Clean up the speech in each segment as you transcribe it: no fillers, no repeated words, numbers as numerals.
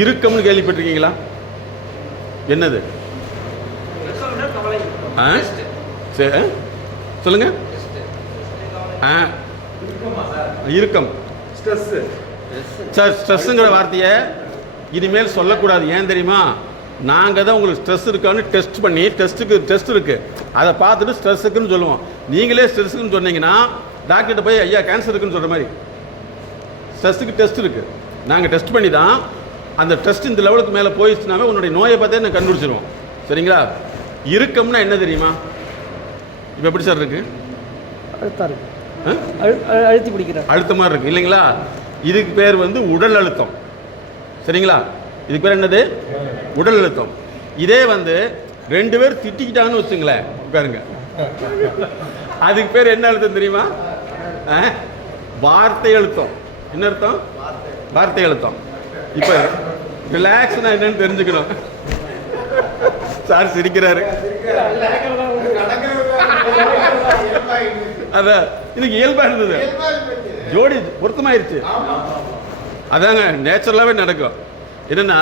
இறுக்கம்னு கேள்விப்பட்டிருக்கீங்களா? என்னது? சரி சொல்லுங்க. இறுக்கம், சார். ஸ்ட்ரெஸ்ஸுங்கிற வார்த்தையை இனிமேல் சொல்லக்கூடாது. ஏன் தெரியுமா? நாங்கள் தான் உங்களுக்கு ஸ்ட்ரெஸ் இருக்கான்னு டெஸ்ட் பண்ணி டெஸ்ட் இருக்குது, அதை பார்த்துட்டு ஸ்ட்ரெஸ்ஸுக்குன்னு சொல்லுவோம். நீங்களே ஸ்ட்ரெஸ்ஸுக்குன்னு சொன்னீங்கன்னா டாக்டர்கிட்ட போய் ஐயா கேன்சர் இருக்குன்னு சொல்கிற மாதிரி. ஸ்ட்ரெஸ்ஸுக்கு டெஸ்ட் இருக்குது, நாங்கள் டெஸ்ட் பண்ணி தான் அந்த டெஸ்ட் இந்த லெவலுக்கு மேலே போயிடுச்சுனாவே உன்னுடைய நோயை பார்த்தே நான் கண்டுபிடிச்சிருவோம். சரிங்களா? இறுக்கம்னா என்ன தெரியுமா? இப்போ எப்படி சார் இருக்குது? அழுத்தி பிடிக்கிற அழுத்தமாக இருக்குது இல்லைங்களா? இதுக்கு பேர் உடல் அழுத்தம். சரிங்களா? இதுக்கு பேர் என்னது? உடல் அழுத்தம். இதே 2 பேர் திட்டிக்கிட்டாங்கன்னு வச்சுங்களேன், உட்காருங்க, அதுக்கு பேர் என்ன அழுத்தம் தெரியுமா? வார்த்தை அழுத்தம். என்ன அர்த்தம்? வார்த்தை அழுத்தம். இப்போ ரிலாக்ஸ்னா என்னன்னு தெரிஞ்சுக்கணும். சார் சிரிக்கிறாரு. அதான் இதுக்கு இயல்பா இருந்தது, ஜோடி பொருத்தமாயிருச்சு. அதாங்க நேச்சுரலாகவே நடக்கும். என்னன்னா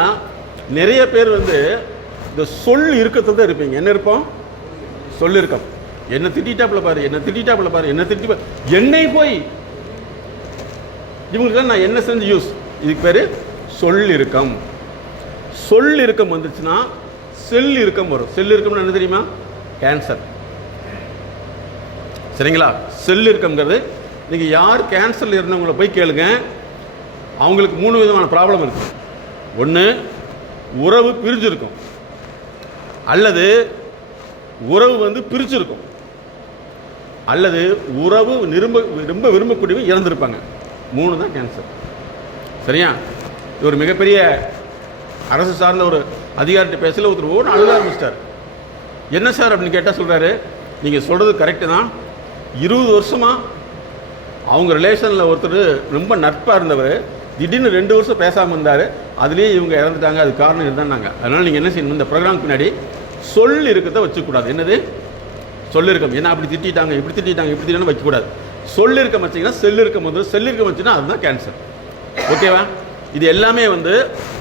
நிறைய பேர் இந்த சொல் இருக்கத்துல தான் இருப்பீங்க. என்ன இருப்போம்? சொல் இருக்கம். என்ன திட்டாப்புல பாரு, என்ன திட்டாப்புல பாரு, என்ன திட்டி என்னை போய் இவங்களுக்கு நான் என்ன செஞ்சு யூஸ். இதுக்கு பேர் சொல் இருக்கம். சொல் இருக்கம் வந்துச்சுன்னா செல் இருக்கம் வரும். செல் இருக்கம்னு என்ன தெரியுமா? கேன்சர். சரிங்களா? செல் இருக்கம்ங்கிறது நீங்கள் யார் கேன்சரில் இருந்தவங்கள போய் கேளுங்க, அவங்களுக்கு 3 விதமான ப்ராப்ளம் இருக்குது. ஒன்று, உறவு பிரிஞ்சிருக்கும், அல்லது உறவு பிரிச்சிருக்கும், அல்லது உறவு ரொம்ப விரும்பக்கூடியவங்க இறந்துருப்பாங்க. 3 தான் கேன்சர். சரியா? இது ஒரு மிகப்பெரிய அரசு சார்ந்த ஒரு அதிகாரிகிட்ட பேசல ஒருத்தர் ஓட அழுக ஆரம்பிச்சிட்டார். என்ன சார் அப்படின்னு கேட்டால் சொல்கிறாரு, நீங்கள் சொல்கிறது கரெக்டு தான். 20 வருஷமாக அவங்க ரிலேஷனில் ஒருத்தர் ரொம்ப நட்பாக இருந்தவர் திடீர்னு 2 வருஷம் பேசாமல் இருந்தார், அதுலேயே இவங்க இறந்துட்டாங்க. அது காரணம் இருந்தாங்க. அதனால் நீங்கள் என்ன செய்யணும், இந்த ப்ரோக்ராம் பின்னாடி சொல் இருக்கத்தை வச்சுக்கூடாது. என்னது? சொல் இருக்கம். ஏன்னா அப்படி திட்டாங்க, இப்படி திட்டாங்க, இப்படி திட்டாங்க வைக்கக்கூடாது. சொல் இருக்கம் வச்சிங்கன்னா செல் இருக்கம் செல் இருக்கம் வச்சுன்னா அதுதான் கேன்சர். ஓகேவா? இது எல்லாமே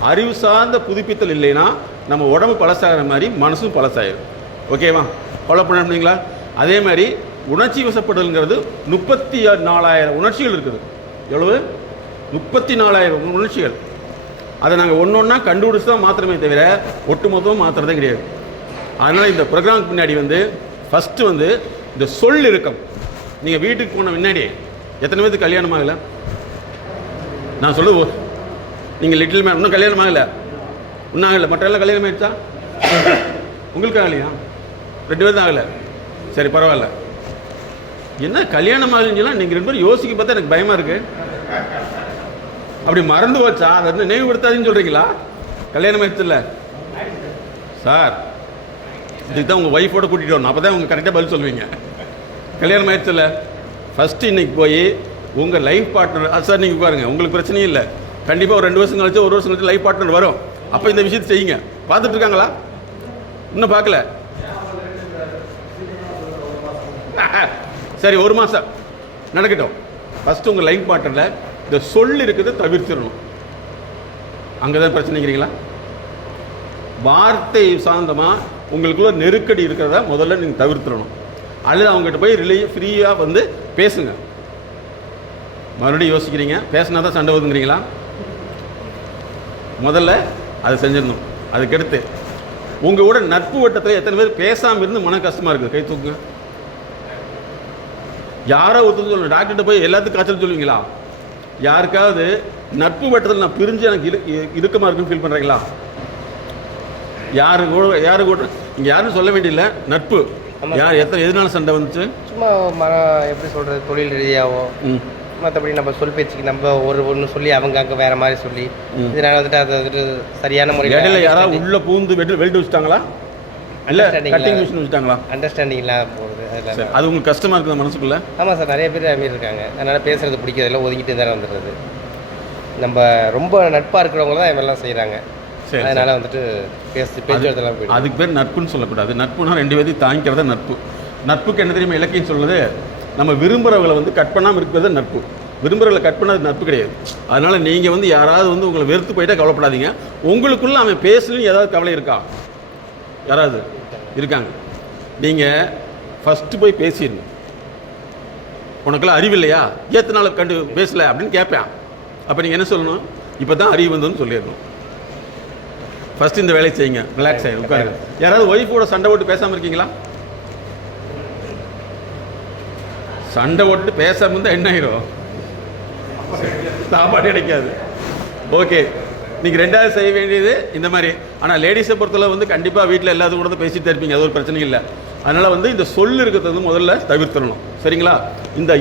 அறிவு சார்ந்த புதுப்பித்தல் இல்லைன்னா நம்ம உடம்பு பழசாகிற மாதிரி மனசும் பழசாயிடும். ஓகேவா? ஃபாலோ பண்ணீங்களா? அதே மாதிரி உணர்ச்சி வசப்படுதல்ங்கிறது 34,000 உணர்ச்சிகள் இருக்குது. எவ்வளவு? 34,000 உணர்ச்சிகள். அதை நாங்கள் ஒன்றா கண்டுபிடிச்சி தான் மாத்திரமே தவிர ஒட்டு மொத்தமாக மாத்திரதே கிடையாது. அதனால் இந்த ப்ரோக்ராமுக்கு பின்னாடி ஃபஸ்ட்டு இந்த சொல் இருக்கம். நீங்கள் வீட்டுக்கு போன முன்னாடி எத்தனை பேருக்கு கல்யாணம் ஆகலை? நான் சொல்லுவோம், நீங்கள் லிட்டில் மேன் இன்னும் கல்யாணம் ஆகலை, இன்னும் ஆகலை. மற்ற எல்லாம் கல்யாணம் ஆகிடுச்சா? உங்களுக்கு ஆகலையா? 2 பேர் தான் ஆகலை. சரி, பரவாயில்ல. என்ன கல்யாணம் ஆகுதுன்னா நீங்கள் 2 பேரும் யோசிக்க பார்த்தா எனக்கு பயமாக இருக்குது. அப்படி மறந்து போச்சா? அதை நினைவுபடுத்தாதுன்னு சொல்கிறீங்களா? கல்யாணம் ஆயிடுச்சு இல்லை சார்? இதுக்கு தான் உங்கள் ஒய்ஃபோட கூட்டிகிட்டு வரணும், அப்போ தான் உங்கள் கரெக்டாக பதில் சொல்லுவீங்க. கல்யாணம் ஆயிடுச்சு இல்லை? ஃபஸ்ட்டு இன்றைக்கி போய் உங்கள் லைஃப் பார்ட்னர், அது சார் நீங்கள் பாருங்கள், உங்களுக்கு பிரச்சனையும் இல்லை. கண்டிப்பாக ஒரு 2 வருஷம் கழிச்சு, 1 வருஷம் கழிச்சு லைஃப் பார்ட்னர் வரும். அப்போ இந்த விஷயத்தை செய்யுங்க. பார்த்துட்டு இருக்காங்களா? இன்னும் பார்க்கல? சரி, 1 மாதம் நடக்கட்டும். ஃபஸ்ட்டு உங்கள் லைஃப் பார்ட்னரில் இந்த சொல் இருக்கிறத தவிர்த்திடணும். அங்கே தான் பிரச்சனைங்கிறீங்களா? வார்த்தை சார்ந்தமாக உங்களுக்குள்ள நெருக்கடி இருக்கிறத முதல்ல நீங்கள் தவிர்த்திடணும். அல்லது அவங்ககிட்ட போய் ஃப்ரீயாக பேசுங்க. மறுபடியும் யோசிக்கிறீங்க, பேசினா தான் சண்டை வருதுங்கிறீங்களா? முதல்ல அதை செஞ்சிடணும். அதுக்கடுத்து உங்கள் கூட நட்பு வட்டத்தில் எத்தனை பேர் பேசாமல் இருந்து மன கஷ்டமாக இருக்குது? கை தூக்குங்க. யாரோ ஒருத்தர் சொல்லணும், டாக்டர்கிட்ட போய் எல்லாத்துக்கும் காய்ச்சல் சொல்லுவீங்களா? யாருக்காவது நட்பு வட்டத்தில் நான் பிரிஞ்சு எனக்கு இறுக்கமாக இருக்குன்னு ஃபீல் பண்ணுறீங்களா? யாரு கூட இங்கே யாரும் சொல்ல வேண்டியதில்லை. நட்பு யார் எதனால சண்டை வந்துச்சு? சும்மா எப்படி சொல்கிறது, தொழில் ரீதியாகவோ மற்றபடி நம்ம சொல் பேச்சுக்கு நம்ம ஒன்று சொல்லி அவங்க அங்கே வேறு மாதிரி சொல்லி இதனால் அது சரியான முறையில் இடையில யாராவது உள்ளே பூந்து வெல்டு வச்சுட்டாங்களா? இல்லை கட்டிங் மிஷின் வச்சுட்டாங்களா? அண்டர்ஸ்டாண்டிங் இல்லாமல் போகிறது. அது உங்களுக்கு கஷ்டமாக இருக்குது மனசுக்குள்ளே? ஆமாம் சார், நிறைய பேர் அதுமாரி இருக்காங்க. அதனால் பேசுகிறது பிடிக்கிறதில்ல, ஒதுங்கிட்டு தானே வந்துடுறது. நம்ம ரொம்ப நட்பாக இருக்கிறவங்க தான் இதெல்லாம் செய்கிறாங்க. அதனால் பேச்சுவார்த்தைலாம் போயிடும். அதுக்கு பேர் நட்புன்னு சொல்லக்கூடாது. நட்புனா 2 பேரையும் தாங்கிக்கிறத நட்பு. நட்புக்கு என்ன தெரியுமா இலக்கியம் சொல்லுது? நம்ம விரும்புகிறவங்களை கட் பண்ணாமல் இருக்கிறது நட்பு. விரும்புகிறவங்களை கட் பண்ணது நட்பு கிடையாது. அதனால் நீங்கள் வந்து யாராவது வந்து உங்களை வெறுத்து போயிட்டால் கவலைப்படாதீங்க. உங்களுக்குள்ளே அவன் பேசணும்னு ஏதாவது கவலை இருக்கா? யாராவது இருக்காங்க? நீங்கள் ஃபஸ்ட்டு போய் பேசிடணும். உனக்கெல்லாம் அறிவு இல்லையா, ஏத்தனால கண்டு பேசலை அப்படின்னு கேட்பேன். அப்போ நீங்கள் என்ன சொல்லணும்? இப்போ தான் அறிவு வந்ததுன்னு சொல்லிடணும். ஃபஸ்ட்டு இந்த வேலையை செய்யுங்க, ரிலாக்ஸ் ஆகி உட்காருங்க. யாராவது ஒய்ஃபோட சண்டை போட்டு பேசாமல் இருக்கீங்களா? சண்டை போட்டு பேசாமல் இருந்தால் என்ன ஆயிரும்? சாப்பாடு கிடைக்காது. ஓகே, நீங்கள் ரெண்டாவது செய்ய வேண்டியது இந்த மாதிரி. ஆனால் லேடிஸை பொறுத்தளவு வந்து கண்டிப்பாக வீட்டில் எல்லாத்துக்கும் கூட பேசிட்டு இருப்பீங்க, அது ஒரு பிரச்சனை இல்லை. அதனால் வந்து இந்த சொல் இருக்கிறது வந்து முதல்ல தவிர்த்துடணும். சரிங்களா? இந்த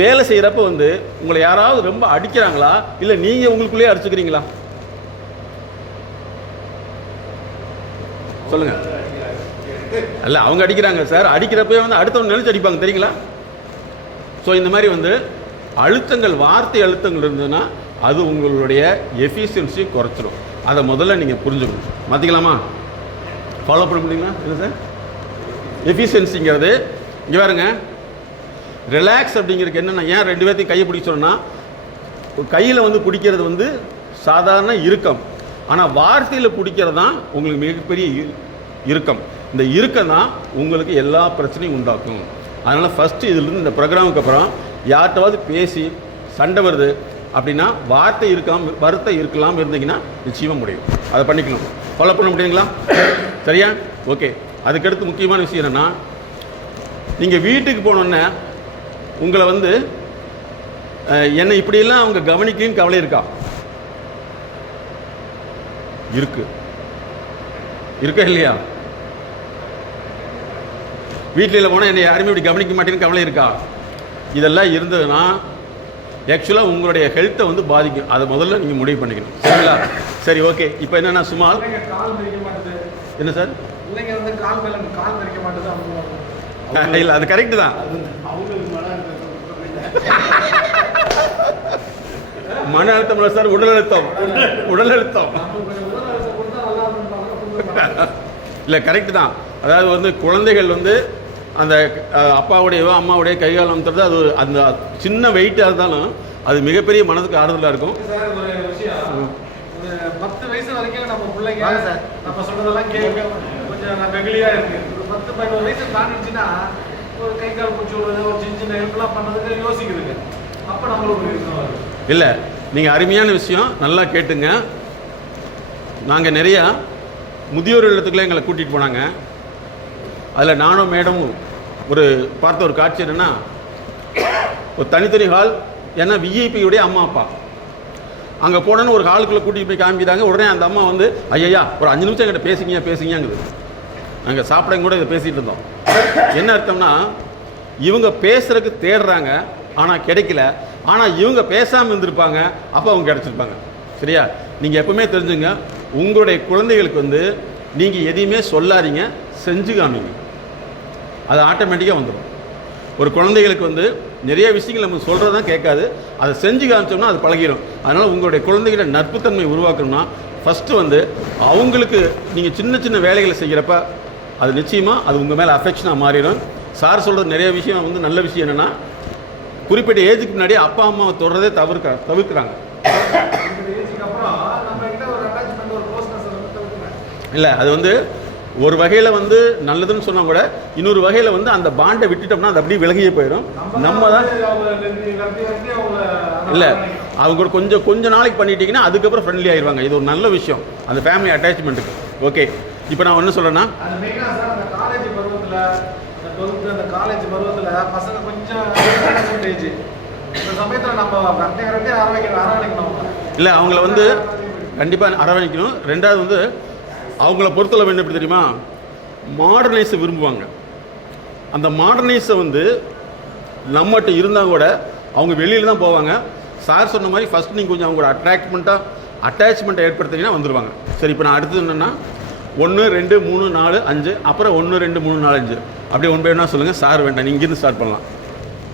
வேலை செய்கிறப்ப வந்து உங்களை யாராவது ரொம்ப அடிக்கிறாங்களா, இல்லை நீங்கள் உங்களுக்குள்ளேயே அடிச்சுக்கிறீங்களா? சொல்லுங்கள். அல்ல, அவங்க அடிக்கிறாங்க சார். அடிக்கிறப்பே வந்து அடுத்தவங்க நினைச்சு அடிப்பாங்க, தெரியுங்களா? ஸோ இந்த மாதிரி வந்து அழுத்தங்கள், வார்த்தை அழுத்தங்கள் இருந்ததுன்னா அது உங்களுடைய எஃபிஷியன்சி குறைச்சிடும். அதை முதல்ல நீங்கள் புரிஞ்சுக்கணும். மாற்றிக்கலாமா? ஃபாலோ பண்ண முடியுங்களா? இல்லை சார், எஃபிஷியன்சிங்கிறது இங்கே பாருங்க. ரிலாக்ஸ் அப்படிங்கிறதுக்கு என்னென்னா, ஏன் ரெண்டு பேர்த்தையும் கையை பிடிச்சோன்னா, கையில் வந்து பிடிக்கிறது வந்து சாதாரண இறுக்கம். ஆனால் வார்த்தையில் பிடிக்கிறது தான் உங்களுக்கு மிகப்பெரிய இறுக்கம். இந்த இறுக்கம் தான் உங்களுக்கு எல்லா பிரச்சனையும் உண்டாக்கும். அதனால் ஃபஸ்ட்டு இதிலிருந்து இந்த ப்ரோக்ராமுக்கு அப்புறம் யார்கிட்டவாவது பேசி சண்டை வருது அப்படின்னா வார்த்தை இருக்கலாம் இருந்தீங்கன்னா நிச்சயமாக முடியும். அதை பண்ணிக்கணும். ஃபாலோ பண்ண முடியுங்களா? சரியா? ஓகே. அதுக்கடுத்து முக்கியமான விஷயம் என்னென்னா, நீங்கள் வீட்டுக்கு போனோன்னே உங்களை வந்து என்னை இப்படியெல்லாம் அவங்க கவனிக்கன்னு கவலை இருக்கா? இருக்கா இல்லையா? வீட்டில் போனால் என்னை யாருமே இப்படி கவனிக்க மாட்டேன்னு கவலை இருக்கா? இதெல்லாம் இருந்ததுன்னா ஆக்சுவலாக உங்களுடைய ஹெல்த்தை வந்து பாதிக்கும். அதை முதல்ல நீங்கள் முடிவு பண்ணிக்கணும். சரிங்களா? சரி, ஓகே. இப்போ என்னென்னா, சுமால் என்ன சார்? இல்லை, அது கரெக்டு தான். மன அழுத்தம் இல்லை சார், உடல் அழுத்தம். இல்லை, கரெக்டு தான். அதாவது வந்து குழந்தைகள் வந்து அந்த அப்பாவுடையவோ அம்மாவுடைய கைகால் அமுத்துறது, அது அந்த சின்ன வெயிட்டாக இருந்தாலும் அது மிகப்பெரிய மனதுக்கு ஆறுதலாக இருக்கும். 10 வயசு வரைக்கும் நம்ம பிள்ளைங்க நம்ம சொல்றதெல்லாம் கேட்க கொஞ்சம் வெகுளியாக இருக்கு. ஒரு 10-11 வயசு தாண்டிச்சுன்னா ஒரு கை கால் பிடிச்சி விடுறது, ஒரு சின்ன ஹெல்ப்லாம் பண்ணுறதுக்கு யோசிக்குதுங்க. அப்போ நம்மளுக்கு இல்லை, நீங்கள் அருமையான விஷயம் நல்லா கேட்டுங்க. நாங்கள் நிறையா முதியோர் இல்லத்துக்குள்ளே எங்களை கூட்டிகிட்டு போனாங்க. அதில் நானும் மேடமும் பார்த்த ஒரு காட்சி என்னென்னா, ஒரு தனித்தனி ஹால். ஏன்னா விஐபியுடைய அம்மா அப்பா அங்கே போனோன்னு ஒரு ஹாலுக்குள்ளே கூட்டிகிட்டு போய் காமிக்கிறாங்க. உடனே அந்த அம்மா வந்து, ஐயா ஒரு 5 நிமிஷம் என்கிட்ட பேசிங்கங்குது. நாங்கள் சாப்பிட கூட இதை பேசிகிட்டு இருந்தோம். என்ன அர்த்தம்னா, இவங்க பேசுறதுக்கு தேடுறாங்க, ஆனால் கிடைக்கல. ஆனால் இவங்க பேசாமல் இருந்திருப்பாங்க, அப்போ அவங்க கிடச்சிருப்பாங்க. சரியா? நீங்கள் எப்பவுமே தெரிஞ்சுங்க, உங்களுடைய குழந்தைகளுக்கு வந்து நீங்கள் எதையுமே சொல்லாதீங்க, செஞ்சு காமிங்க. அது ஆட்டோமேட்டிக்காக வந்துடும். ஒரு குழந்தைகளுக்கு வந்து நிறைய விஷயங்கள் நம்ம சொல்கிறது தான் கேட்காது, அதை செஞ்சு காமிச்சோம்னா அது பழகிடும். அதனால் உங்களுடைய குழந்தைகள நட்புத்தன்மை உருவாக்கணும்னா ஃபஸ்ட்டு வந்து அவங்களுக்கு நீங்கள் சின்ன சின்ன வேலைகளை செய்கிறப்ப அது நிச்சயமாக அது உங்கள் மேலே அஃபெக்ஷனாக மாறிடும். சார் சொல்கிறது நிறைய விஷயம் வந்து நல்ல விஷயம் என்னென்னா, குறிப்பிட்ட ஏஜுக்கு முன்னாடி அப்பா அம்மாவை தொடர்றதே தவிர்க்கிறாங்க. இல்லை, அது வந்து ஒரு வகையில் வந்து நல்லதுன்னு சொன்னால் கூட இன்னொரு வகையில் வந்து அந்த பாண்டை விட்டுட்டோம்னா அது அப்படியே விலகியே போயிடும். நம்ம தான் இல்லை, அவங்க கொஞ்சம் நாளைக்கு பண்ணிட்டீங்கன்னா அதுக்கப்புறம் ஃப்ரெண்ட்லி ஆயிடுவாங்க. இது ஒரு நல்ல விஷயம் அந்த ஃபேமிலி அட்டாச்மெண்ட்டுக்கு. ஓகே, இப்போ நான் என்ன சொல்கிறேன்னா, காலேஜ் பருவத்தில் பசங்க கொஞ்சம் இல்லை, அவங்கள வந்து கண்டிப்பாக அரவணைக்கணும். ரெண்டாவது வந்து அவங்கள பொறுத்தளவு என்ன எப்படி தெரியுமா, மாடர்னைஸை விரும்புவாங்க. அந்த மாடர்னைஸை வந்து நம்மகிட்ட இருந்தால் கூட அவங்க வெளியில் தான் போவாங்க. சார் சொன்ன மாதிரி ஃபஸ்ட் நீங்கள் கொஞ்சம் அவங்களோட அட்டாச்மெண்ட்டை ஏற்படுத்திங்கன்னா வந்துடுவாங்க. சரி, இப்போ நான் அடுத்தது என்னென்னா 1 2 3 4 5 அப்புறம் 1 2 3 4 5 அப்படியே 1 by 1 சொல்லுங்கள். சார் வேண்டாம், நீங்கள் இங்கேருந்து ஸ்டார்ட் பண்ணலாம்.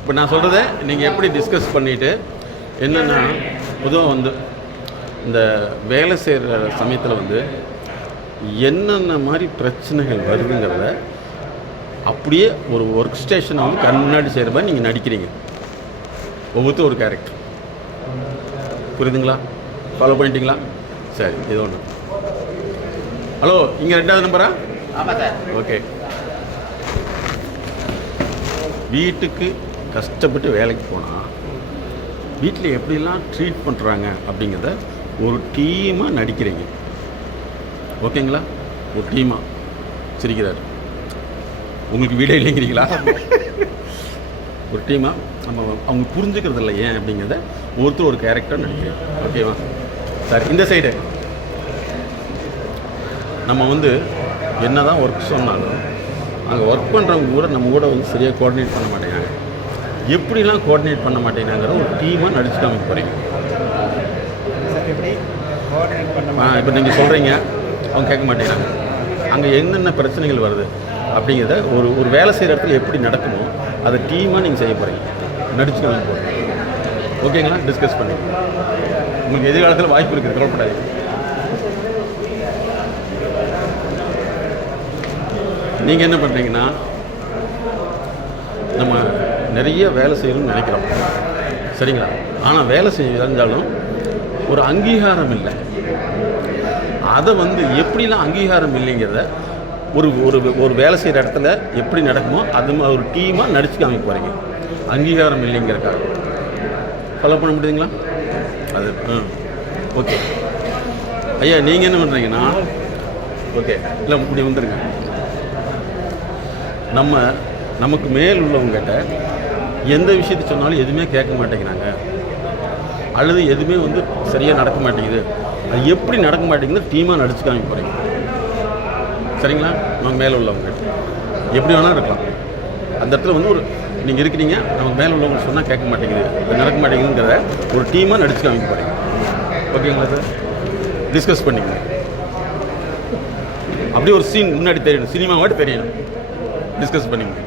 இப்போ நான் சொல்கிறத நீங்கள் எப்படி டிஸ்கஸ் பண்ணிவிட்டு என்னென்னா, பொதுவாக வந்து இந்த வேலை செய்கிற சமயத்தில் வந்து என்னென்ன மாதிரி பிரச்சனைகள் வருதுங்கிறத அப்படியே ஒரு ஒர்க் ஸ்டேஷனை வந்து கண்ணாடி செய்கிற மாதிரி நீங்கள் நடிக்கிறீங்க. ஒவ்வொருத்தரும் ஒரு கேரக்டர். புரியுதுங்களா? ஃபாலோ பண்ணிட்டீங்களா? சரி, இது ஒன்று. ஹலோ, இங்கே 2வது நம்பரா? ஆமாம் சார். ஓகே. வீட்டுக்கு கஷ்டப்பட்டு வேலைக்கு போனால் வீட்டில் எப்படிலாம் ட்ரீட் பண்ணுறாங்க அப்படிங்கிறத ஒரு டீமாக நடிக்கிறீங்க. ஓகேங்களா? ஒரு டீமாக சிரிக்கிறார். உங்களுக்கு வீடே இல்லைங்கிறீங்களா? ஒரு டீமாக நம்ம அவங்க புரிஞ்சுக்கிறது இல்லை ஏன் அப்படிங்கிறத ஒருத்தர் ஒரு கேரக்டர் நடிக்கிறேன். ஓகேவா? சார், இந்த சைடு நம்ம வந்து என்ன தான் ஒர்க் சொன்னாலும் அங்கே ஒர்க் பண்ணுறவங்க கூட நம்ம கூட வந்து சரியாக கோஆர்டினேட் பண்ண மாட்டேங்கிறாங்க. எப்படிலாம் கோஆர்டினேட் பண்ண மாட்டேங்கிறாங்கிற ஒரு டீமாக நடிச்சு காமிக்க போகிறீங்க. இப்போ நீங்கள் சொல்கிறீங்க, அவங்க கேட்க மாட்டேங்கிறாங்க. அங்கே என்னென்ன பிரச்சனைகள் வருது அப்படிங்கிறத ஒரு வேலை செய்கிற இடத்துல எப்படி நடக்குமோ அதை டீமாக நீங்கள் செய்ய போகிறீங்க, நடிச்சு காமிக்க போகிறீங்க. ஓகேங்களா? டிஸ்கஸ் பண்ணி உங்களுக்கு எதிர்காலத்தில் வாய்ப்பு இருக்குது, கவலைப்படாதீங்க. நீங்கள் என்ன பண்ணுறீங்கன்னா, நம்ம நிறைய வேலை செய்யணும்னு நினைக்கிறோம், சரிங்களா? ஆனால் வேலை செஞ்சாலும் ஒரு அங்கீகாரம் இல்லை. அதை வந்து எப்படிலாம் அங்கீகாரம் இல்லைங்கிறத ஒரு ஒரு ஒரு வேலை செய்கிற இடத்துல எப்படி நடக்குமோ அது ஒரு டீமாக நடிச்சு காமிக்க போகிறீங்க. அங்கீகாரம் இல்லைங்கிறக்காக ஃபாலோ பண்ண முடியுதுங்களா? அது ஓகே. ஐயா, நீங்கள் என்ன பண்ணுறீங்கன்னா, ஓகே, இல்லை இப்படி வந்துடுங்க. நமக்கு மேல் உள்ளவங்ககிட்ட எந்த விஷயத்தை சொன்னாலும் எதுவுமே கேட்க மாட்டேங்கிறாங்க, அல்லது எதுவுமே வந்து சரியாக நடக்க மாட்டேங்குது. அது எப்படி நடக்க மாட்டேங்குது டீமாக நடிச்சு காமிக்க போகிறீங்க, சரிங்களா? நமக்கு மேலே உள்ளவங்க எப்படி வேணாலும் இருக்கலாம். அந்த இடத்துல வந்து ஒரு நீங்கள் இருக்கிறீங்க, நமக்கு மேலே உள்ளவங்க சொன்னால் கேட்க மாட்டேங்குது, அது நடக்க மாட்டேங்குதுங்கிறத ஒரு டீமாக நடிச்சு காமிக்க போகிறீங்க. ஓகேங்களா சார்? டிஸ்கஸ் பண்ணிக்கணும். அப்படியே ஒரு சீன் முன்னாடி தெரியணும், சினிமா மட்டும் தெரியணும். டிஸ்கஸ் பண்ணிக்கணும்.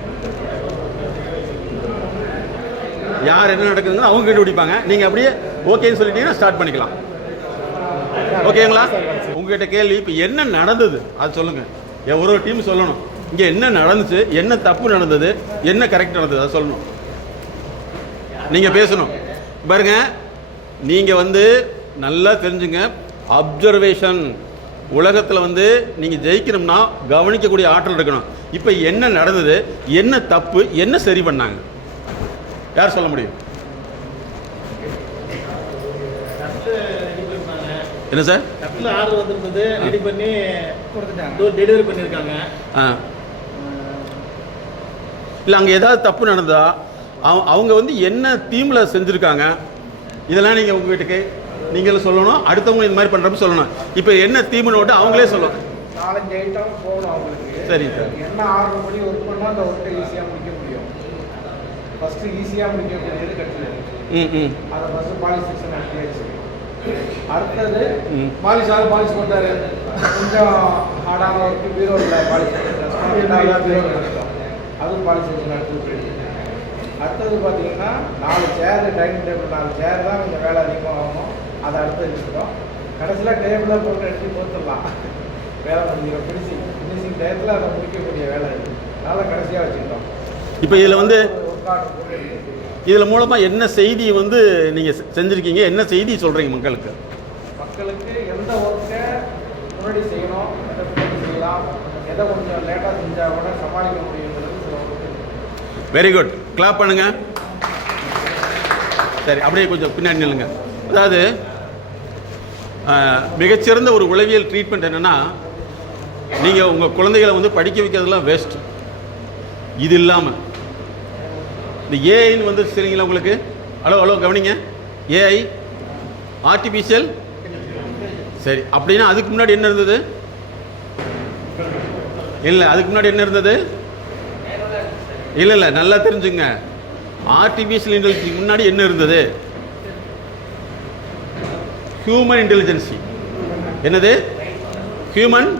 யார் என்ன நடக்குதுன்னு அவங்க கண்டுபிடிப்பாங்க. நீங்கள் அப்படியே ஓகேன்னு சொல்லிட்டீங்கன்னா ஸ்டார்ட் பண்ணிக்கலாம். ஓகேங்களா? உங்ககிட்ட கேள்வி, இப்போ என்ன நடந்தது அது சொல்லுங்கள். ஒரு டீம் சொல்லணும், இங்கே என்ன நடந்துச்சு, என்ன தப்பு நடந்தது, என்ன கரெக்ட் நடந்தது, அதை சொல்லணும். நீங்கள் பேசணும். பாருங்க, நீங்கள் வந்து நல்லா தெரிஞ்சுங்க, அப்சர்வேஷன். உலகத்தில் வந்து நீங்கள் ஜெயிக்கணும்னா கவனிக்கக்கூடிய ஆற்றல் இருக்கணும். இப்போ என்ன நடந்தது, என்ன தப்பு, என்ன சரி பண்ணாங்க, யார் சொல்ல முடியும்? என்ன சார்? கட்டில் ஆர்டர் வந்துருந்தது, ரெடி பண்ணி கொடுத்துட்டாங்க, டெலிவரி பண்ணியிருக்காங்க. இல்லை, அங்கே ஏதாவது தப்பு நடந்ததா, அவங்க வந்து என்ன தீமில் செஞ்சுருக்காங்க, இதெல்லாம் நீங்கள் உங்ககிட்ட நீங்களும் சொல்லணும், அடுத்தவங்க இந்த மாதிரி பண்ணுறப்ப சொல்லணும். இப்போ என்ன தீம்னு விட்டு அவங்களே சொல்லணும். 4-5 ஐட்டம் போகணும் அவங்களுக்கு. சரி சார். என்ன ஆர்டர் பண்ணி ஒர்க் பண்ணால் அந்த ஒர்க்கை ஈஸியாக முடிக்க முடியும். ஃபஸ்ட்டு ஈஸியாக முடிக்கக்கூடியது கட்டில். அதை ஃபஸ்ட்டு பாலிஷ் செக்ஷன் அடிச்சு, அடுத்தது பாலிஷ் பண்ணுறாரு, கொஞ்சம் ஹார்டான ஒர்க்கு பீரோவில் பாலிஷ் நடக்கும், அதுவும் பாலிஷ் செக்ஷன் அடுத்து. அடுத்தது பார்த்தீங்கன்னா 4 சேர், டைனிங் டேபிள் 4 சேர் தான் கொஞ்சம் வேலை அதிகமாக ஆகணும், அதை அடுத்து வச்சுக்கிறோம். கடைசியில் டேபிளாக போட்டு எடுத்து போட்டுடலாம், வேலை முடிஞ்சிடும். ஃபினிஷிங் டயத்தில் அதை முடிக்கக்கூடிய வேலை இருக்குது, அதனால் கடைசியாக வச்சுக்கிட்டோம். இப்போ இதில் வந்து இதில் மூலமாக என்ன செய்தி வந்து நீங்கள் செஞ்சுருக்கீங்க, என்ன செய்தி சொல்கிறீங்க மக்களுக்கு? எந்த ஒர்க்கை முன்னாடி செய்யணும், எதை முன்னாடி செய்யலாம், எதை கொஞ்சம் லேட்டாக செஞ்சால் கூட சமாளிக்க முடியுங்கிறது சில ஒர்க்கு. வெரி குட், கிளாப் பண்ணுங்க. சரி, அப்படியே கொஞ்சம் பின்னாடி நில்லுங்க. அதாவது மிகச்சிறந்த ஒரு உளவியல் ட்ரீட்மெண்ட் என்னென்னா, நீங்கள் உங்கள் குழந்தைகளை வந்து படிக்க வைக்கிறதுலாம் வேஸ்ட். இது இல்லாமல் இந்த ஏஐன்னு வந்து சரிங்களா உங்களுக்கு? ஹலோ கவனிங்க, ஏஐ ஆர்டிஃபிஷியல். சரி, அப்படின்னா அதுக்கு முன்னாடி என்ன இருந்தது? இல்லை, அதுக்கு முன்னாடி என்ன இருந்தது? இல்லை, நல்லா தெரிஞ்சுங்க. ஆர்டிஃபிஷியல் இன்டெலிஜென்ஸுக்கு முன்னாடி என்ன இருந்தது? Human intelligence. என்னது? Human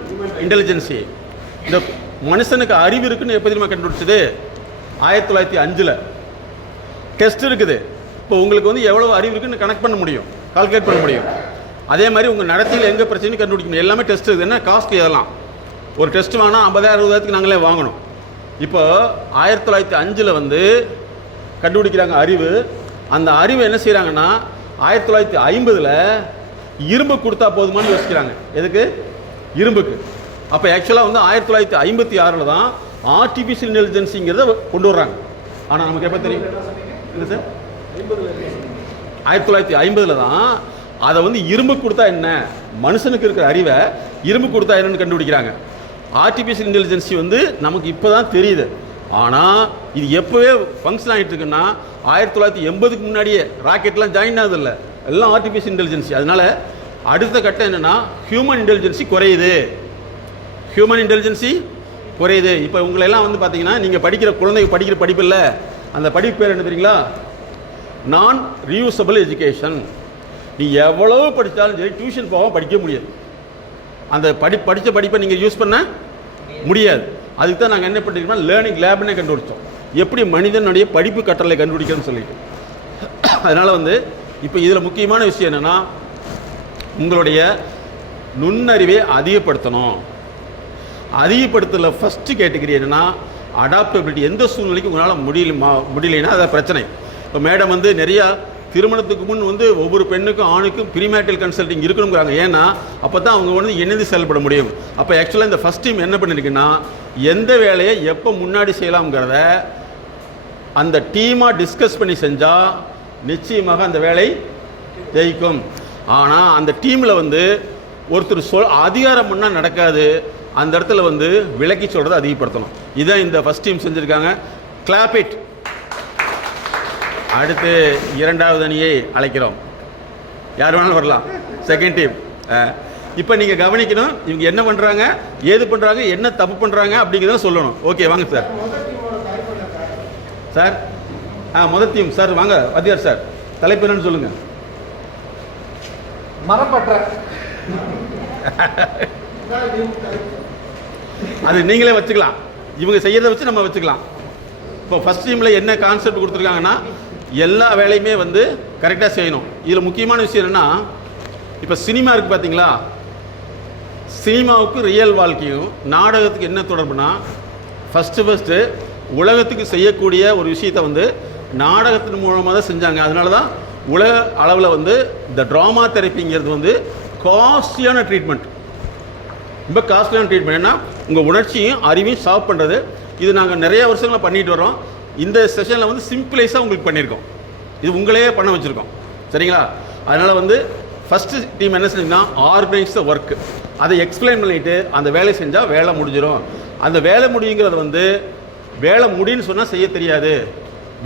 intelligence. இந்த மனுஷனுக்கு அறிவு இருக்குன்னு எப்போ தெரியுமா கண்டுபிடிச்சது? 1905 டெஸ்ட் இருக்குது. இப்போ உங்களுக்கு வந்து எவ்வளோ அறிவு இருக்குன்னு கனெக்ட் பண்ண முடியும், கால்குலேட் பண்ண முடியும். அதே மாதிரி உங்கள் நடத்தையில் எங்கே பிரச்சனையும் கண்டுபிடிக்க முடியும். எல்லாமே டெஸ்ட் இருக்குது. என்ன காஸ்ட்லி அதெல்லாம். ஒரு டெஸ்ட் வாங்கினா 50,000-60,000 நாங்களே வாங்கணும். இப்போ 1905 வந்து கண்டுபிடிக்கிறாங்க அறிவு. அந்த அறிவு என்ன செய்கிறாங்கன்னா 1950 இரும்பு கொடுத்தா போதுமான்னு யோசிக்கிறாங்க. எதுக்கு? இரும்புக்கு. அப்போ ஆக்சுவலாக வந்து 1956 தான் ஆர்டிஃபிஷியல் இன்டெலிஜென்ஸிங்கிறத கொண்டு வர்றாங்க. ஆனால் நமக்கு எப்போ தெரியும்? இல்லை சார், 1950 தான் அதை வந்து இரும்பு கொடுத்தா என்ன, மனுஷனுக்கு இருக்கிற அறிவை இரும்பு கொடுத்தா என்னன்னு கண்டுபிடிக்கிறாங்க. ஆர்டிஃபிஷியல் இன்டெலிஜென்சி வந்து நமக்கு இப்போ தான் தெரியுது. ஆனால் இது எப்போவே ஃபங்க்ஷன் ஆகிட்டு இருக்குன்னா 1980க்கு முன்னாடியே ராக்கெட்லாம் ஜாயின் ஆகுதில்ல, எல்லாம் ஆர்டிஃபிஷியல் இன்டெலிஜென்சி. அதனால் அடுத்த கட்டம் என்னென்னா ஹியூமன் இன்டெலிஜென்சி குறையுது. ஹியூமன் இன்டெலிஜென்சி குறையுது. இப்போ உங்களெல்லாம் வந்து பார்த்தீங்கன்னா நீங்கள் படிக்கிற குழந்தைங்க படிக்கிற படிப்பு இல்லை, அந்த படிப்பு பேர் என்ன தெரியுங்களா? நான் ரீயூசபிள் எஜுகேஷன். நீ எவ்வளவு படித்தாலும் சரி டியூஷன் போகாமல் படிக்க முடியாது. அந்த படித்த படிப்பை நீங்கள் யூஸ் பண்ண முடியாது. அதுக்கு தான் நாங்கள் என்ன பண்ணிருக்கோம்னா லேர்னிங் லேப்னே கண்டுபிடிச்சோம். எப்படி மனிதனுடைய படிப்பு கட்டளை கண்டுபிடிக்கிறதுன்னு சொல்லிட்டு. அதனால் வந்து இப்போ இதில் முக்கியமான விஷயம் என்னென்னா உங்களுடைய நுண்ணறிவை அதிகப்படுத்தணும். அதிகப்படுத்தல ஃபஸ்ட்டு கேட்டகரி என்னென்னா அடாப்டபிலிட்டி. எந்த சூழ்நிலைக்கு உங்களால் முடியலைன்னா அது பிரச்சனை. இப்போ மேடம் வந்து நிறையா திருமணத்துக்கு முன் வந்து ஒவ்வொரு பெண்ணுக்கும் ஆணுக்கும் ப்ரீமேரிட்டல் கன்சல்டிங் இருக்கணுங்கிறாங்க. ஏன்னா அப்போ தான் அவங்க வந்து இணைந்து செயல்பட முடியும். அப்போ ஆக்சுவலாக இந்த ஃபஸ்ட் டீம் என்ன பண்ணியிருக்குன்னா எந்த வேலையை எப்போ முன்னாடி செய்யலாம்ங்கிறத அந்த டீமாக டிஸ்கஸ் பண்ணி செஞ்சால் நிச்சயமாக அந்த வேலை ஜெயிக்கும். ஆனால் அந்த டீமில் வந்து ஒருத்தர் அதிகாரம் பண்ணால் நடக்காது. அந்த இடத்துல வந்து விலக்கி சொல்கிறத அதிகப்படுத்தணும். இதான் இந்த ஃபஸ்ட் டீம் செஞ்சுருக்காங்க. Clap it. அடுத்து இரண்டாவது அணியை அழைக்கிறோம். யார் வேணாலும் வரலாம். Second team. இப்போ நீங்கள் கவனிக்கணும், இவங்க என்ன பண்ணுறாங்க, ஏது பண்ணுறாங்க, என்ன தப்பு பண்ணுறாங்க அப்படிங்கிறத சொல்லணும். ஓகே வாங்க சார். சார் முதல் டீம் சார் வாங்க. வாத்தியார் சார் தலைப்பு என்னன்னு சொல்லுங்கள். மரப்பற்ற. அது நீங்களே வச்சுக்கலாம். இவங்க செய்யறதை வச்சு நம்ம வச்சுக்கலாம். இப்போ ஃபர்ஸ்ட் டீமில் என்ன கான்செப்ட் கொடுத்துருக்காங்கன்னா எல்லா வேலையுமே வந்து கரெக்டாக செய்யணும். இதில் முக்கியமான விஷயம் என்னென்னா இப்போ சினிமா இருக்குது பார்த்தீங்களா, சினிமாவுக்கு ரியல் வாழ்க்கையும் நாடகத்துக்கு என்ன தொடர்புனா ஃபஸ்ட்டு உலகத்துக்கு செய்யக்கூடிய ஒரு விஷயத்தை வந்து நாடகத்தின் மூலமாக தான் செஞ்சாங்க. அதனால தான் உலக அளவில் வந்து இந்த ட்ராமா தெரப்பிங்கிறது வந்து காஸ்ட்லியான ட்ரீட்மெண்ட். ரொம்ப காஸ்ட்லியான ட்ரீட்மெண்ட். ஏன்னா உங்கள் உணர்ச்சியும் அறிவையும் சால்வ் பண்ணுறது. இது நாங்கள் நிறைய வருஷங்களாக பண்ணிட்டு வரோம். இந்த செஷனில் வந்து சிம்பிளைஸாக உங்களுக்கு பண்ணியிருக்கோம். இது உங்களையே பண்ண வச்சுருக்கோம். சரிங்களா? அதனால் வந்து ஃபஸ்ட்டு டீம் என்ன செஞ்சிங்கன்னா ஆர்கனைஸ் த ஒர்க்கு. அதை எக்ஸ்பிளைன் பண்ணிவிட்டு அந்த வேலை செஞ்சால் வேலை முடிஞ்சிடும். அந்த வேலை முடியுங்கிறது வந்து வேலை முடின்னு சொன்னால் செய்ய தெரியாது.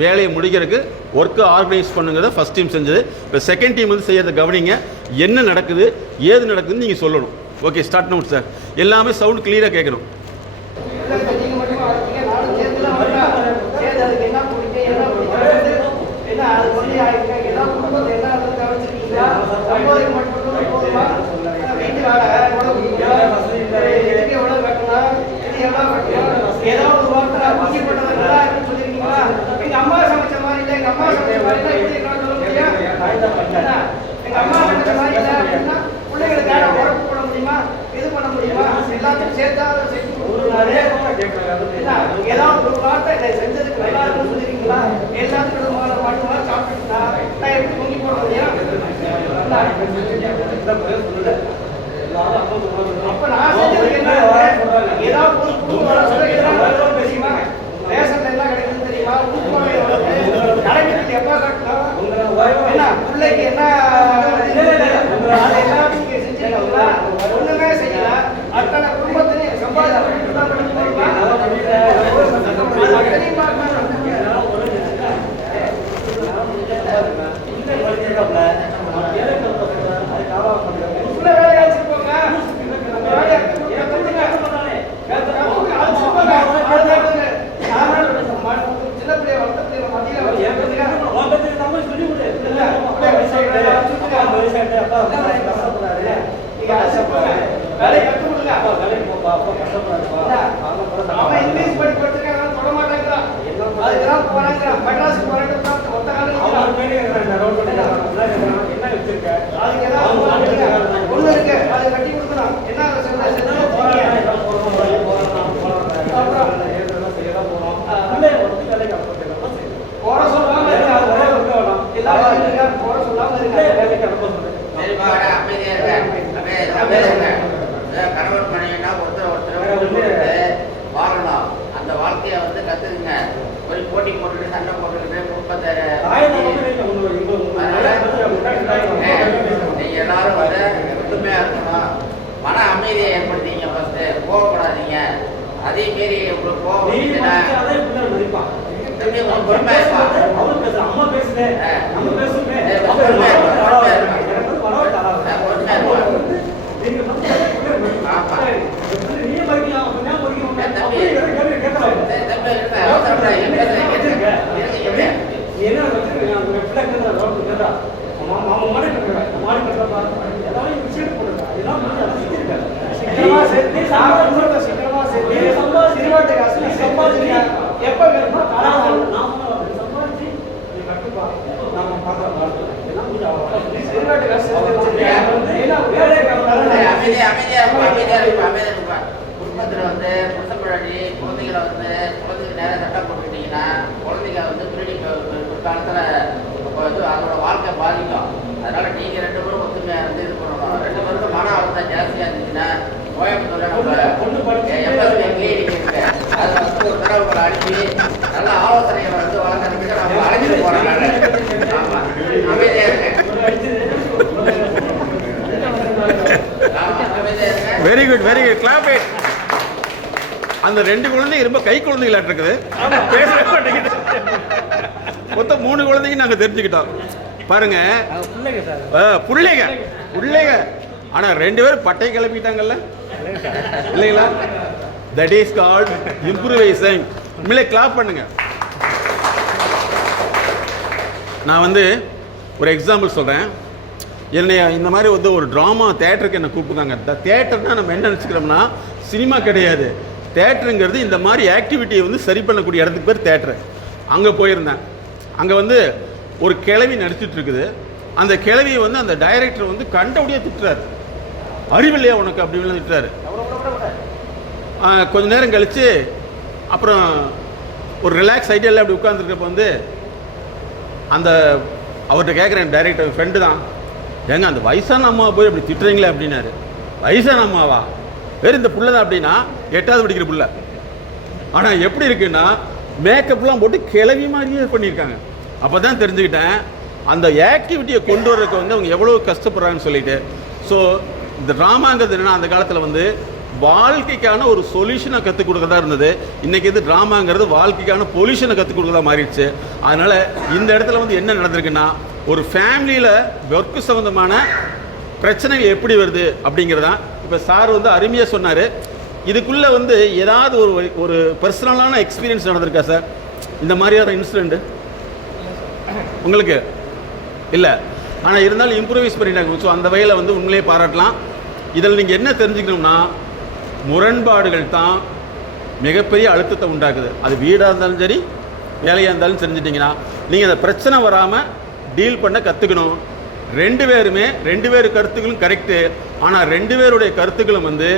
வேலையை முடிக்கிறதுக்கு ஒர்க்கு ஆர்கனைஸ் பண்ணுங்கிறத ஃபஸ்ட் டீம் செஞ்சது. இப்போ செகண்ட் டீம் வந்து செய்யறதை கவனிங்க. என்ன நடக்குது ஏது நடக்குதுன்னு நீங்கள் சொல்லணும். Okay start note sir. எல்லாமே சவுண்ட் கிளியராக கேட்கணும். கணவன் மனைவினா ஒருத்தர் வாழணும். அந்த வாழ்க்கையை வந்து கற்றுக்குங்க. ஒரு போட்டி போட்டுட்டு சண்டை போட்டுக்கிட்டு குடும்பத்தை நீங்கள் எல்லாரும் வந்து ஒற்றுமையாக இருக்கணும். மன அமைதியை ஏற்படுத்திங்க. ஃபஸ்ட்டு கோவப்படாதீங்க. அதே மாரி உங்களுக்கு கோவம் குடும்பத்தில் வந்து புருஷப்பழி குழந்தைகளை வந்து குழந்தைக்கு நேரம் சட்டம் போட்டுக்கிட்டீங்கன்னா குழந்தைங்க வந்து திருடி காலத்தில் வந்து அதோட வாழ்க்கை பாதிக்கும். அதனால நீங்கள் 2 பேரும் ஒத்துமையாக இருந்து இது பண்ணணும். 2 பேருக்கும் மன அழுத்தம் ஜாஸ்தியாக இருந்துச்சுன்னா கோயம்புத்தூர்ல நம்ம எம்எஸ்பி கிளினிக் இருக்கு. அதை வந்து ஒரு தடவை உங்களை அனுப்பி நல்ல ஆலோசனைகளை வந்து வழங்குறதுக்கு நம்ம அழைச்சிட்டு போகிறோம். ஆமாம், அமைதியாக இருக்கேன். Very good very good clap it. அந்த 2 குழந்தைங்க ரொம்ப கை குழந்தைகளாட்டு இருக்குது. பேசவே மாட்டேங்குது. மொத்தம் 3 குழந்தைங்க நாங்கள் தெரிஞ்சுக்கிட்டோம். பாருங்க பிள்ளைங்க பிள்ளைங்க. ஆனால் 2 பேரும் பட்டை கிளப்பிட்டாங்கல்ல இல்லைங்களா? That is called improvising. உண்மையிலே கிளாப் பண்ணுங்க. நான் வந்து ஒரு எக்ஸாம்பிள் சொல்கிறேன். என்னைய இந்த மாதிரி வந்து ஒரு ட்ராமா தேட்டருக்கு என்னை கூப்பிட்டாங்க. தேட்டர்னா நம்ம என்ன நினச்சிக்கிறோம்னா சினிமா கிடையாது. தேட்டருங்கிறது இந்த மாதிரி ஆக்டிவிட்டியை வந்து சரி பண்ணக்கூடிய இடத்துக்கு பேர் தேட்டரு. அங்கே போயிருந்தேன். அங்கே வந்து ஒரு கிழவி நடிச்சிட்டு இருக்குது. அந்த கிழவியை வந்து அந்த டைரக்டர் வந்து கண்டபடியாக திட்டுறாரு. அறிவில்லையா உனக்கு அப்படின்னு திட்டுறாரு. கொஞ்ச நேரம் கழித்து அப்புறம் ஒரு ரிலாக்ஸ் ஐடியாவில் அப்படி உட்காந்துருக்கப்போ வந்து அந்த அவர்கிட்ட கேட்குறேன், டைரக்டர் ஃப்ரெண்டு தான், ஏங்க அந்த வயசான அம்மாவை போய் அப்படி திட்டுறீங்களே அப்படின்னாரு. வயசான அம்மாவா? வேறு இந்த புள்ள தான் அப்படின்னா 8வது படிக்கிற புள்ள. ஆனால் எப்படி இருக்குன்னா மேக்கப்லாம் போட்டு கிளவி மாதிரியே பண்ணியிருக்காங்க. அப்போ தான் தெரிஞ்சுக்கிட்டேன் அந்த ஆக்டிவிட்டியை கொண்டு வர்றதுக்கு வந்து அவங்க எவ்வளோ கஷ்டப்படுறாங்கன்னு சொல்லிட்டு. ஸோ இந்த ட்ராமாங்கிறது என்னென்னா அந்த காலத்தில் வந்து வாழ்க்கைக்கான ஒரு சொல்யூஷனை கற்றுக் கொடுக்கறதா இருந்தது. இன்றைக்கி இது ட்ராமாங்கிறது வாழ்க்கைக்கான பொல்யூஷனை கற்றுக் கொடுக்கறதா மாறிடுச்சு. அதனால் இந்த இடத்துல வந்து என்ன நடந்திருக்குன்னா ஒரு ஃபேமிலியில் ஒர்க்கு சம்மந்தமான பிரச்சனைகள் எப்படி வருது அப்படிங்கிறதான் இப்போ சார் வந்து அருமையாக சொன்னார். இதுக்குள்ளே வந்து ஏதாவது ஒரு பர்சனலான எக்ஸ்பீரியன்ஸ் நடந்திருக்கா சார்? இந்த மாதிரியான இன்சிடெண்ட்டு உங்களுக்கு இல்லை, ஆனால் இருந்தாலும் இம்ப்ரூவைஸ் பண்ணிட்டாங்க. ஸோ அந்த வகையில் வந்து உண்மையிலே பாராட்டலாம். இதில் நீங்கள் என்ன தெரிஞ்சுக்கணும்னா முரண்பாடுகள் தான் மிகப்பெரிய அழுத்தத்தை உண்டாக்குது. அது வீடாக இருந்தாலும் சரி வேலையாக இருந்தாலும் தெரிஞ்சிட்டிங்கன்னா நீங்கள் அந்த பிரச்சனை வராமல் டீல் பண்ண கற்றுக்கணும். 2 பேர் கருத்துக்களும் கரெக்டு. ஆனால் 2 பேருடைய கருத்துக்களும் வந்து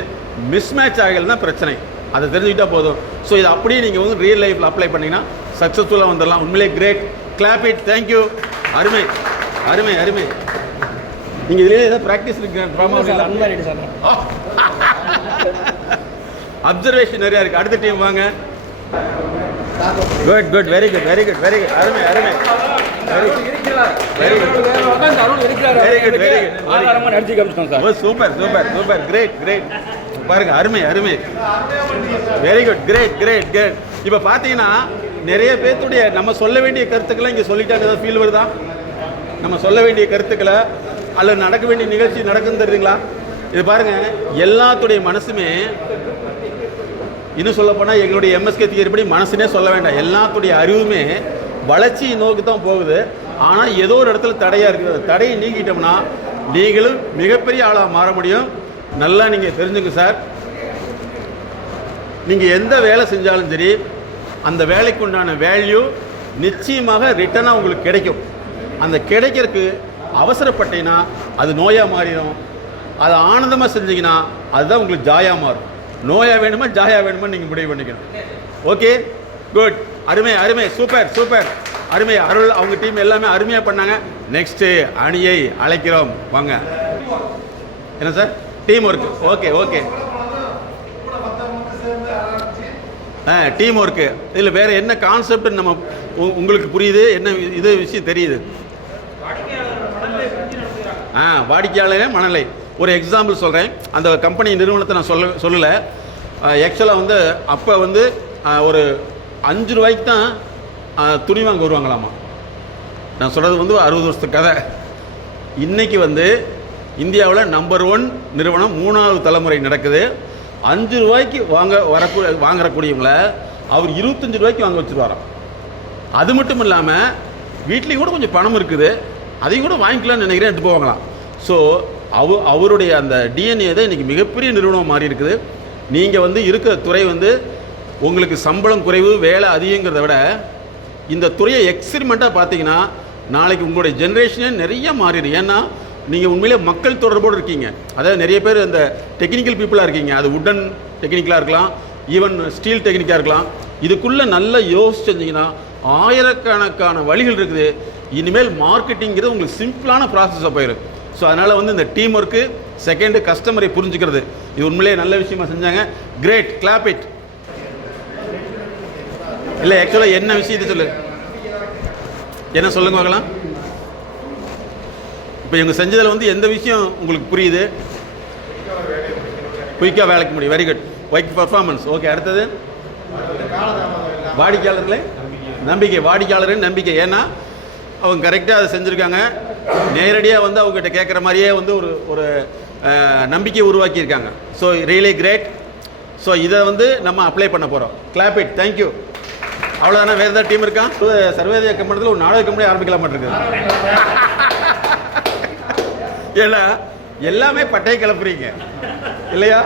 மிஸ்மேட்ச் ஆகலைன்னா பிரச்சனை. அதை தெரிஞ்சுக்கிட்டால் போதும். ஸோ இதை அப்படியே நீங்கள் வந்து ரியல் லைஃப்பில் அப்ளை பண்ணிங்கன்னா சக்ஸஸ்ஃபுல்லாக வந்துடலாம். உண்மையிலே கிரேட். Clap it. தேங்க்யூ. அருமை அருமை அருமை. நீங்கள் இதிலே ஏதாவது ப்ராக்டிஸ் இருக்கு? ட்ராமா அப்சர்வேஷன் நிறையா இருக்குது. அடுத்த டீம் வாங்க. Good good very good very good very good. அருமை அருமை. Super super super. Great great. பாருங்க அருமை அருமை. Very good. Great great great. இப்போ பார்த்தீங்கன்னா நிறைய பேர்த்துடைய நம்ம சொல்ல வேண்டிய கருத்துக்களை இங்கே சொல்லிட்டாங்க. ஏதாவது ஃபீல் வருதா? நம்ம சொல்ல வேண்டிய கருத்துக்களை அல்லது நடக்க வேண்டிய நிகழ்ச்சி நடக்குன்னு தெரியுங்களா? இது பாருங்க எல்லாத்துடைய மனசுமே, இன்னும் சொல்ல போனால் எங்களுடைய எம்எஸ்கே தியரி படி மனசுனே சொல்ல வேண்டாம், எல்லாத்துடைய அறிவுமே வளர்ச்சியை நோக்கி தான் போகுது. ஆனால் ஏதோ ஒரு இடத்துல தடையாக இருக்குது. தடையை நீக்கிட்டோம்னா நீங்களும் மிகப்பெரிய ஆளாக மாற முடியும். நல்லா நீங்கள் தெரிஞ்சுங்க சார். நீங்கள் எந்த வேலை செஞ்சாலும் சரி அந்த வேலைக்கு உண்டான வேல்யூ நிச்சயமாக ரிட்டனாக உங்களுக்கு கிடைக்கும். அந்த கிடைக்கிறதுக்கு அவசரப்பட்டீங்கன்னா அது நோயாக மாறிடும். அதை ஆனந்தமாக செஞ்சீங்கன்னா அதுதான் உங்களுக்கு ஜாயாக மாறும். நோயாக வேணுமா ஜாயாக வேணுமா நீங்கள் முடிவு பண்ணிக்கணும். Okay good. அருமை அருமை. Super super. அருமை. அருள் அவங்க டீம் எல்லாமே அருமையாக பண்ணாங்க. நெக்ஸ்ட்டு அணியை அழைக்கிறோம். வாங்க. என்ன sir team work. Okay okay. கூட மற்றவங்க சேர்ந்து ஆரம்பிச்சு டீம் ஒர்க்கு. இதில் வேறு என்ன கான்செப்ட் நம்ம உங்களுக்கு புரியுது, என்ன இது விஷயம் தெரியுது? வாடிக்கையாளரே மணலை. ஒரு எக்ஸாம்பிள் சொல்கிறேன். அந்த கம்பெனி நிறுவனத்தை நான் சொல்லலை. ஆக்சுவலாக வந்து அப்போ வந்து ஒரு 5 ரூபாய்க்கு தான் துணி வாங்க வருவாங்களாமா. நான் சொல்கிறது வந்து 60 வருஷத்து கதை. இன்றைக்கி வந்து இந்தியாவில் நம்பர் 1 நிறுவனம் 3வது தலைமுறை நடக்குது. 5 ரூபாய்க்கு வாங்குறக்கூடியவங்கள அவர் 25 ரூபாய்க்கு வாங்க வச்சுருவாராம். அது மட்டும் இல்லாமல் வீட்லேயும் கூட கொஞ்சம் பணம் இருக்குது, அதையும் கூட வாங்கிக்கலாம்னு நினைக்கிறேன், எடுத்து போவாங்களாம். ஸோ அவருடைய அந்த டிஎன்ஏ தான் இன்றைக்கி மிகப்பெரிய நிறுவனம் மாறி இருக்குது. நீங்கள் வந்து இருக்கிற துறை வந்து உங்களுக்கு சம்பளம் குறைவு, வேலை அதிகங்கிறத விட இந்த துறையை எக்ஸ்பெரிமெண்ட்டாக பார்த்தீங்கன்னா நாளைக்கு உங்களுடைய ஜென்ரேஷனே நிறைய மாறிடும். ஏன்னா நீங்கள் உண்மையிலே மக்கள் தொடர்போடு இருக்கீங்க. அதாவது நிறைய பேர் இந்த டெக்னிக்கல் பீப்புளாக இருக்கீங்க. அது உட்டன் டெக்னிக்கலாக இருக்கலாம், ஈவன் ஸ்டீல் டெக்னிக்காக இருக்கலாம். இதுக்குள்ளே நல்லா யோசிச்சிருந்தீங்கன்னா ஆயிரக்கணக்கான வழிகள் இருக்குது. இனிமேல் மார்க்கெட்டிங்கிறது உங்களுக்கு சிம்பிளான ப்ராசஸாக போயிடும். ஸோ அதனால் வந்து இந்த டீம் ஒர்க்கு, செகண்டு கஸ்டமரை புரிஞ்சுக்கிறது, இது உண்மையிலே நல்ல விஷயமா செஞ்சாங்க. Great, clap it. இல்லை ஆக்சுவலாக என்ன விஷயத்தை சொல்லு, என்ன சொல்லுங்க பார்க்கலாம். இப்போ இவங்க செஞ்சதில் வந்து எந்த விஷயம் உங்களுக்கு புரியுது? குயிக்காக வேலைக்கு முடியும். Very good. Quick performance. Okay. அடுத்தது வாடிக்கையாளர்களே நம்பிக்கை. வாடிக்கையாளரின் நம்பிக்கை. ஏன்னா அவங்க கரெக்டாக அதை செஞ்சுருக்காங்க. நேரடியாக வந்து அவங்ககிட்ட கேட்குற மாதிரியே வந்து ஒரு நம்பிக்கையை உருவாக்கியிருக்காங்க. So really great. ஸோ இதை வந்து நம்ம அப்ளை பண்ண போகிறோம். Clap it. தேங்க்யூ. அவ்வளோதானே? வேறு ஏதாவது டீம் இருக்கா? சர்வேதிய கம்பெனியில் ஒரு நாடக கம்பெனி ஆரம்பிக்கலாம் இருக்குது. ஏன்னா எல்லாமே பட்டையை கிளப்புறீங்க இல்லையா?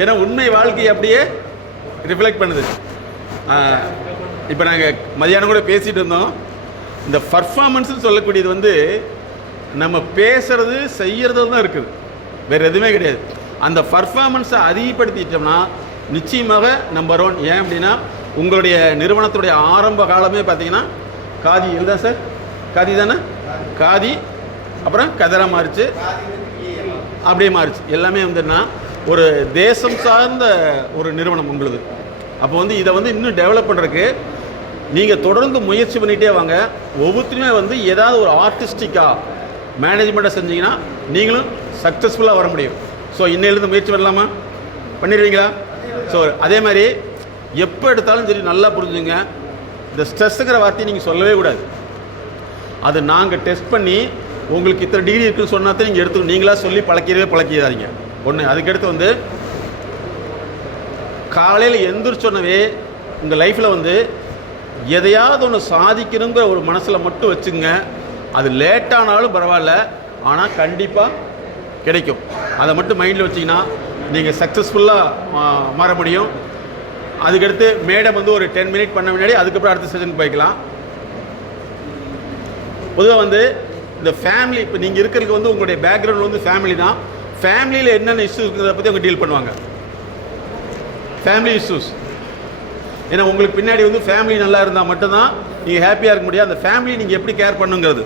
ஏன்னா உண்மை வாழ்க்கையை அப்படியே ரிஃப்ளெக்ட் பண்ணுது. இப்போ நாங்கள் மதியானம் கூட பேசிகிட்டு இருந்தோம். இந்த பர்ஃபார்மன்ஸ்னு சொல்லக்கூடியது வந்து நம்ம பேசுறது செய்கிறது தான் இருக்குது, வேறு எதுவுமே கிடையாது. அந்த பர்ஃபார்மன்ஸை அதிகப்படுத்திட்டோம்னா நிச்சயமாக நம்பர் 1. ஏன் அப்படின்னா உங்களுடைய நிறுவனத்துடைய ஆரம்ப காலமே பார்த்தீங்கன்னா காதி இதுதான் சார், காதி தானே, காதி அப்புறம் கதராக மாறிச்சு, அப்படியே மாறிச்சு. எல்லாமே வந்துன்னா ஒரு தேசம் சார்ந்த ஒரு நிறுவனம் உங்களுது. அப்போ வந்து இதை வந்து இன்னும் டெவலப் பண்ணுறதுக்கு நீங்கள் தொடர்ந்து முயற்சி பண்ணிகிட்டே வாங்க. ஒவ்வொருத்தருமே வந்து ஏதாவது ஒரு ஆர்டிஸ்டிக்காக மேனேஜ்மெண்ட்டை செஞ்சீங்கன்னா நீங்களும் சக்ஸஸ்ஃபுல்லாக வர முடியும். ஸோ இன்னையிலேருந்து முயற்சி பண்ணலாமா? பண்ணிடுவீங்களா? ஸோ அதே மாதிரி எப்போ எடுத்தாலும் சரி நல்லா புரிஞ்சுங்க, இந்த ஸ்ட்ரெஸ்ஸுங்கிற வார்த்தையை நீங்கள் சொல்லவே கூடாது. அது நாங்கள் டெஸ்ட் பண்ணி உங்களுக்கு இத்தனை டிகிரி இருக்குன்னு சொன்னா தான் நீங்கள் எடுத்துக்கணும். நீங்களாக சொல்லி பழக்கிடாதீங்க. ஒன்று. அதுக்கடுத்து வந்து காலையில் எந்திரிச்சோன்னவே உங்கள் லைஃப்பில் வந்து எதையாவது ஒன்று சாதிக்கணுங்கிற ஒரு மனசில் மட்டும் வச்சுங்க. அது லேட்டானாலும் பரவாயில்ல, ஆனால் கண்டிப்பாக கிடைக்கும். அதை மட்டும் மைண்டில் வச்சிங்கன்னா நீங்கள் சக்ஸஸ்ஃபுல்லாக மாற முடியும். அதுக்கடுத்து மேடம் வந்து ஒரு 10 மினிட் பண்ண முன்னாடி அதுக்கப்புறம் அடுத்த செஷனுக்கு போய்க்கலாம். பொதுவாக வந்து இந்த ஃபேமிலி, இப்போ நீங்கள் இருக்கிறதுக்கு வந்து உங்களுடைய பேக்ரவுண்ட் வந்து ஃபேமிலி தான். ஃபேமிலியில் என்னென்ன இஷ்யூஸ் இருக்கிறத பற்றி அவங்க டீல் பண்ணுவாங்க. Family issues. ஏன்னா உங்களுக்கு பின்னாடி வந்து ஃபேமிலி நல்லா இருந்தால் மட்டும்தான் நீங்கள் ஹாப்பியாக இருக்க முடியும். அந்த ஃபேமிலி நீங்கள் எப்படி கேர் பண்ணுங்கிறது.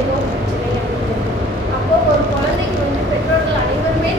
ஏதோ பிரச்சனை அப்படின்னு. அப்போ ஒரு குழந்தைக்கு வந்து பெற்றோர்கள் அனைவருமே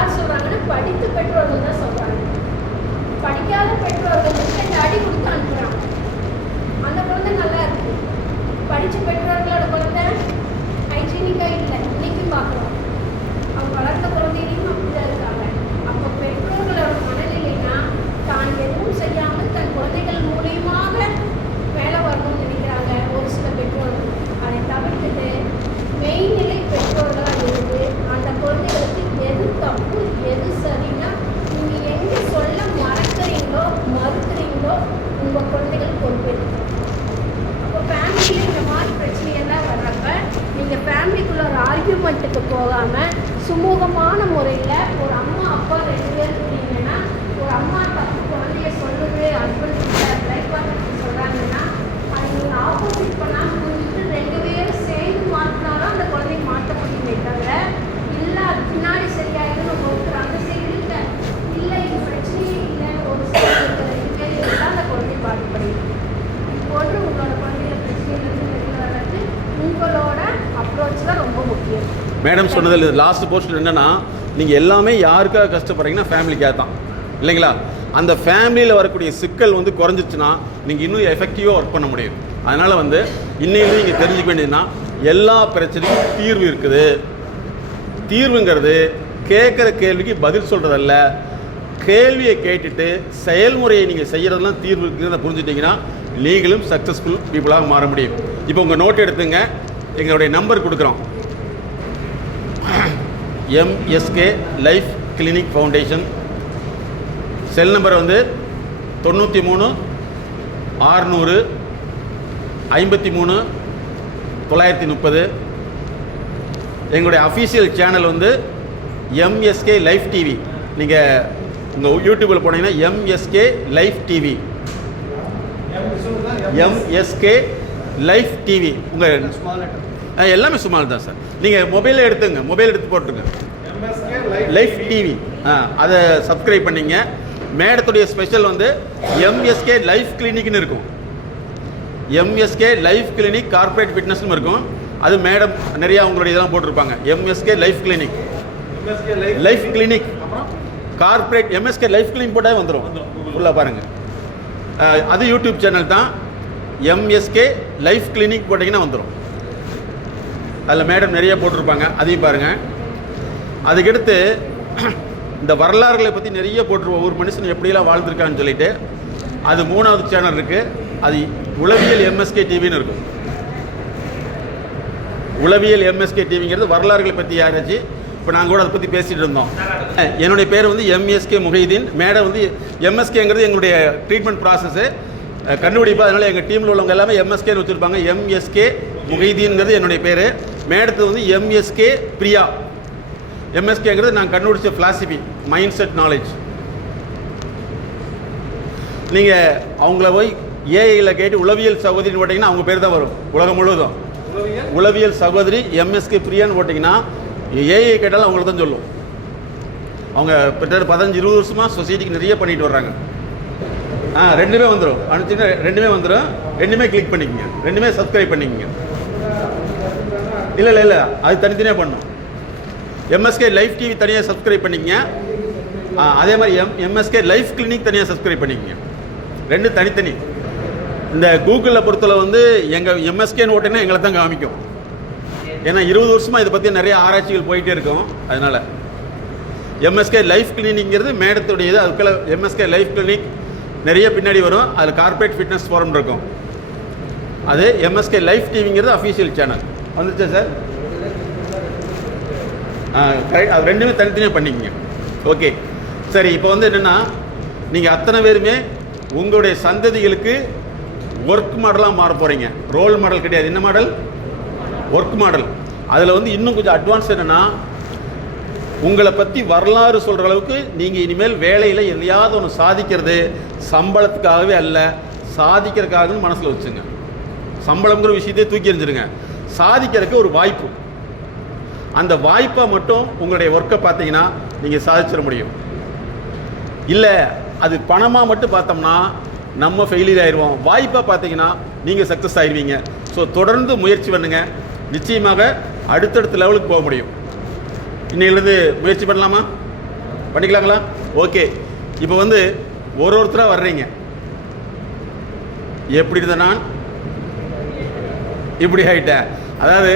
யார் சொல்கிறாங்கன்னா படித்த பெற்றோர்கள் தான் சொல்கிறாங்க. படிக்காத பெற்றோர்களுக்கு இந்த அடி கொடுத்து அனுப்புகிறாங்க. அந்த குழந்தை நல்லா இருக்குது. படித்த பெற்றோர்களோட குழந்தை ஹைஜீனிக்காக இல்லை, இன்னைக்கும் பார்க்குறோம். அவங்க வளர்ந்த குழந்தையிலையும் அப்படிதான் இருக்காங்க. அப்போ பெற்றோர்களோட மனநிலைனா தான் எதுவும் செய்யாமல் தன் குழந்தைகள் மூலியமாக வேலை வரணும்னு நினைக்கிறாங்க ஒரு சில பெற்றோர்கள். அதை தவிர்த்துட்டு மெய்நிலை பெற்றோர்களாக இருந்து அந்த குழந்தைகளுக்கு எது தப்பு எது சரின்னா நீங்கள் எங்கே சொல்ல மறுக்கிறீங்களோ உங்கள் குழந்தைகள் பொறுப்பேற்கும். அப்போ ஃபேமிலியில் இந்த மாதிரி பிரச்சனையெல்லாம் வர்றப்ப நீங்கள் ஃபேமிலிக்குள்ள ஒரு ஆர்கியூமெண்ட்டுக்கு போகாமல் சுமூகமான முறையில் ஒரு அம்மா அப்பா 2 பேர் இருக்கீங்கன்னா, ஒரு அம்மா தப்பு குழந்தைய சொல்லுது, ஹஸ்பண்ட் லைஃப் பார்ட்னர் சொல்கிறாங்கன்னா அதை நீங்கள் ஆப்போசிட் பண்ணாமல் புரிஞ்சுட்டு 2 பேரும் சேர்ந்து மாற்றினாலும் அந்த குழந்தைய மாற்ற முடியுமே தவிர, இல்லை அது பின்னாடி சரியாயிடும் நம்ம ஒருத்தர் அந்த சைடு இல்லை, இல்லை இது பிரச்சனையே இல்லைன்னு ஒரு சைடு இருக்கிற 2 பேர் இருந்தால் அந்த குழந்தைய பாதிப்படையும். இப்போது உங்களோட குழந்தைய பிரச்சனையிலிருந்து வெளியில் வர்றது உங்களோட அப்ரோச் தான் ரொம்ப முக்கியம். மேடம் சொன்னதில் லாஸ்ட் போர்ஷன் என்னென்னா, நீங்கள் எல்லாமே யாருக்காக கஷ்டப்படுறீங்கன்னா ஃபேமிலிக்காக தான் இல்லைங்களா? அந்த ஃபேமிலியில் வரக்கூடிய சிக்கல் வந்து குறைஞ்சிச்சுன்னா நீங்கள் இன்னும் எஃபெக்டிவாக ஒர்க் பண்ண முடியும். அதனால் வந்து இன்னைக்கு நீங்கள் தெரிஞ்சுக்க வேண்டியதுன்னா, எல்லா பிரச்சனைக்கும் தீர்வு இருக்குது. தீர்வுங்கிறது கேட்குற கேள்விக்கு பதில் சொல்கிறதல்ல, கேள்வியை கேட்டுட்டு செயல்முறையை நீங்கள் செய்கிறதெல்லாம் தீர்வு இருக்குதுன்னு புரிஞ்சுட்டிங்கன்னா நீங்களும் சக்ஸஸ்ஃபுல் பீப்புளாக மாற முடியும். இப்போ உங்கள் நோட் எடுத்துங்க, எங்களுடைய நம்பர் கொடுக்குறோம். MSK life clinic foundation. Cell number வந்து 93 600 53 930. எங்களுடைய அஃபீஷியல் சேனல் வந்து எம்எஸ்கே லைஃப் டிவி. நீங்கள் உங்கள் யூடியூப்பில் போனீங்கன்னா MSK life TV, MSK life TV. உங்கள் எல்லாமே சுமால் தான் சார். நீங்கள் மொபைலில் எடுத்துங்க, மொபைல் எடுத்து போட்டுருங்க லைஃப் டிவி. அதை சப்ஸ்கிரைப் பண்ணிங்க. மேடத்துடைய ஸ்பெஷல் வந்து எம்எஸ்கே லைஃப் கிளினிக்னு இருக்கும். எம்எஸ்கே லைஃப் கிளினிக் கார்பரேட் ஃபிட்னஸ்னு இருக்கும். அது மேடம் நிறையா உங்களுடைய இதெல்லாம் போட்டிருப்பாங்க. MSK life clinic, life clinic corporate MSK life clinic போட்டால் வந்துடும். ஃபுல்லாக பாருங்கள். அது யூடியூப் சேனல் தான். எம்எஸ்கே லைஃப் கிளினிக் போட்டிங்கன்னா வந்துடும். அதில் மேடம் நிறைய போட்டிருப்பாங்க, அதையும் பாருங்கள். அதுக்கடுத்து இந்த வரலாறுகளை பற்றி நிறைய போட்டிருப்போம். ஒவ்வொரு மனுஷன் எப்படியெல்லாம் வாழ்ந்துருக்கான்னு சொல்லிட்டு அது 3வது சேனல் இருக்குது. அது உளவியல் எம்எஸ்கே டிவின்னு இருக்கும். உளவியல் எம்எஸ்கே டிவிங்கிறது வரலாறுகளை பற்றி யாராச்சு. இப்போ நாங்கள் கூட அதை பற்றி பேசிகிட்டு இருந்தோம். என்னுடைய பேர் வந்து எம்எஸ்கே முஹைதீன். மேடம் வந்து எம்எஸ்கேங்கிறது எங்களுடைய ட்ரீட்மெண்ட் ப்ராசஸ்ஸு கண்டுபிடிப்பா. அதனால் எங்கள் டீமில் உள்ளவங்க எல்லாமே எம்எஸ்கேன்னு வச்சுருப்பாங்க. எம்எஸ்கே முஹைதீன்ங்கிறது என்னுடைய பேர். மேடத்து வந்து எம்எஸ்கே பிரியா. எம்எஸ்கேங்கிறது நாங்கள் கண்டுபிடிச்ச ஃபிலாசபி, மைண்ட் செட் நாலேஜ். நீங்கள் அவங்கள போய் ஏஐயில் கேட்டு உளவியல் சகோதரின்னு போட்டிங்கன்னா அவங்க பேர் தான் வரும் உலகம் முழுவதும். உளவியல் சகோதரி எம்எஸ்கே பிரியான்னு போட்டிங்கன்னா ஏஐ கேட்டாலும் அவங்களுக்கு தான் சொல்லும். அவங்க கிட்ட 15-20 வருஷமாக சொசைட்டிக்கு நிறைய பண்ணிட்டு வர்றாங்க. ரெண்டுமே வந்துடும். அனுப்பிச்சிங்கன்னா ரெண்டுமே வந்துடும். ரெண்டுமே கிளிக் பண்ணிக்கங்க, ரெண்டுமே சப்ஸ்கிரைப் பண்ணிக்கங்க. இல்லை இல்லை இல்லை, அது தனித்தனியாக பண்ணணும். எம்எஸ்கே லைஃப் டிவி தனியாக சப்ஸ்கிரைப் பண்ணிக்கங்க. அதே மாதிரி எம்எஸ்கே லைஃப் கிளினிக் தனியாக சப்ஸ்கிரைப் பண்ணிக்கங்க. ரெண்டு தனித்தனி. இந்த கூகுளில் பொறுத்தளவு வந்து எங்கள் எம்எஸ்கேன்னு ஓட்டினா எங்களை தான் காமிக்கும். ஏன்னா 20 வருஷமாக இதை பற்றி நிறைய ஆராய்ச்சிகள் போயிட்டே இருக்கும். அதனால் எம்எஸ்கே லைஃப் கிளினிக்ங்கிறது மேடத்துடையது. அதுக்குள்ள எம்எஸ்கே லைஃப் கிளினிக் நிறைய பின்னாடி வரும். அதில் கார்பரேட் ஃபிட்னஸ் ஃபோரம் இருக்கும். அது எம்எஸ்கே லைஃப் டிவிங்கிறது அஃபீஷியல் சேனல். வந்துச்சா சார்? கரெக்ட். அது ரெண்டுமே தனித்தனியாக பண்ணிக்கங்க. ஓகே சரி. இப்போ வந்து என்னென்னா, நீங்கள் அத்தனை பேருமே உங்களுடைய சந்ததிகளுக்கு ஒர்க் மாடலாக மாற போகிறீங்க. ரோல் மாடல் கிடையாது. என்ன மாடல்? Work model. அதில் வந்து இன்னும் கொஞ்சம் அட்வான்ஸ் என்னென்னா, உங்களை பற்றி வரலாறு சொல்கிற அளவுக்கு நீங்கள் இனிமேல் வேலையில் எதையாவது ஒன்று சாதிக்கிறது சம்பளத்துக்காகவே அல்ல, சாதிக்கிறதுக்காகன்னு மனசில் வச்சுங்க. சம்பளங்கிற விஷயத்தையே தூக்கி எறிஞ்சிருங்க. சாதிக்கிறதுக்கு ஒரு வாய்ப்பு. அந்த வாய்ப்பை மட்டும் உங்களுடைய ஒர்க்கை பார்த்தீங்கன்னா நீங்கள் சாதிச்சிட முடியும். இல்லை அது பணமாக மட்டும் பார்த்தோம்னா நம்ம ஃபெயிலியர் ஆயிடுவோம். வாய்ப்பாக பார்த்தீங்கன்னா நீங்கள் சக்ஸஸ் ஆயிடுவீங்க. ஸோ தொடர்ந்து முயற்சி பண்ணுங்கள். நிச்சயமாக அடுத்தடுத்த லெவலுக்கு போக முடியும். இன்னையிலேருந்து முயற்சி பண்ணலாமா? பண்ணிக்கலாங்களா? ஓகே. இப்போ வந்து ஒருத்தராக வர்றீங்க. எப்படி இருந்த நான் இப்படி ஆகிட்டேன். அதாவது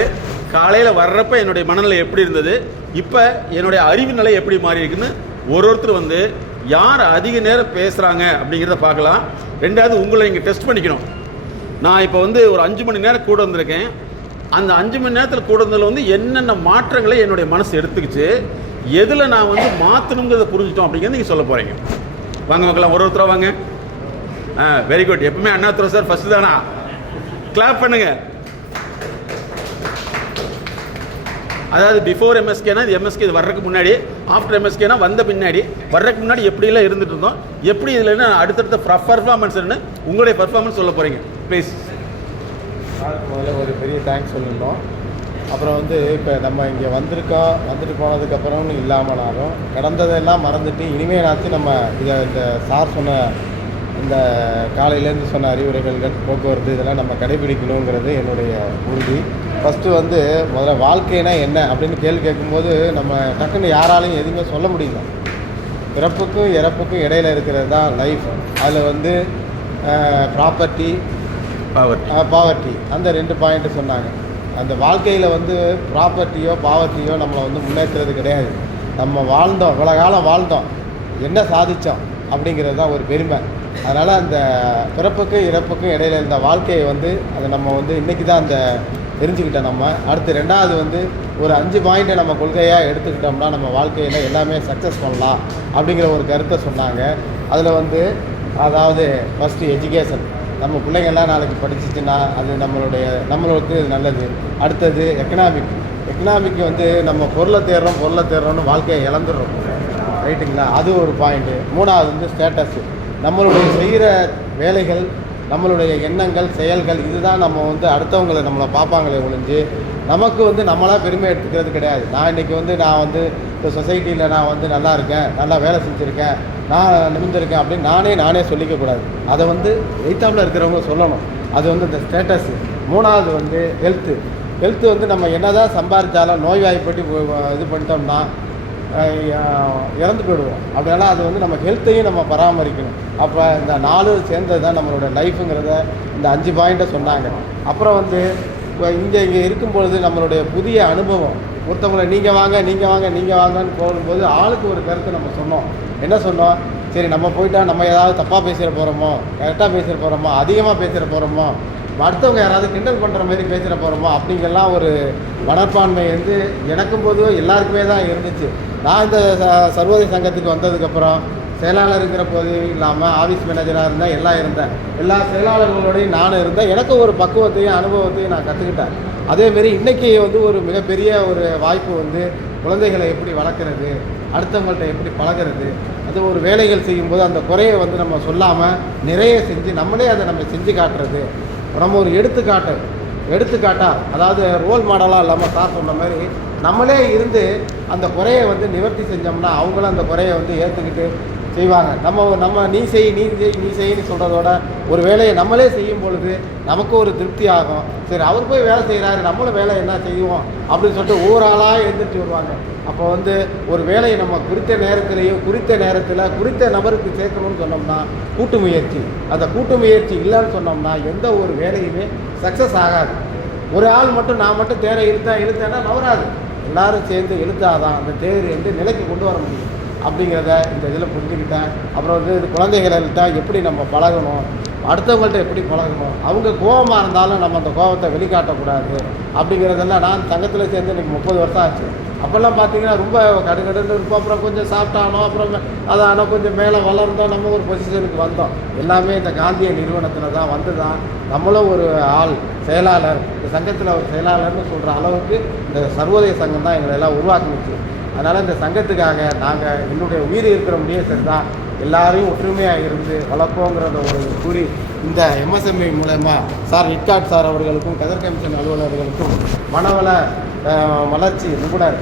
காலையில் வர்றப்ப என்னுடைய மனநிலை எப்படி இருந்தது, இப்போ என்னுடைய அறிவு நிலை எப்படி மாறி இருக்குன்னு ஒருத்தர் வந்து யார் அதிக நேரம் பேசுகிறாங்க அப்படிங்கிறத பார்க்கலாம். ரெண்டாவது உங்களை நீங்கள் டெஸ்ட் பண்ணிக்கணும். நான் இப்போ வந்து ஒரு 5 மணி நேரம் கூட வந்திருக்கேன். அந்த 5 மணி நேரத்தில் கூட வந்ததில் வந்து என்னென்ன மாற்றங்களை என்னுடைய மனசு எடுத்துக்கிச்சு, எதில் நான் வந்து மாற்றணுங்கிறத புரிஞ்சுட்டோம் அப்படிங்கிறத நீங்கள் சொல்ல போகிறீங்க. வாங்க பார்க்கலாம், ஒருத்தராக வாங்க. Very good. எப்பவுமே அண்ணாதுரை சார் ஃபஸ்ட்டு தானா? கிளாப் பண்ணுங்க. அதாவது பிஃபோர் எம்எஸ்கேனா இது எம்எஸ்கே இது வர்றதுக்கு முன்னாடி, ஆஃப்டர் எம்எஸ்கேனா வந்த பின்னாடி, வர்றதுக்கு முன்னாடி எப்படிலாம் இருந்துட்டு இருந்தோம், எப்படி இதில் என்ன அடுத்தடுத்த பர்ஃபார்மன்ஸ் என்ன உங்களுடைய பர்ஃபார்மன்ஸ் சொல்ல போகிறீங்க ப்ளீஸ். முதல்ல ஒரு பெரிய தேங்க்ஸ் சொல்லியிருந்தோம். அப்புறம் வந்து இப்போ நம்ம இங்கே வந்துட்டு போனதுக்கப்புறம்னு இல்லாமனாலும் கடந்ததெல்லாம் மறந்துட்டு இனிமேலாச்சும் நம்ம இந்த சார் சொன்ன இந்த காலையிலேருந்து சொன்ன அறிவுரைகள், போக்குவரத்து இதெல்லாம் நம்ம கடைபிடிக்கணுங்கிறது என்னுடைய உறுதி. ஃபஸ்ட்டு வந்து முதல்ல வாழ்க்கைனா என்ன அப்படின்னு கேள்வி கேட்கும்போது நம்ம டக்குன்னு யாராலையும் எதுவுமே சொல்ல முடியல. பிறப்புக்கும் இறப்புக்கும் இடையில இருக்கிறது தான் லைஃப். அதில் வந்து ப்ராப்பர்ட்டி, பாவர்ட்டி அந்த 2 பாயிண்ட்டு சொன்னாங்க. அந்த வாழ்க்கையில் வந்து ப்ராப்பர்ட்டியோ பாவர்ட்டியோ நம்மளை வந்து முன்னேற்றுறது கிடையாது. நம்ம வாழ்ந்தோம், இவ்வளோ காலம் வாழ்ந்தோம், என்ன சாதித்தோம் அப்படிங்கிறது தான் ஒரு பெருமை. அதனால் அந்த பிறப்புக்கும் இறப்புக்கும் இடையில இருந்த வாழ்க்கையை வந்து அதை நம்ம வந்து இன்றைக்கி தான் அந்த தெரிஞ்சுக்கிட்டோம். நம்ம அடுத்து 2வது வந்து ஒரு 5 பாயிண்ட்டை நம்ம கொள்கையாக எடுத்துக்கிட்டோம்னா நம்ம வாழ்க்கையில் எல்லாமே சக்ஸஸ் பண்ணலாம் அப்படிங்கிற ஒரு கருத்தை சொன்னாங்க. அதில் வந்து அதாவது ஃபஸ்ட்டு எஜுகேஷன், நம்ம பிள்ளைங்கள்லாம் நாளைக்கு படிச்சிச்சுன்னா அது நம்மளுக்கு நல்லது. அடுத்தது எக்கனாமிக் வந்து நம்ம பொருளை தேடுறோம்னு வாழ்க்கையை இழந்துடுறோம், ரைட்டுங்களா? அது ஒரு பாயிண்ட்டு. 3வது வந்து ஸ்டேட்டஸு, நம்மளுடைய செய்கிற வேலைகள், நம்மளுடைய எண்ணங்கள், செயல்கள், இதுதான் நம்ம வந்து அடுத்தவங்களை நம்மளை பார்ப்பாங்களே ஒழிஞ்சு நமக்கு வந்து நம்மளாக பெருமை எடுத்துக்கிறது கிடையாது. நான் இன்றைக்கி வந்து இந்த சொசைட்டியில் நான் வந்து நல்லா இருக்கேன், நல்லா வேலை செஞ்சுருக்கேன், நான் நிமிர்ந்திருக்கேன் அப்படின்னு நானே சொல்லிக்கக்கூடாது. அதை வந்து எய்த்தாப்பில் இருக்கிறவங்க சொல்லணும். அது வந்து இந்த ஸ்டேட்டஸு. 3வது வந்து ஹெல்த்து வந்து நம்ம என்ன தான் சம்பாதிச்சாலும் நோய்வாய்ப்பட்டு இது பண்ணிட்டோம்னா இறந்து போயிடுவோம். அப்படின்னா அது வந்து நம்ம ஹெல்த்தையும் நம்ம பராமரிக்கணும். அப்போ இந்த 4 சேர்ந்தது தான் நம்மளோட லைஃபுங்கிறத இந்த 5 பாயிண்ட்டை சொன்னாங்க. அப்புறம் வந்து இங்கே இருக்கும்பொழுது நம்மளுடைய புதிய அனுபவம், ஒருத்தவங்களை நீங்கள் வாங்கன்னு போகும்போது ஆளுக்கு ஒரு கருத்தை நம்ம சொன்னோம். என்ன சொன்னோம்? சரி, நம்ம போயிட்டா நம்ம ஏதாவது தப்பாக பேசிட போகிறோமோ, கரெக்டாக பேசிட போகிறோமோ, அதிகமாக பேசிட போகிறோமோ, அடுத்தவங்க யாராவது கிண்டல் பண்ணுற மாதிரி பேசிட போகிறோமோ அப்படிங்கெல்லாம் ஒரு மனப்பான்மை வந்து எனக்கும் போது எல்லாருக்குமே தான் இருந்துச்சு. நான் இந்த சர்வதேச சங்கத்துக்கு வந்ததுக்கப்புறம் செயலாளருங்கிற போது இல்லாமல் ஆஃபீஸ் மேனேஜராக இருந்தேன், எல்லாம் இருந்தேன். எல்லா செயலாளர்களோடையும் நானும் இருந்தேன். எனக்கு ஒரு பக்குவத்தையும் அனுபவத்தையும் நான் கற்றுக்கிட்டேன். அதேமாரி இன்றைக்கி வந்து ஒரு மிகப்பெரிய ஒரு வாய்ப்பு வந்து குழந்தைகளை எப்படி வளர்க்குறது, அடுத்தவங்கள்ட்ட எப்படி பழகிறது, அது ஒரு வேலைகள் செய்யும்போது அந்த குறையை வந்து நம்ம சொல்லாமல் நிறைய செஞ்சு நம்மளே அதை நம்ம செஞ்சு காட்டுறது, நம்ம ஒரு எடுத்துக்காட்டாக அதாவது ரோல் மாடலாக இல்லாமல் சார் சொன்ன மாதிரி நம்மளே இருந்து அந்த குறையை வந்து நிவர்த்தி செஞ்சோம்னா அவங்களும் அந்த குறையை வந்து ஏற்றுக்கிட்டு செய்வாங்க. நம்ம நீ செய்யின்னு சொல்கிறதோட ஒரு வேலையை நம்மளே செய்யும் பொழுது நமக்கு ஒரு திருப்தி ஆகும். சரி, அவர் போய் வேலை செய்கிறாரு, நம்மளும் வேலை என்ன செய்வோம் அப்படின்னு சொல்லிட்டு ஒவ்வொரு ஆளாக எழுந்திரிச்சு வருவாங்க. அப்போ வந்து ஒரு வேலையை நம்ம குறித்த நேரத்தில் குறித்த நபருக்கு சேர்க்கணும்னு சொன்னோம்னா கூட்டு முயற்சி, அந்த கூட்டு முயற்சி இல்லைன்னு சொன்னோம்னா எந்த ஒரு வேலையுமே சக்ஸஸ் ஆகாது. ஒரு ஆள் மட்டும் நான் மட்டும் தேரை இழுத்தேன்னா நவராது. எல்லாரும் சேர்ந்து இழுத்தாதான் அந்த தேர் வந்து நிலைக்கு கொண்டு வர முடியும் அப்படிங்கிறத இந்த இதில் புரிஞ்சுக்கிட்டேன். அப்புறம் வந்து குழந்தைகள்கிட்ட எப்படி நம்ம பழகணும், அடுத்தவங்கள்ட்ட எப்படி பழகணும், அவங்க கோபமாக இருந்தாலும் நம்ம அந்த கோபத்தை வெளிக்காட்டக்கூடாது அப்படிங்கிறதெல்லாம் நான் சங்கத்தில் சேர்ந்து இன்றைக்கி 30 வருஷம் ஆச்சு. அப்போல்லாம் பார்த்தீங்கன்னா ரொம்ப கடுகடுன்னு இருப்போம். அப்புறம் கொஞ்சம் சாப்பிட்டானோ, அப்புறம் அதானோ கொஞ்சம் மேலே வளர்ந்தோம், நம்ம ஒரு பொசிஷனுக்கு வந்தோம். எல்லாமே இந்த காந்திய நிறுவனத்தில் தான் வந்து தான் நம்மளும் ஒரு ஆள் செயலாளர், இந்த சங்கத்தில் ஒரு செயலாளர்னு சொல்கிற அளவுக்கு இந்த சர்வதேச சங்கம் தான் எங்களை எல்லாம் உருவாக்கினுச்சு. அதனால் இந்த சங்கத்துக்காக நாங்கள் என்னுடைய உயிர் இருக்கிற முடியும் சரி தான் எல்லாரையும் ஒற்றுமையாக இருந்து வளர்ப்போங்கிறத ஒரு கூறி இந்த எம்எஸ்எம்இ மூலமாக சார் நிட்காட் சார் அவர்களுக்கும் கதர் கமிஷன் அலுவலர்களுக்கும் மனவள வளர்ச்சி நிபுணர்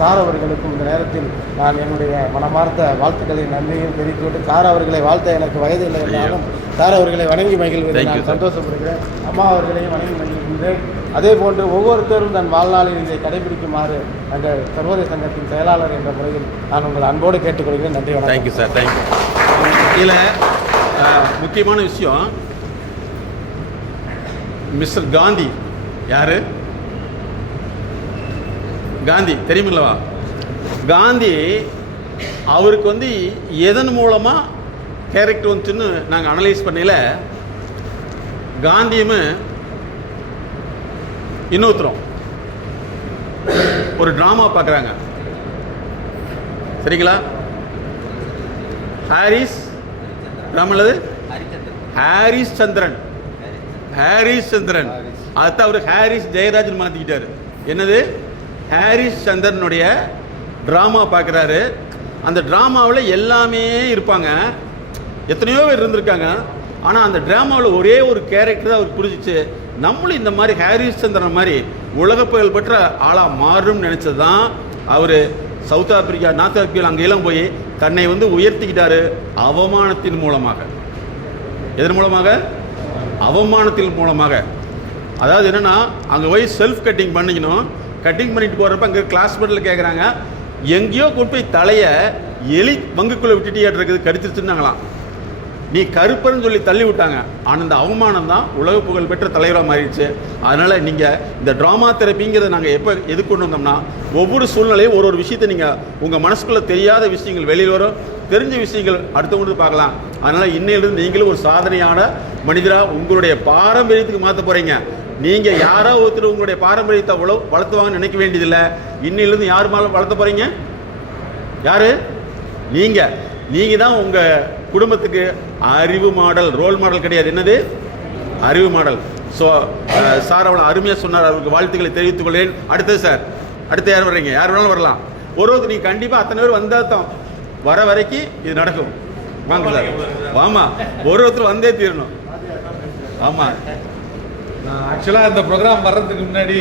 சார் அவர்களுக்கும் இந்த நேரத்தில் நான் என்னுடைய மனமார்ந்த வாழ்த்துக்களை நன்றியும் தெரிவித்துவிட்டு சார் அவர்களை வாழ்த்த எனக்கு வயது இல்லை என்றாலும் சார் அவர்களை வணங்கி மகிழ்வதில் நான் சந்தோஷப்படுகிறேன். அம்மா அவர்களையும் வணங்கி மகிழ்கின்றேன். அதே போன்று ஒவ்வொருத்தரும் தன் வாழ்நாளில் இதை கடைபிடிக்குமாறு எங்கள் சர்வோதய சங்கத்தின் செயலாளர் என்ற முறையில் நான் உங்கள் அன்போடு கேட்டுக்கொள்கிறேன். நன்றி, வணக்கம். Thank you sir, thank you. இதில் முக்கியமான விஷயம், மிஸ்டர் காந்தி யார்? காந்தி தெரியுமில்லவா? காந்தி அவருக்கு வந்து எதன் மூலமாக கேரக்டர் வந்துச்சுன்னு நாங்கள் அனலைஸ் பண்ணல, காந்தியும் இன்னொருத்தரும் ஒரு ட்ராமா பார்க்குறாங்க, சரிங்களா? ஹாரிஸ் ராமல்லது ஹாரிஸ் சந்திரன், ஹாரிஸ் சந்திரன். அதுதான் அவர் ஹாரிஸ் ஜெயராஜன் மாற்றிக்கிட்டார். என்னது? ஹாரிஸ் சந்திரனுடைய ட்ராமா பார்க்குறாரு. அந்த ட்ராமாவில் எல்லாமே இருப்பாங்க, எத்தனையோ பேர் இருந்திருக்காங்க. ஆனால் அந்த ட்ராமாவில் ஒரே ஒரு கேரக்டர் தான் அவருக்கு புரிஞ்சிச்சு. நம்மளும் இந்த மாதிரி ஹாரிஸ் சந்திரன் மாதிரி உலக புகழ் பெற்ற ஆளாக மாறும்னு நினச்சது தான் அவர் சவுத் ஆப்பிரிக்கா, நார்த் ஆப்பிரிக்கா அங்கெல்லாம் போய் தன்னை வந்து உயர்த்திக்கிட்டாரு. அவமானத்தின் மூலமாக. எதன் மூலமாக? அவமானத்தின் மூலமாக. அதாவது என்னென்னா, அங்கே போய் செல்ஃப் கட்டிங் பண்ணிக்கணும். கட்டிங் பண்ணிட்டு போகிறப்ப அங்கே கிளாஸ்மேட்டில் கேட்குறாங்க, எங்கேயோ கொண்டு போய் தலையை எலி வங்குக்குள்ளே விட்டுட்டியாட்டு இருக்குது, கடிச்சிருச்சுன்னாங்களாம். நீ கருப்பர்னு சொல்லி தள்ளி விட்டாங்க. ஆனால் இந்த அவமானம் தான் உலக புகழ் பெற்ற தலைவராக மாறிடுச்சு. அதனால் நீங்கள் இந்த ட்ராமா தெரப்பிங்கிறத நாங்கள் எப்போ எது கொண்டு வந்தோம்னா, ஒவ்வொரு சூழ்நிலையும் ஒரு விஷயத்தை நீங்கள் உங்கள் மனசுக்குள்ளே தெரியாத விஷயங்கள் வெளியில் வரும், தெரிஞ்ச விஷயங்கள் அடுத்தவங்களுக்கு பார்க்கலாம். அதனால் இன்னையிலிருந்து நீங்களும் ஒரு சாதனையான மனிதராக உங்களுடைய பாரம்பரியத்துக்கு மாற்ற போகிறீங்க. நீங்கள் யாரோ ஒருத்தர் உங்களுடைய பாரம்பரியத்தை வளர்த்துவாங்கன்னு நினைக்க வேண்டியதில்லை. இன்னையிலிருந்து யார் மேலே வளர்த்த போகிறீங்க? யார்? நீங்கள் தான் உங்கள் குடும்பத்துக்கு அறிவு மாடல், ரோல் மாடல் கிடையாது. என்னது? அறிவு மாடல். ஸோ சார் அவ்வளோ அருமையாக சொன்னார், அவருக்கு வாழ்த்துக்களை தெரிவித்துக் கொள்கிறேன். அடுத்தது சார், அடுத்து யார் வர்றீங்க? யார் வேணாலும் வரலாம். ஒருவர் நீங்கள் கண்டிப்பாக அத்தனை பேர் வந்தால் தான் வர வரைக்கும் இது நடக்கும். வாங்க சார், ஆமாம், ஒருத்தர் வந்தே தீரணும். ஆமாம், ஆக்சுவலாக இந்த ப்ரோக்ராம் வர்றதுக்கு முன்னாடி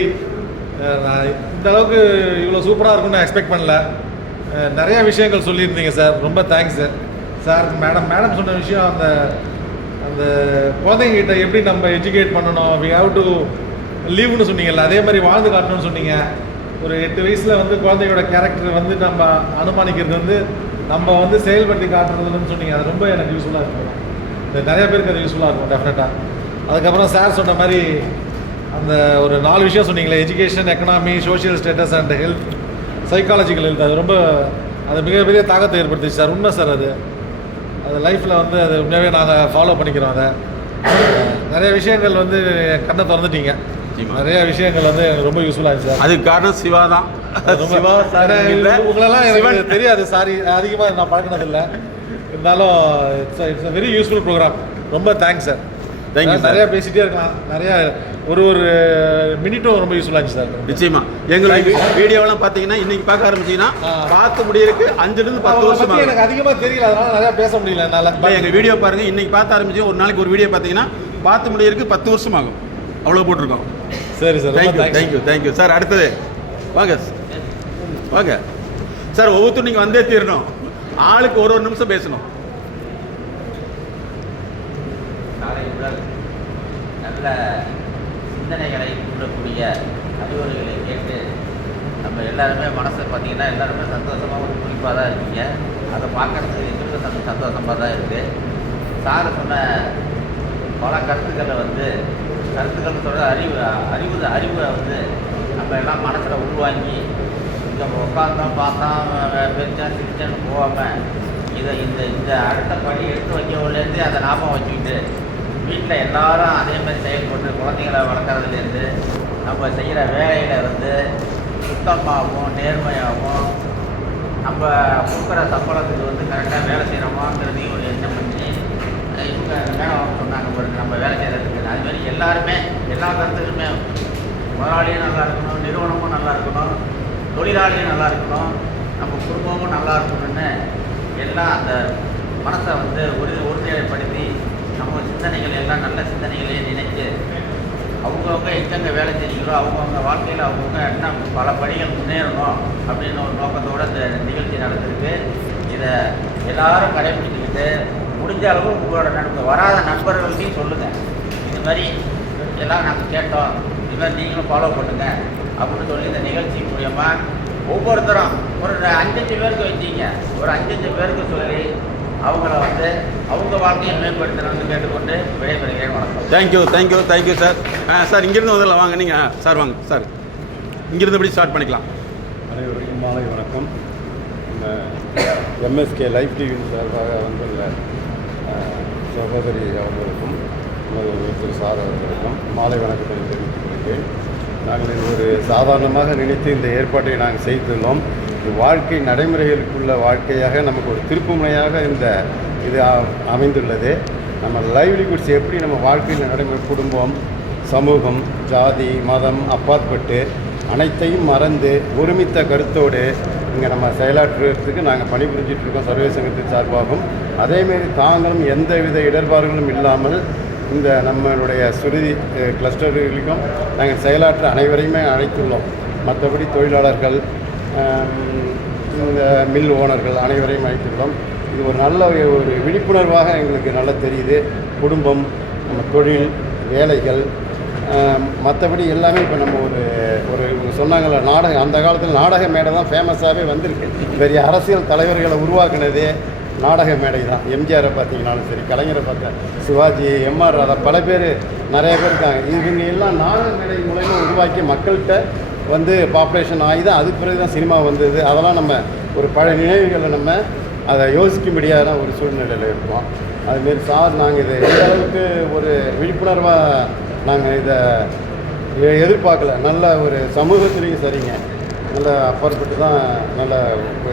நான் இந்த அளவுக்கு இவ்வளோ சூப்பராக இருக்கும்னு எக்ஸ்பெக்ட் பண்ணல. நிறைய விஷயங்கள் சொல்லியிருந்தீங்க சார், ரொம்ப தேங்க்ஸ் சார். சார் மேடம் சொன்ன விஷயம், அந்த அந்த குழந்தைங்கிட்ட எப்படி நம்ம எஜுகேட் பண்ணணும், வி ஹாவ் டு லீவ்னு சொன்னீங்கல்ல, அதே மாதிரி வாழ்ந்து காட்டணும்னு சொன்னீங்க. ஒரு 8 வயசில் வந்து குழந்தையோட கேரக்டர் வந்து நம்ம அனுமானிக்கிறது வந்து நம்ம வந்து செயல்படுத்தி காட்டுறதுன்னு சொன்னீங்க. அது ரொம்ப எனக்கு யூஸ்ஃபுல்லாக இருக்கும். நிறைய பேருக்கு அது யூஸ்ஃபுல்லாக இருக்கும் டெஃபினட்டாக. அதுக்கப்புறம் சார் சொன்ன மாதிரி அந்த ஒரு 4 விஷயம் சொன்னீங்களே, education, economy, social status and health, psychological health, அது ரொம்ப அது மிகப்பெரிய தாக்கத்தை ஏற்படுத்துச்சு சார். உண்மை சார், அது லைஃப்பில் வந்து அது உண்மையாகவே நாங்கள் ஃபாலோ பண்ணிக்கிறோம். அதை நிறைய விஷயங்கள் வந்து கண்ணை திறந்துட்டீங்க. நிறைய விஷயங்கள் வந்து எனக்கு ரொம்ப யூஸ்ஃபுல்லாக இருந்துச்சு சார். அதுக்கு காரணம் சிவா தான். சிவா சார், உங்களெல்லாம் எனக்கு தெரியாது, சாரி, அதிகமாக நான் பழக்கினதில்லை. இருந்தாலும் இட்ஸ் வெரி யூஸ்ஃபுல் ப்ரோக்ராம். ரொம்ப தேங்க்ஸ் சார். தேங்க்யூ. நிறையா பேசிகிட்டே இருக்கலாம், நிறையா ஒரு மினிட்டும் ரொம்ப யூஸ்ஃபுல்லாக இருந்துச்சு சார். நிச்சயமா எங்களுக்கு வீடியோவெல்லாம் பார்த்தீங்கன்னா இன்னைக்கு பார்க்க ஆரம்பிச்சீங்கன்னா பார்த்து முடியறதுக்கு 5 to 10 வருஷம் எனக்கு அதிகமாக தெரியல, அதனால நிறையா பேச முடியல என்னால். எங்கள் வீடியோ பாருங்கள், இன்னைக்கு பார்த்து ஆரம்பிச்சு ஒரு நாளைக்கு ஒரு வீடியோ பார்த்தீங்கன்னா பார்த்து முடியறதுக்கு 10 வருஷம் ஆகும். அவ்வளோ போட்டிருக்கோம். சரி சார், தேங்க்யூ சார். அடுத்தது வாங்க சார். ஒவ்வொருத்தரும் நீங்கள் வந்தே தீரணும். ஆளுக்கு ஒரு நிமிஷம் பேசணும். நல்ல சிந்தனைகளை கூடக்கூடிய அறிவுரைகளை கேட்டு நம்ம எல்லாருமே மனசை பார்த்தீங்கன்னா எல்லாருமே சந்தோஷமாக ஒரு குறிப்பாக தான் இருக்கீங்க. அதை பார்க்கறதுக்கு எங்களுக்கு சந்தோஷமாக தான் இருக்குது. சார் சொன்ன பல கருத்துக்களை வந்து சொல்கிற அறிவை வந்து நம்ம எல்லாம் மனசில் உள்வாங்கி இங்கே உட்காந்தோம் பார்த்தோம் பெருச்சா சிரிச்சன்னு போகாமல் இந்த அடுத்த படி எடுத்து வைக்கவுலேருந்து அதை ஞாபகம் வச்சுக்கிட்டு வீட்டில் எல்லாரும் அதே மாதிரி செயல்பட்டு குழந்தைங்களை வளர்க்குறதுலேருந்து நம்ம செய்கிற வேலையில் வந்து சுத்தமாகவும் நேர்மையாகவும் நம்ம கொடுக்குற சம்பளத்துக்கு வந்து கரெக்டாக வேலை செய்கிறோமாங்கிறதையும் ஒரு எண்ணம் பண்ணி இவங்க மேடம் சொன்னாங்க பாருங்க, நம்ம வேலை செய்கிறதுக்கு அதுமாதிரி எல்லாருமே எல்லா கருத்துக்குமே முதலாளியும் நல்லா இருக்கணும், நிறுவனமும் நல்லா இருக்கணும், தொழிலாளியும் நல்லா இருக்கணும், நம்ம குடும்பமும் நல்லா இருக்கணும்னு எல்லாம் அந்த மனசை வந்து உறுதிப்படுத்தி நம்ம சிந்தனைகள் எல்லாம் நல்ல சிந்தனைகளே நினைத்து அவங்கவுங்க எங்கெங்கே வேலை செய்கிறீங்களோ அவங்கவுங்க வாழ்க்கையில் அவங்கவுங்க என்ன பல படிகள் முன்னேறணும் அப்படின்னு ஒரு நோக்கத்தோடு இந்த நிகழ்ச்சி நடந்திருக்கு. இதை எல்லாரும் கடைபிடிச்சுக்கிட்டு முடிஞ்ச அளவு உங்களோட வராத நண்பர்கள்ட்டையும் சொல்லுங்கள். இது மாதிரி எல்லாம் நாங்கள் கேட்டோம், இது மாதிரி நீங்களும் ஃபாலோ பண்ணுங்கள் அப்படின்னு சொல்லி இந்த நிகழ்ச்சி மூலயமா ஒவ்வொருத்தரும் ஒரு 5-5 பேருக்கு வச்சிங்க, ஒரு 5-5 பேருக்கு சொல்லி அவங்கள வந்து அவங்க வாழ்க்கையை மேம்படுத்தணும்னு கேட்டுக்கொண்டு விடைபெறுகிறேன். வணக்கம். Thank you sir. சார் இங்கேருந்து வந்துடலாம் வாங்க. நீங்கள் சார் வாங்க சார், இங்கேருந்து எப்படி ஸ்டார்ட் பண்ணிக்கலாம். அனைவருக்கும் மாலை வணக்கம். எம்எஸ்கே லைஃப் டிவியின் சார்பாக வந்துள்ள சகோதரி அவர்களுக்கும் திரு சார் அவர்களுக்கும் மாலை வணக்கத்தை தெரிவித்துக் கொள்கிறேன். நாங்கள் இது ஒரு சாதாரணமாக நினைத்து இந்த ஏற்பாட்டை நாங்கள் செய்துள்ளோம். இது வாழ்க்கை நடைமுறைகளுக்குள்ள வாழ்க்கையாக நமக்கு ஒரு திருப்புமுனையாக இது அமைந்துள்ளது. நம்ம லைவ்லிகுட்ஸ் எப்படி நம்ம வாழ்க்கையில் நடைமுறை குடும்பம், சமூகம், ஜாதி, மதம் அப்பாற்பட்டு அனைத்தையும் மறந்து ஒருமித்த கருத்தோடு இங்கே நம்ம செயலாற்றுறதுக்கு நாங்கள் பணிபுரிஞ்சிட்ருக்கோம் சர்வே சங்கத்தின் சார்பாகவும். அதேமாரி தாங்களும் எந்தவித இடர்பாடுகளும் இல்லாமல் இந்த நம்மளுடைய சுருதி கிளஸ்டர்களுக்கும் நாங்கள் செயலாற்ற அனைவரையுமே அழைத்துள்ளோம். மற்றபடி தொழிலாளர்கள், இந்த மில் ஓனர்கள் அனைவரையும் அழைத்துள்ளோம். இது ஒரு நல்ல ஒரு விழிப்புணர்வாக எங்களுக்கு நல்லா தெரியுது. குடும்பம், நம்ம தொழில், வேலைகள், மற்றபடி எல்லாமே இப்போ நம்ம ஒரு சொன்னாங்கள்ல நாடகம், அந்த காலத்தில் நாடக மேடை தான் ஃபேமஸாகவே வந்திருக்கு. பெரிய அரசியல் தலைவர்களை உருவாக்குனதே நாடக மேடை தான். எம்ஜிஆரை பார்த்தீங்கன்னாலும் சரி, கலைஞரை பார்த்தா சிவாஜி, எம்ஆர் ராதா, பல பேர் நிறைய பேர் இருக்காங்க. இவங்க எல்லாம் நாடக மேடை மூலமாக உருவாக்கி மக்கள்கிட்ட வந்து பாப்புலேஷன் ஆகி தான் அதுக்கு பிறகு தான் சினிமா வந்தது. அதெல்லாம் நம்ம ஒரு பழைய நினைவுகளை நம்ம அதை யோசிக்க முடியாத ஒரு சூழ்நிலையில் இருக்கோம். அதுமாரி சார் நாங்கள் இதை எந்த அளவுக்கு ஒரு விழிப்புணர்வாக நாங்கள் இதை எதிர்பார்க்கல. நல்ல ஒரு சமூகத்துலேயும் சரிங்க, நல்ல அப்பாற்பட்டு தான் நல்ல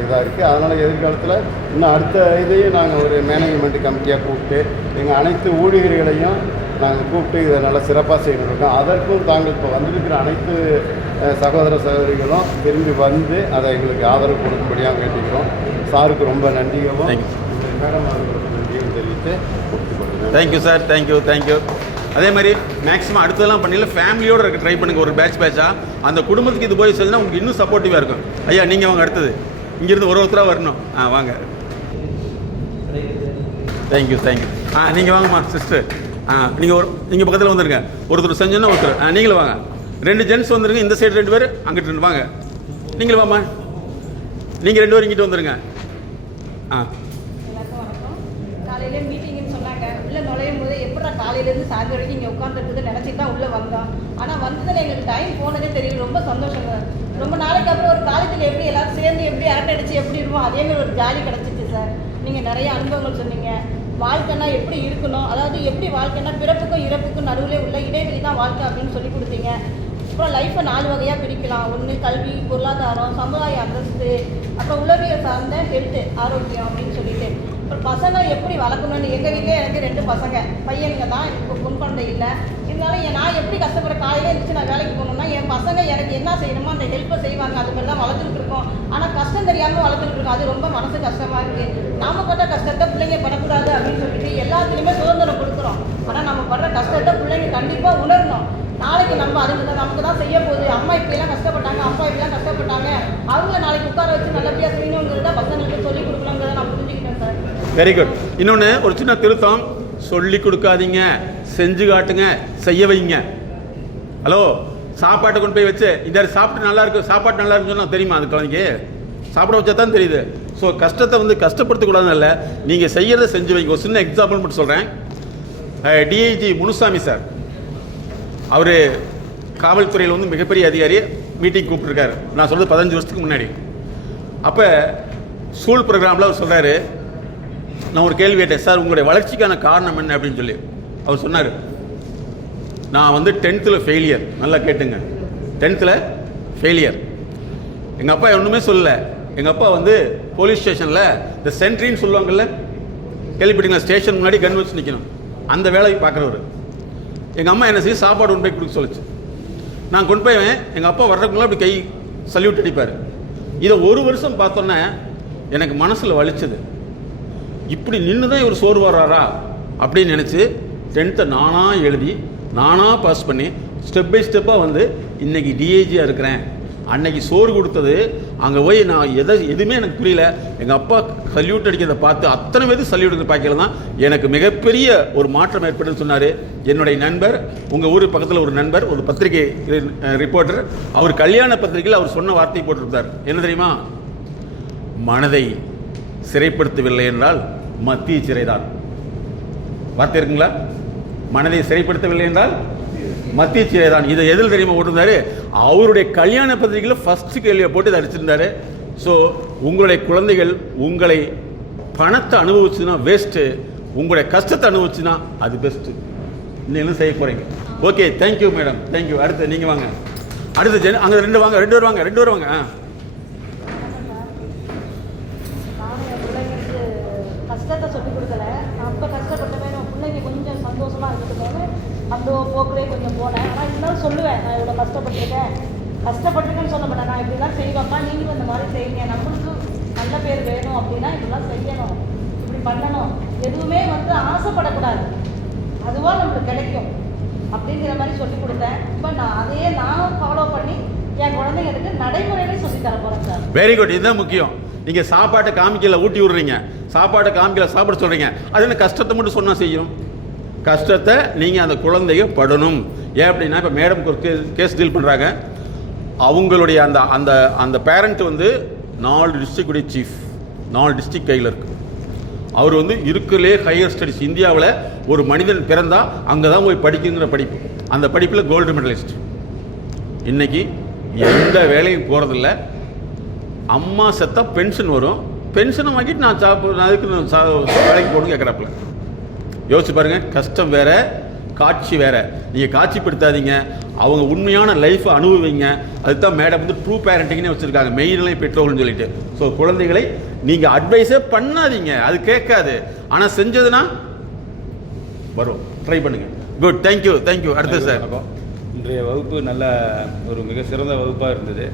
இதாக இருக்குது. அதனால் எதிர்காலத்தில் இன்னும் அடுத்த இதையும் நாங்கள் ஒரு மேனேஜ்மெண்ட் கமிட்டியாக கூப்பிட்டு எங்கள் அனைத்து ஊழியர்களையும் நாங்கள் கூப்பிட்டு இதை நல்லா சிறப்பாக செய்யணும். அதற்கும் தாங்கள் இப்போ வந்திருக்கிற அனைத்து சகோதர சகோதரிகளும் திரும்பி வந்து அதை எங்களுக்கு ஆதரவு கொடுக்கும்படியாக வேண்டிக்கிறோம். சாருக்கு ரொம்ப நன்றியும் மேடம் அவர்களுக்கு நன்றியும் தெரிவித்து கொடுத்துக்கொள்கிறேன். Thank you sir. தேங்க்யூ. அதே மாதிரி மேக்ஸிமம் அடுத்ததெல்லாம் பண்ணல ஃபேமிலியோடு இருக்க ட்ரை பண்ணுங்கள். ஒரு பேட்சாக அந்த குடும்பத்துக்கு இது போய் சொல்லினா உங்களுக்கு இன்னும் சப்போர்ட்டிவாக இருக்கும். ஐயா நீங்கள் வாங்க, அடுத்தது இங்கேருந்து ஒருத்தராக வரணும். வாங்க. தேங்க்யூ. நீங்கள் வாங்கம்மா சிஸ்டர். நீங்கள் பக்கத்தில் வந்துருங்க. ஒருத்தர் செஞ்சோன்னா ஒருத்தர் நீங்களும் வாங்க. 2 ஜென்ட்ஸ் வந்துருங்க. இந்த சைடு 2 பேர், அங்கிட்டு 2 வாங்க. நீங்களும் வாம்மா. நீங்கள் 2 பேரும் இங்கிட்டு வந்துருங்க. எல்லாருக்கும் வணக்கம். காலையிலே மீட்டிங்னு சொன்னாங்க. உள்ளே நுழையும் போது எப்படா காலையிலேருந்து சாயந்தரம் வரைக்கும் இங்கே உட்காந்துருக்குது நினச்சிட்டு தான் உள்ளே வந்தோம். ஆனால் வந்ததில் எங்களுக்கு டைம் போனதே தெரியல. ரொம்ப சந்தோஷங்க. ரொம்ப நாளைக்கு அப்புறம் ஒரு காலேஜில் எப்படி எல்லாரும் சேர்ந்து எப்படி அரட்டை அடிச்சு எப்படி இருப்போம் அதேமாதிரி ஒரு ஜாலி கிடச்சிச்சு சார். நீங்கள் நிறைய அனுபவங்கள் சொன்னீங்க. வாழ்க்கைன்னா எப்படி இருக்கணும், அதாவது எப்படி வாழ்க்கைன்னா பிறப்புக்கும் இறப்புக்கும் நடுவில் உள்ள இடைவெளி தான் வாழ்க்கை அப்படின்னு சொல்லி கொடுத்தீங்க. அப்புறம் லைஃப்பை 4 வகையாக பிரிக்கலாம். ஒன்று கல்வி, பொருளாதாரம், சமுதாய அந்தஸ்து, அப்புறம் உளவியல் சார்ந்த ஹெல்த்து, ஆரோக்கியம் அப்படின்னு சொல்லிட்டு. அப்புறம் பசங்க எப்படி வளர்க்கணும்னு எங்கள் வீட்டிலே எனக்கு 2 பசங்க, பையனுங்க தான், இப்போ பொன் குழந்தை இல்லை. இருந்தாலும் நான் எப்படி கஷ்டப்படுற காலையில் இருந்துச்சு நான் வேலைக்கு போகணும்னா என் பசங்க எனக்கு என்ன செய்யணுமோ அந்த ஹெல்ப்பை செய்வாங்க. அது மாதிரி தான் வளர்த்துட்டு இருக்கோம். ஆனால் கஷ்டம் தெரியாமல் வளர்த்துட்டு இருக்கோம். அது ரொம்ப மனசு கஷ்டமாக இருக்குது. நாம பட்ட கஷ்டத்தை பிள்ளைங்க படக்கூடாது அப்படின்னு சொல்லிட்டு எல்லாத்துலேயுமே சுதந்திரம் கொடுக்குறோம். ஆனால் நம்ம படுற கஷ்டத்தை பிள்ளைங்க கண்டிப்பாக உணரணும். நாளைக்கு நம்ம அதுக்கு நமக்கு தான் செய்ய போகுது. அம்மா இப்படிலாம் கஷ்டப்பட்டாங்க, அப்பா இப்படிலாம் கஷ்டப்பட்டாங்க, அவங்கள நாளைக்கு உட்கார வச்சு நல்லபடியாக செய்யணுங்கிறத பசங்களுக்கு சொல்லிக் கொடுக்கணுங்கிறத நான் புரிஞ்சுக்கிட்டேன் சார். Very good. இன்னொன்று ஒரு சின்ன திருத்தம், சொல்லி கொடுக்காதீங்க, செஞ்சு காட்டுங்க, செய்ய வைங்க. ஹலோ, சாப்பாட்டை கொண்டு போய் வச்சு இந்த சாப்பிட்டு நல்லா இருக்கு, சாப்பாடு நல்லா இருக்குன்னு சொன்னால் தெரியுமா? அது குழந்தைக்கு சாப்பிட வச்சா தான் தெரியுது. ஸோ கஷ்டத்தை வந்து கஷ்டப்படுத்தக்கூடாதுன்னு இல்லை, நீங்கள் செய்யறதை செஞ்சு வைங்க. ஒரு சின்ன எக்ஸாம்பிள் மட்டும் சொல்கிறேன். டிஐஜி முனுசாமி சார், அவர் காவல்துறையில் வந்து மிகப்பெரிய அதிகாரி, மீட்டிங் கூப்பிட்டுருக்காரு. நான் சொல்கிறது 15 வருஷத்துக்கு முன்னாடி. அப்போ ஸ்கூல் ப்ரோக்ராமில் அவர் சொல்கிறாரு, நான் ஒரு கேள்வி கேட்டேன், சார் உங்களுடைய வளர்ச்சிக்கான காரணம் என்ன அப்படின்னு சொல்லி. அவர் சொன்னார், நான் வந்து 10th ஃபெயிலியர். நல்லா கேட்டுங்க, 10th ஃபெயிலியர். எங்கள் அப்பா ஒன்றுமே சொல்லலை. எங்கள் அப்பா வந்து போலீஸ் ஸ்டேஷனில் இந்த சென்ட்ரின்னு சொல்லுவாங்கள்ல, கேள்விப்பட்டீங்களா? ஸ்டேஷன் முன்னாடி கன் வச்சு நிற்கணும், அந்த வேலையை பார்க்குறவர். எங்கள் அம்மா என்ன செய்ய சாப்பாடு கொண்டு போய் கொடுக்க சொல்லிச்சு. நான் கொண்டு போய் எங்கள் அப்பா வர்றதுக்குள்ள அப்படி கை சல்யூட் அடிப்பார். இதை 1 வருஷம் பார்த்தோன்னே எனக்கு மனசில் வலிச்சது. இப்படி நின்று தான் இவர் சோறு வர்றாரா அப்படின்னு நினச்சி 10th நானாக எழுதி நானாக பாஸ் பண்ணி ஸ்டெப் பை ஸ்டெப்பாக வந்து இன்றைக்கி டிஐஜியாக இருக்கிறேன். அன்னைக்கு சோறு கொடுத்தது அங்கே போய் நான் எதுவுமே எனக்கு புரியல. எங்கள் அப்பா சல்யூட் அடிக்கிறத பார்த்து அத்தனை பேர் சல்யூட் அடிக்கிற பார்க்கல தான் எனக்கு மிகப்பெரிய ஒரு மாற்றம் ஏற்படுன்னு சொன்னார். என்னுடைய நண்பர், உங்கள் ஊர் பக்கத்தில் ஒரு நண்பர், ஒரு பத்திரிகை ரிப்போர்ட்டர், அவர் கல்யாண பத்திரிகையில் அவர் சொன்ன வார்த்தை போட்டிருந்தார். என்ன தெரியுமா? மனதை சிறைப்படுத்தவில்லை என்றால் மத்திய சிறைதான். வார்த்தை இருக்குங்களா? மனதை சிறைப்படுத்தவில்லை என்றால் மத்திய சிறை தான். இதை எதில் தெரியுமா போட்டிருந்தாரு? அவருடைய கல்யாண பத்திரிகையில் ஃபர்ஸ்ட் கேள்வியை போட்டு இதை அடிச்சிருந்தாரு. ஸோ உங்களுடைய குழந்தைகள் உங்களை பணத்தை அனுபவிச்சுன்னா வேஸ்ட்டு, உங்களுடைய கஷ்டத்தை அனுபவிச்சுன்னா அது பெஸ்ட்டு. இன்னும் செய்ய போகிறீங்க. Okay, thank you madam, thank you. அடுத்து நீங்கள் வாங்க. அடுத்து அங்கே ரெண்டு பேர் வாங்க. நானும் என் பிள்ளைங்களுக்கு கஷ்டத்தை சொல்லிக் கொடுக்கல. நான் ரொம்ப கஷ்டப்பட்டமே என் பிள்ளைங்க கொஞ்சம் சந்தோஷமாக இருக்கட்டுமே அந்த போக்குலேயே கொஞ்சம் போனேன். ஆனால் இருந்தாலும் சொல்லுவேன், நான் இவ்வளோ கஷ்டப்பட்டிருக்கேன்னு சொல்ல மாட்டேன். நான் இப்படிலாம் செய்வேன்ப்பா, நீங்களும் இந்த மாதிரி செய்யுங்க, நம்மளுக்கு நல்ல பேர் வேணும் அப்படின்னா இப்படிலாம் செய்யணும், இப்படி பண்ணணும், எதுவுமே வந்து ஆசைப்படக்கூடாது, அதுவாக நம்மளுக்கு கிடைக்கும் அப்படிங்கிற மாதிரி சொல்லிக் கொடுத்தேன். இப்போ அதையே நான் ஃபாலோ பண்ணி என் குழந்தைங்களுக்கு நடைமுறையிலே சொல்லித் தர போகிறேன் சார். Very good. இதுதான் முக்கியம். நீங்கள் சாப்பாட்டை காமிக்கல ஊட்டி விடுறீங்க, சாப்பாட்டை காமிக்கல சாப்பிட சொல்கிறீங்க. அது என்ன கஷ்டத்தை மட்டும் சொன்னால் செய்யும்? கஷ்டத்தை நீங்கள் அந்த குழந்தைய படணும். ஏன் அப்படின்னா இப்போ மேடம்க்கு ஒரு கேஸ் டீல் பண்ணுறாங்க. அவங்களுடைய அந்த அந்த அந்த பேரண்ட் வந்து 4 டிஸ்ட்ரிக்டுடைய சீஃப், 4 டிஸ்ட்ரிக்ட் கையில் இருக்குது. அவர் வந்து இருக்கிறதுலே ஹையர் ஸ்டடீஸ் இந்தியாவில் ஒரு மனிதன் பிறந்தால் அங்கே தான் போய் படிக்குங்கிற படிப்பு. அந்த படிப்பில் கோல்டு மெடலிஸ்ட். இன்றைக்கி எந்த வேலையும் போகிறதில்ல. அம்மா செத்தா பென்ஷன் வரும், பென்ஷனை வாங்கிட்டு நான் அதுக்கு வேலைக்கு போகணும்னு கேட்குறாப்புல. யோசிச்சு பாருங்கள், கஷ்டம் வேறு, காட்சி வேறு. நீங்கள் காட்சிப்படுத்தாதீங்க, அவங்க உண்மையான லைஃப்பை அனுபவிங்க. அதுதான் மேடம் வந்து ட்ரூ பேரண்டிங்னே வச்சுருக்காங்க, மெய்நிலை பெற்றோர்கள்னு சொல்லிட்டு. ஸோ குழந்தைகளை நீங்கள் அட்வைஸே பண்ணாதீங்க, அது கேட்காது. ஆனால் செஞ்சதுன்னா வரும். ட்ரை பண்ணுங்கள். Good, thank you. அடுத்து சார். இன்றைய வகுப்பு நல்ல ஒரு மிக சிறந்த வகுப்பாக இருந்தது.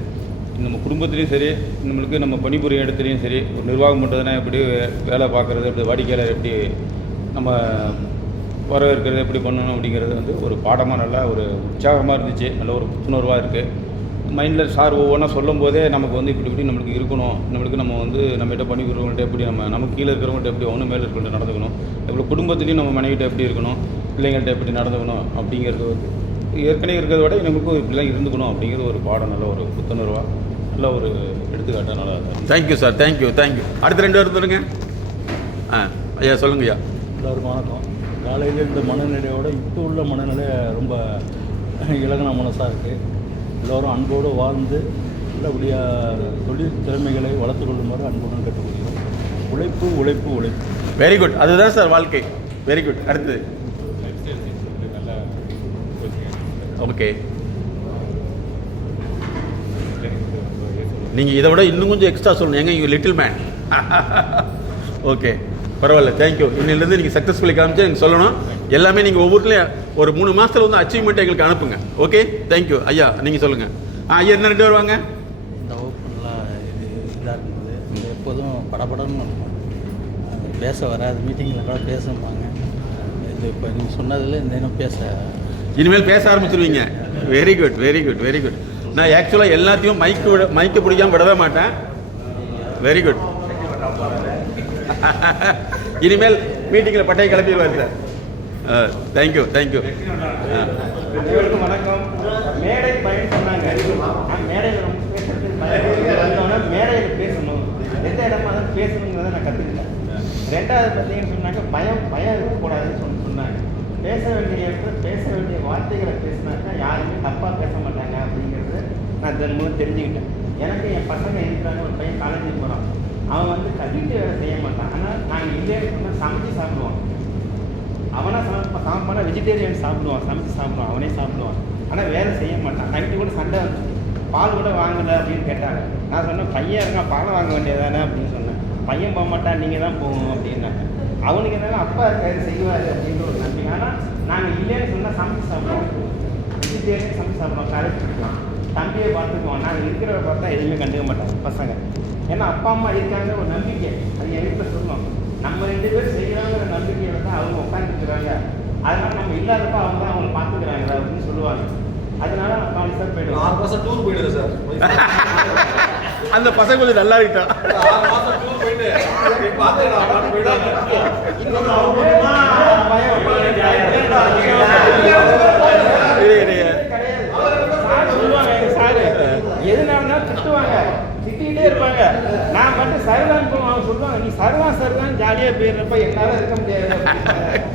நம்ம குடும்பத்துலேயும் சரி, நம்மளுக்கு நம்ம பணிபுரியும் இடத்துலையும் சரி, ஒரு நிர்வாகம் பண்ணுறதுனா எப்படி வேலை பார்க்குறது, எப்படி வாடிக்கையாளர் எப்படி நம்ம வரவேற்கிறது எப்படி பண்ணணும் அப்படிங்கிறது வந்து ஒரு பாடமாக நல்லா ஒரு உற்சாகமாக இருந்துச்சு. நல்ல ஒரு புத்துணர்வாக இருக்குது. மைண்டில் சார் ஒவ்வொன்றா சொல்லும் போதே நமக்கு வந்து இப்படி நம்மளுக்கு இருக்கணும், நம்மளுக்கு நம்ம வந்து நம்மகிட்ட பணிபுரியவங்கள்ட்ட எப்படி நமக்கு கீழே இருக்கிறவங்கள்ட்ட எப்படி ஒன்றும் மேலே இருக்கிறவங்கள்ட்ட நடந்துக்கணும், எவ்வளோ குடும்பத்துலேயும் நம்ம மனைவிட்ட எப்படி இருக்கணும், பிள்ளைங்கள்ட்ட எப்படி நடந்துக்கணும் அப்படிங்கிறது வந்து ஏற்கனவே இருக்கிறத விட நமக்கும் இப்படிலாம் இருந்துக்கணும் அப்படிங்கிறது ஒரு பாடம். நல்ல ஒரு புத்துணர்வாக நல்ல ஒரு எடுத்துக்காட்டாக நல்லா இருக்கும். Thank you sir, thank you. அடுத்த 2 பேர் சொல்லுங்க. ஐயா சொல்லுங்க ஐயா. எல்லாருக்கும் வணக்கம். காலையில் இந்த மனநிலையோட இப்போ உள்ள மனநிலை ரொம்ப இலகுன மனசாக இருக்குது. எல்லோரும் அன்போடு வாழ்ந்து நல்லபடியாக தொழில் திறமைகளை வளர்த்து கொள்ளுமாறு அன்புடன் கேட்டுக்கொள்கிறோம். உழைப்பு. Very good. அதுதான் சார் வாழ்க்கை. Very good. அடுத்து ஓகே, நீங்கள் இதை விட இன்னும் கொஞ்சம் எக்ஸ்ட்ரா சொல்லணும். எங்க லிட்டில் மேன். ஓகே, பரவாயில்ல, தேங்க்யூ. இன்னிலேருந்து நீங்கள் சக்ஸஸ்ஃபுல்லி காமிச்சு எனக்கு சொல்லணும். எல்லாமே நீங்கள் ஒவ்வொருத்தலையும் ஒரு 3 மாதத்தில் வந்து அச்சீவ்மெண்ட் எங்களுக்கு அனுப்புங்க. Okay, thank you. ஐயா நீங்கள் சொல்லுங்கள். ஐயா என்ன 2 பேர் வாங்க. இந்த வகுப்புலாம் இதாக இருந்தது. எப்போதும் படபடன்னு இருக்கும், பேச வராது. மீட்டிங்கில் கூட பேசுவாங்க. இது இப்போ நீங்கள் சொன்னதில் இந்த இன்னும் இனிமேல் பேச ஆரம்பிச்சிருவீங்க. Very good. நான் ஆக்சுவலாக எல்லாத்தையும் மைக்கு பிடிக்காமல் விடவே மாட்டேன். Very good. இனிமேல் மீட்டிங்கில் பட்டையை கிளப்பிடுவார் சார். தேங்க்யூ. அனைவருக்கும் வணக்கம். மேடை பயன் சொன்னாங்க. மேடையில் ரொம்ப பேசுறதுக்கு மேடையில் பேசணும், எந்த இடமா தான் பேசணுங்கிறத நான் கற்றுக்கிட்டேன். 2வது பார்த்தீங்கன்னு சொன்னாங்க, பயம் இருக்கக்கூடாதுன்னு சொன்னாங்க. பேச வேண்டிய இடத்துல பேச வேண்டிய வார்த்தைகளை பேசினாக்கா யாருமே தப்பாக பேச மாட்டாங்க அப்படிங்கிறது நான் தினமும் தெரிஞ்சுக்கிட்டேன். எனக்கு என் பசங்க இருக்கிறாங்க. ஒரு பையன் காலேஜுக்கு போகிறான். அவன் வந்து வீட்டு வேலை செய்ய மாட்டான். ஆனால் நாங்கள் இல்லைன்னு சொன்னால் சமைச்சு சாப்பிடுவான். அவனா சமைப்பானா வெஜிடேரியன் சாப்பிடுவான், சமைச்சு சாப்பிடுவான், அவனே சாப்பிடுவான். ஆனால் வேலை செய்ய மாட்டான். நைட்டு கூட சண்டை வந்துச்சு, பால் கூட வாங்கலை அப்படின்னு கேட்டாங்க. நான் சொன்னேன், பையன் இருக்கான், பால் வாங்க வேண்டியதானே அப்படின்னு சொன்னேன். பையன் போக மாட்டான், நீங்கள் தான் போகணும் அப்படின்னாங்க. அவனுக்கு என்னன்னா அப்பா இருக்காரு செய்வார் அப்படின்ற ஒரு நம்பிக்கை. ஆனால் நாங்கள் இல்லைன்னு சொன்னால் சமைச்சு சாப்பிடுவோம், வெஜிடேரியன் சமைச்சு சாப்பிடுவோம், காலேஜ் படிக்கலாம், தம்பியை பார்த்துக்குவோம். நாங்கள் இருக்கிறத பார்த்தா எதுவுமே கண்டுக்க மாட்டாங்க பசங்க. ஏன்னா அப்பா அம்மா இருக்காங்க ஒரு நம்பிக்கை. அது என் வீட்டில் சொல்லணும். நம்ம 2 பேர் செய்யறாங்கிற நம்பிக்கையில் தான் அவங்க உட்காந்துருக்குறாங்க. அதனால நம்ம இல்லாதப்ப அவங்க தான் அவங்களை பார்த்துக்கிறாங்க அப்படின்னு சொல்லுவாங்க. அதனால நான் காலி சார் போயிடுவேன். 6 மாசம் டூர் போயிடுது சார். அந்த பசங்க கொஞ்சம் நல்லா இருக்கா. 6 மாசம் டூர் போயிட்டு பார்த்துக்கலாம் போயிடாங்க. இன்னும் அவங்க பயம் சொல்லுவாங்க. எங்க சாரு எதுனாலும் திட்டுவாங்க, திட்டிகிட்டே இருப்பாங்க. நான் மட்டும் சரிதான் போவோம். அவங்க சொல்லுவாங்க, நீ சரிதான் ஜாலியாக போயிடுறப்ப என்னால் இருக்க முடியாது.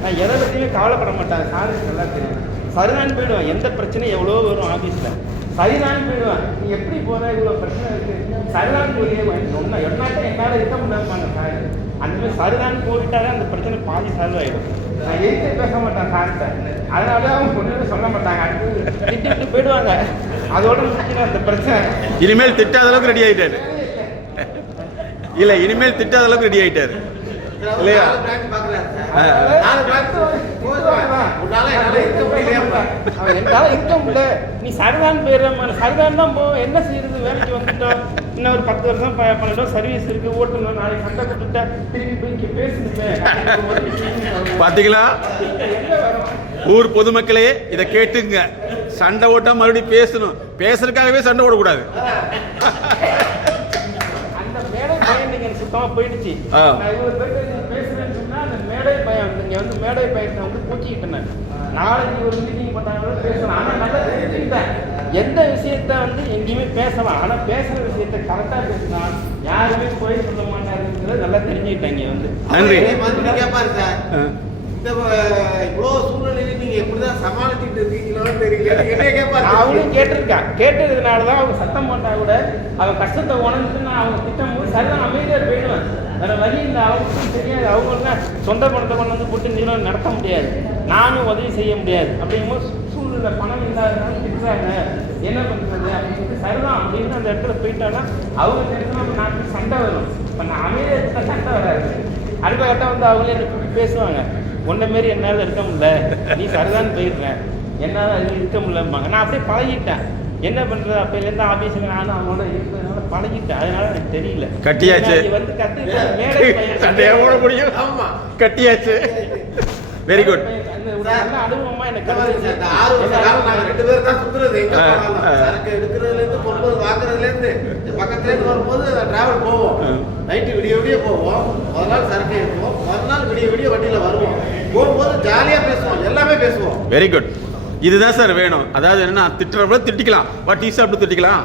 நான் எதை பற்றியுமே கவலைப்பட மாட்டேன். சாருக்கு நல்லா தெரியும். சரிதான் போயிடுவேன். எந்த பிரச்சனையும் எவ்வளோ வரும் ஆஃபீஸில், சரிதான் போயிடுவேன். நீ எப்படி போகிற, இவ்வளோ பிரச்சனை இருக்குது, சரிதான் போய் ஒன்றா என்னாட்டம் என்னால் இருக்க முடியாதுப்பாங்க சார். அந்த மாதிரி சரிதான் போயிட்டாலே அந்த பிரச்சனை பாதி சால்வ் ஆகிடும். நான் எதிர்த்து பேச மாட்டேன் சார்கிட்ட. அதனால அவங்க ஒன்றுமே சொல்ல மாட்டாங்க. அடுத்து திட்டு போயிடுவாங்க. அதோட முடிச்சுன்னா அந்த பிரச்சனை. இனிமேல் திட்டாத அளவுக்கு ரெடி ஆயிட்டாரு. இல்ல இனிமேல் திட்டாத அளவுக்கு ரெடி ஆயிட்டாரு இல்லையா? என்னால இருக்க முடியல, நீ சரிதான் போயிடுற, சரிதான் தான் போ, என்ன செய்யறது, வேலைக்கு வந்துட்டோம், இன்னும் ஒரு 10 வருஷம் 12 வருஷம் சர்வீஸ் இருக்கு, ஓட்டணும், நாளைக்கு சண்டை கொடுத்துட்டா திரும்பி போய் இங்கே பேசுணுமே. பாத்தீங்களா? ஊர் பொதுமக்களே இதை கேட்டுங்க. சண்டை ஓட்டா மறுபடியும் பேசணும். பேசுறதுக்காகவே சண்டை ஓடக்கூடாது. அந்த மேடை பயம் நீங்க சுத்தமா போயிடுச்சு. நான் இவ்வளவு பேருக்கு பேசுறேன்னு சொன்னா அந்த மேடை பயம், நீங்க வந்து மேடை பயத்தை வந்து பூச்சிக்கிட்டேன். நாளைக்கு ஒரு மீட்டிங் பண்ணாங்க பேசலாம். ஆனா நல்லா தெரிஞ்சுக்கிட்டேன், எந்த விஷயத்த வந்து எங்கேயுமே பேசலாம். ஆனா பேசுற விஷயத்த கரெக்டா பேசினா யாருமே போய் சொல்ல மாட்டாருங்கிறது நல்லா தெரிஞ்சுக்கிட்டாங்க. வந்து நன்றி. கேட்பாரு சார், இந்த இவ்வளோ சூழ்நிலையில நீங்க எப்படிதான் சமாளிச்சுட்டு இருக்கீங்களோன்னு தெரியல. என்ன கேட்பாரு? அவனும் கேட்டிருக்கான். கேட்டதுனாலதான் அவங்க சத்தம் போட்டா கூட அவன் கஷ்டத்தை உணர்ந்து நான் அவங்க திட்டம் போது சரிதான் அமைதியா போயிடுவேன். வேற வழி இல்லை. அவங்களுக்கும் தெரியாது. அவங்களும் சொந்த பணத்தை கொண்டு வந்து போட்டு நிறுவனம் நடத்த முடியாது, நானும் உதவி செய்ய முடியாது. அப்படிங்கும்போது சூழ்நிலை பணம் இல்லாதனால திட்டுறாங்க, என்ன பண்றது அப்படின்னு சொல்லிட்டு சரிதான் அப்படின்னு அந்த இடத்துல போயிட்டாங்கன்னா அவங்க தெரிஞ்சு நாட்டுக்கு சண்டை வரும். இப்போ நான் அமைதியா இருந்தா சண்டை வராது. அடுத்த கட்டம் வந்து அவங்களே எனக்கு பேசுவாங்க, ஒன்றை மாரி என்னால் இருக்க முடியல, நீ சரிதான் போயிடுறேன், என்னால் அது இருக்க முடியலம்பாங்க. நான் அப்படியே பழகிட்டேன். என்ன பண்ணுறது, அப்போலேருந்து ஆஃபீஸுக்கு நானும் அவங்களோட இருக்கிறதுனால பழகிட்டேன். அதனால எனக்கு தெரியல. கட்டியாச்சு. வந்து கற்றுக்கிட்டேன். சண்டையாக ஓட முடியும். ஆமாம், கட்டியாச்சு. Very good. நல்ல அனுபவமா எனக்கு 6 வருஷ காலம் நாங்கள் 2 பேரும் தான் சுற்றுறது. எங்கே போனாலும் சரக்கு எடுக்கிறதுலேருந்து பொருள் வாங்குறதுலேருந்து பக்கத்துலேருந்து வரும்போது டிராவல் போவோம். நைட்டு விடிய விடிய போவோம். முதல் நாள் சரக்கு எடுப்போம், மறுநாள் விடிய விடிய வண்டியில் வருவோம். போகும்போது ஜாலியாக பேசுவோம், எல்லாமே பேசுவோம். Very good. இதுதான் சார் வேணும். அதாவது என்னன்னா, திட்டுறப்ப திட்டிக்கலாம், டீ சாப்பிட்டு திட்டிக்கலாம்.